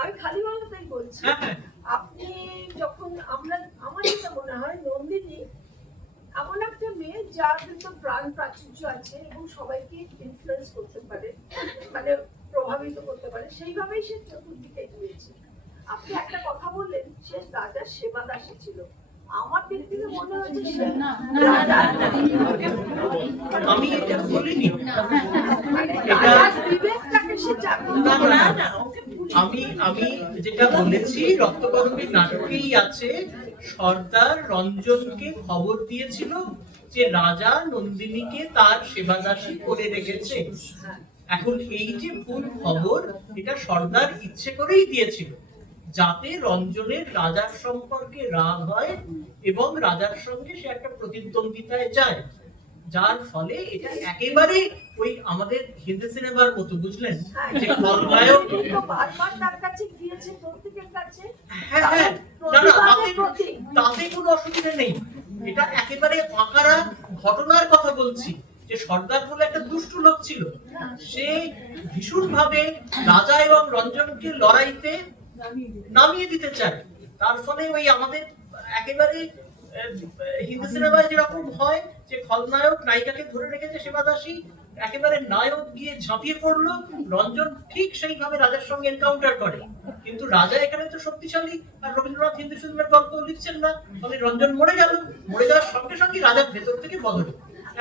আমি খালি বলতেই বলছি, আপনি যখন আমার যেটা মনে হয় নন্দিনী এমন একটা মেয়ে যার কিন্তু প্রাণ প্রাচুর্য আছে এবং সবাইকে ইনফ্লুয়েন্স করতে পারে, মানে প্রভাবিত করতে পারে, সেইভাবেই সে চতুর্দিকে গিয়েছে। আপনি একটা কথা বললেন সে রাজার সেবা দাসী ছিল, আমার দিক থেকে মনে হচ্ছে আমি এটা বলিনি, বিবেকটাকে সে আমি যেটা বলেছি রক্তকরবীর নাটকেই আছে, সর্দার রঞ্জনকে খবর দিয়েছিল যে রাজা নন্দিনীকে তার সেবাদাসী করে রেখেছে। এখন এই যে ভুল খবর, এটা সর্দার ইচ্ছে করেই দিয়েছিল যাতে রঞ্জনের রাজার সম্পর্কে রাগ হয় এবং রাজার সঙ্গে সে একটা প্রতিদ্বন্দ্বিতায় যায়, যার ফলে এটা একেবারে ওই আমাদের হিন্দি সিনেমার মতো, বুঝলেন, যে খলনায়ক বারবার তার কাছে গিয়েছে, প্রত্যেকের কাছে। তাতে কোনো অসুবিধা নেই, এটা একেবারে আকারা ঘটনার কথা বলছি যে সর্দার বলে একটা দুষ্টু লোক ছিল, সে ভীষণ ভাবে রাজা এবং রঞ্জনকে লড়াইতে নামিয়ে দিতে চায়। তার ফলে ওই আমাদের একেবারে হিন্দি সিনেমায় যেরকম হয় যে খলনায়ক নায়িকাকে ধরে রেখেছে সেবাদাসী, একেবারে নায়ক গিয়ে ঝাঁপিয়ে পড়লো, রঞ্জন ঠিক সেইভাবে রাজার সঙ্গে এনকাউন্টার করে, কিন্তু রাজা এখানে তো শক্তিশালী, আর রবীন্দ্রনাথ হিন্দি সিনেমার গল্প লিখছেন না, ফলে রঞ্জন মরে গেল, মরে যাওয়ার সঙ্গে সঙ্গে রাজার ভেতর থেকে বদল,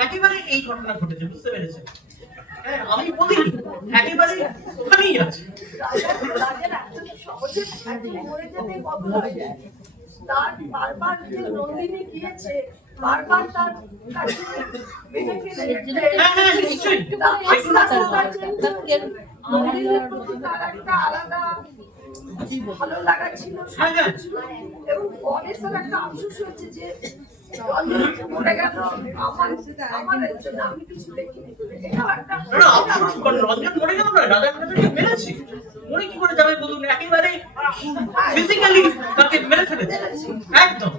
একেবারে এই ঘটনা ঘটেছে, বুঝতে পেরেছেন? হ্যাঁ, আমি বলিনি, একেবারে ওখানেই আছে। তার বারবার যে নন্দিনী গিয়েছে, বারবার তার কাছে নন্দিনীর প্রতি তার একটা আলাদা ভালো লাগা ছিল, এবং পরে তার একটা আফসোস হয়েছে যে মরে গেল, আমার জন্য আমি কিছু দেখিনি। রঞ্জন মরে গেল না, রাজা মেরেছি, মরে কি করে যাবে বলুন, একেবারে ফিজিক্যালি তাকে মেরে ফেলেছে একদম।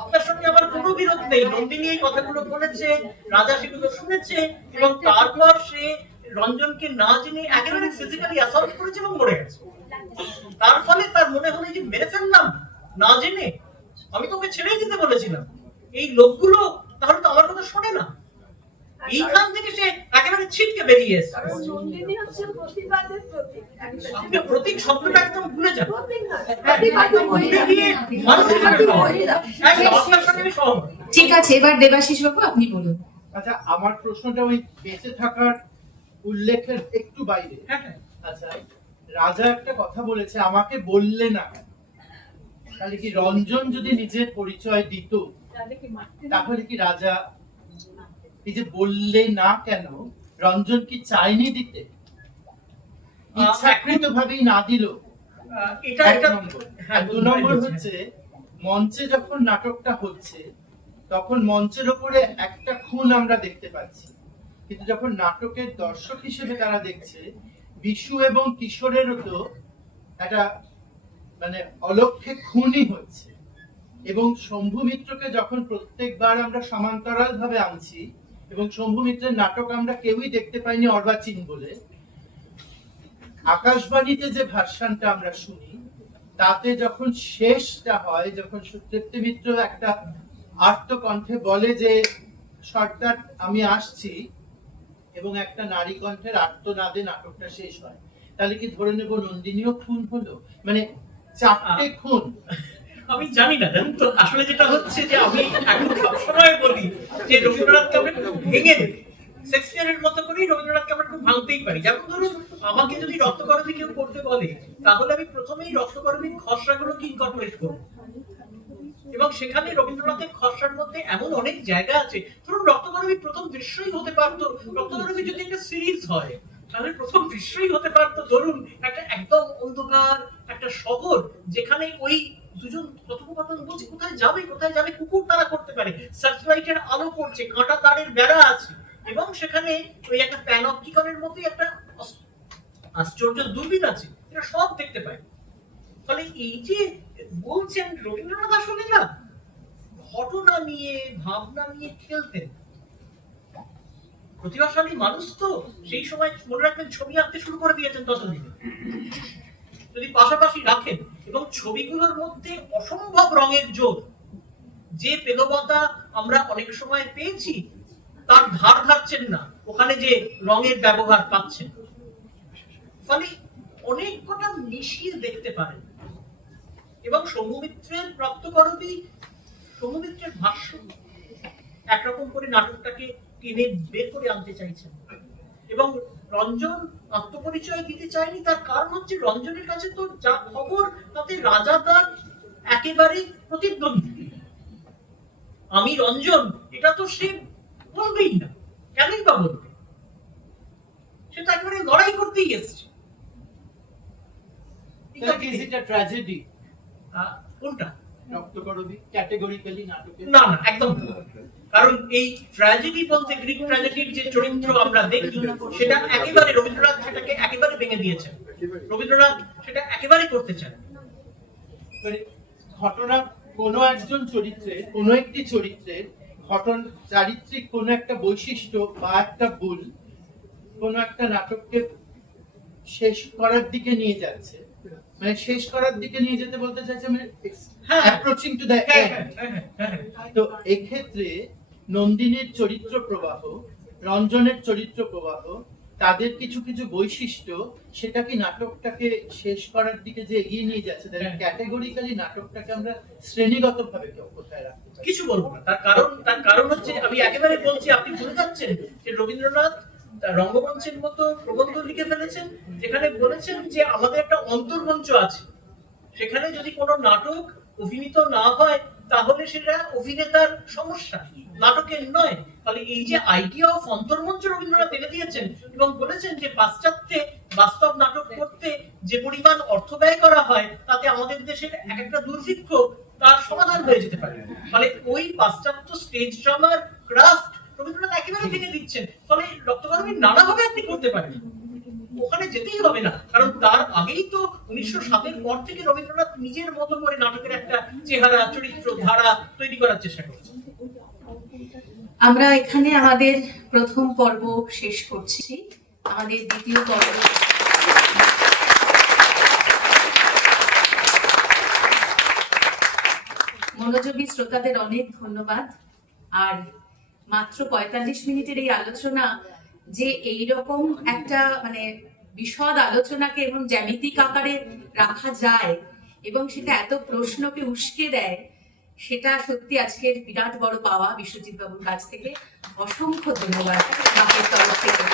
আপনার সঙ্গে আমার কোনো বিরোধ নেই, নন্দিনী এই কথাগুলো বলেছে, রাজা সেগুলো শুনেছে, এবং তারপর সে রঞ্জনকে না জেনে একেবারে ফিজিক্যালি অ্যাসল্ট করেছে এবং মরে গেছে। তার ফলে তার মনে হলো যে মেরে ফেললাম না জেনে, আমি তোকে ছেড়েই দিতে বলেছিলাম। এই লোকগুলো তাহলে তো আমার কথা শোনে না, এইখান থেকে সে একেবারে ছিটকে বেরিয়ে এসেছে। আপনি প্রতীক শব্দটা একদম ভুলে যান, ঠিক আছে, এবার দেবাশিস বাবু আপনি বলুন। আচ্ছা, আমার প্রশ্নটা ওই বেঁচে থাকার উল্লেখের একটু বাইরে। আচ্ছা, রাজা একটা কথা বলেছে, আমাকে বললে না, তাহলে কি রঞ্জন যদি নিজের পরিচয় দিত তাহলে কি রাজা এই যে বললে না কেন, রঞ্জন কি চাইনি দিতে? ইচ্ছাকৃত ভাবেই না দিল, এটা এক এটা নম্বর। হ্যাঁ, আর 2 নম্বর হচ্ছে মঞ্চে যখন নাটকটা হচ্ছে তখন মঞ্চের ওপরে একটা খুন আমরা দেখতে পাচ্ছি, কিন্তু যখন নাটকের দর্শক হিসেবে তারা দেখছে বিশু এবং কিশোরেরও তো একটা মানে অলক্ষ্যে খুনই হচ্ছে। এবং শম্ভু মিত্রকে যখন প্রত্যেকবার আমরা সমান্তরাল ভাবে আনছি, এবং শম্ভু মিত্রের নাটক আমরা কেউই দেখতে পাইনি অর্বাচীন বলে, আকাশবাণীতে যে ভার্সনটা আমরা শুনি তাতে যখন শেষটা হয়, যখন সুতৃপ্তি মিত্র একটা আর্তকণ্ঠে বলে যে সর্দার আমি আসছি, এবং একটা নারী কণ্ঠের আর্তনাদে নাটকটা শেষ হয়, তাহলে কি ধরে নেব নন্দিনীও খুন হলো? মানে 4টে খুন। আমি জানি না, জানেন তো আসলে যেটা হচ্ছে যে আমি এখন সবসময় বলি যে রবীন্দ্রনাথকে আমরা একটু ভেঙে দিই, শেক্সপিয়ারের মতো করেই রবীন্দ্রনাথকে আমরা একটু ভাঙতেই পারি। যেমন ধরুন আমাকে যদি রক্তকরবী কেউ করতে বলে, তাহলে আমি প্রথমেই রক্তকরবীর খসড়াগুলোকে ইনকর্পোরেট করবো, এবং সেখানে রবীন্দ্রনাথের খসড়ার মধ্যে এমন অনেক জায়গা আছে। ধরুন রক্তকরবীর প্রথম দৃশ্যই হতে পারতো, রক্তকরবী যদি একটা সিরিজ হয় তাহলে প্রথম দৃশ্যই হতে পারতো ধরুন একটা একদম অন্ধকার একটা শহর, যেখানে ওই দুজন কথোপকথন বলছে কোথায় যাবে, কুকুর তারা করতে পারে, সার্চলাইটের আলো পড়ছে, কাঁটা তারের বেড়া আছে, এবং সেখানে ওই একটা প্যানপটিকনের মতোই একটা আশ্চর্য দূরবীন আছে, এটা সব দেখতে পায়। ফলে এই যে বলছেন রবীন্দ্রনাথ আসলে না ঘটনা নিয়ে ভাবনা নিয়ে খেলতেন। প্রতিভাশালী মানুষ তো সেই সময় মনে রাখবেন ছবি আঁকতে শুরু করে দিয়েছেন ততদিনে, যদি পাশাপাশি রাখেন, এবং ছবিগুলোর মধ্যে অসম্ভব রঙের জোর, যে পেলবতা আমরা অনেক সময় পেয়েছি তার ধার ধারছেন না, ওখানে যে রঙের ব্যবহার পাচ্ছেন, ফলে অনেক কটা মিশিয়ে দেখতে পারেন। এবং শম্ভু মিত্রের রক্তকরবী, শম্ভু মিত্রের ভাষ্য একরকম করে নাটকটাকে টেনে বের করে আনতে চাইছেন, এবং রঞ্জন আত্মপরিচয় দিতে চায়নি। তার কারণ হচ্ছে রঞ্জনের কাছে তো যা খবর তাতে রাজা তার একেবারে প্রতিদ্বন্দ্বী। আমি রঞ্জন, এটা তো সে বলবেই না, কেনই বা বলবে? সে তো একেবারে লড়াই করতেই এসছে। ট্র্যাজেডি কোনটা? রক্তকরবী ক্যাটেগরিক্যালি নাটকে না না, একদম না। কারণ এই ট্র্যাজেডি বলতে গ্রিক ট্র্যাজেডির যে চরিত্র আমরা দেখি সেটা একেবারে রবীন্দ্রনাথ সেটাকে একেবারে ভেঙে দিয়েছেন, রবীন্দ্রনাথ সেটা একেবারে করতে চান। ঘটনা কোনো একজন চরিত্রে, কোনো একটি চরিত্রের চারিত্রিক কোনো একটা বৈশিষ্ট্য বা একটা ভুল কোনো একটা নাটককে শেষ করার দিকে নিয়ে যাচ্ছে, মানে শেষ করার দিকে নিয়ে যেতে বলতে চাইছে মানে অ্যাপ্রোচিং টু দ্য এন্ড। তো এক্ষেত্রে নন্দিনীর চরিত্র প্রবাহ, রঞ্জনের চরিত্র প্রবাহ, তাদের কিছু কিছু বৈশিষ্ট্য, সেটা কি নাটকটাকে শেষ করার দিকে যে এগিয়ে নিয়ে যাচ্ছে, ক্যাটেগরিক্যালি নাটকটাকে আমরা শ্রেণীগতভাবে কোথায় রাখতে পারি? কিছু বলবো না। তার কারণ হচ্ছে আমি একেবারে বলছি, আপনি ভুলে যাচ্ছেন যে রবীন্দ্রনাথ রঙ্গমঞ্চের মতো প্রবন্ধ লিখে ফেলেছেন, যেখানে বলেছেন যে আমাদের একটা অন্তর্মঞ্চ আছে, সেখানে যদি কোনো নাটক অভিনীত না হয় তাহলে সেটা অভিনেতার সমস্যা, নাটকের নয়। ফলে এই যে আইডিয়া অফ অন্তর্মঞ্চ রবীন্দ্রনাথ এনে দিয়েছেন, এবং বলেছেন যে পাশ্চাত্যে বাস্তব নাটক করতে যে পরিমাণ অর্থ ব্যয় করা হয় তাতে আমাদের দেশের এক একটা দুর্ভিক্ষ তার সমাধান হয়ে যেতে পারে। ফলে ওই পাশ্চাত্য স্টেজ ড্রামার ক্রাফট রবীন্দ্রনাথ একেবারে ভেঙে দিচ্ছেন। ফলে রক্তকরবী নানাভাবে আপনি করতে পারেন, ওখানে যেতেই হবে না, কারণ তার আগেই তো 1907-এর পর থেকে রবীন্দ্রনাথ নিজের মতো করে নাটকের একটা চেহারা, চরিত্র, ধারা তৈরি করার চেষ্টা করছেন। আমরা এখানে আমাদের প্রথম পর্ব শেষ করছি। আমাদের দ্বিতীয় পর্ব মনোযোগী শ্রোতাদের অনেক ধন্যবাদ। আর মাত্র 45 মিনিটের এই আলোচনা যে এইরকম একটা মানে বিশদ আলোচনাকে এবং জ্যামিতিক আকারে রাখা যায় এবং সেটা এত প্রশ্নকে উস্কে দেয়, সেটা সত্যি আজকের বিরাট বড় পাওয়া বিশ্বজিৎ বাবুর কাছ থেকে। অসংখ্য ধন্যবাদ আপনার তরফ থেকে।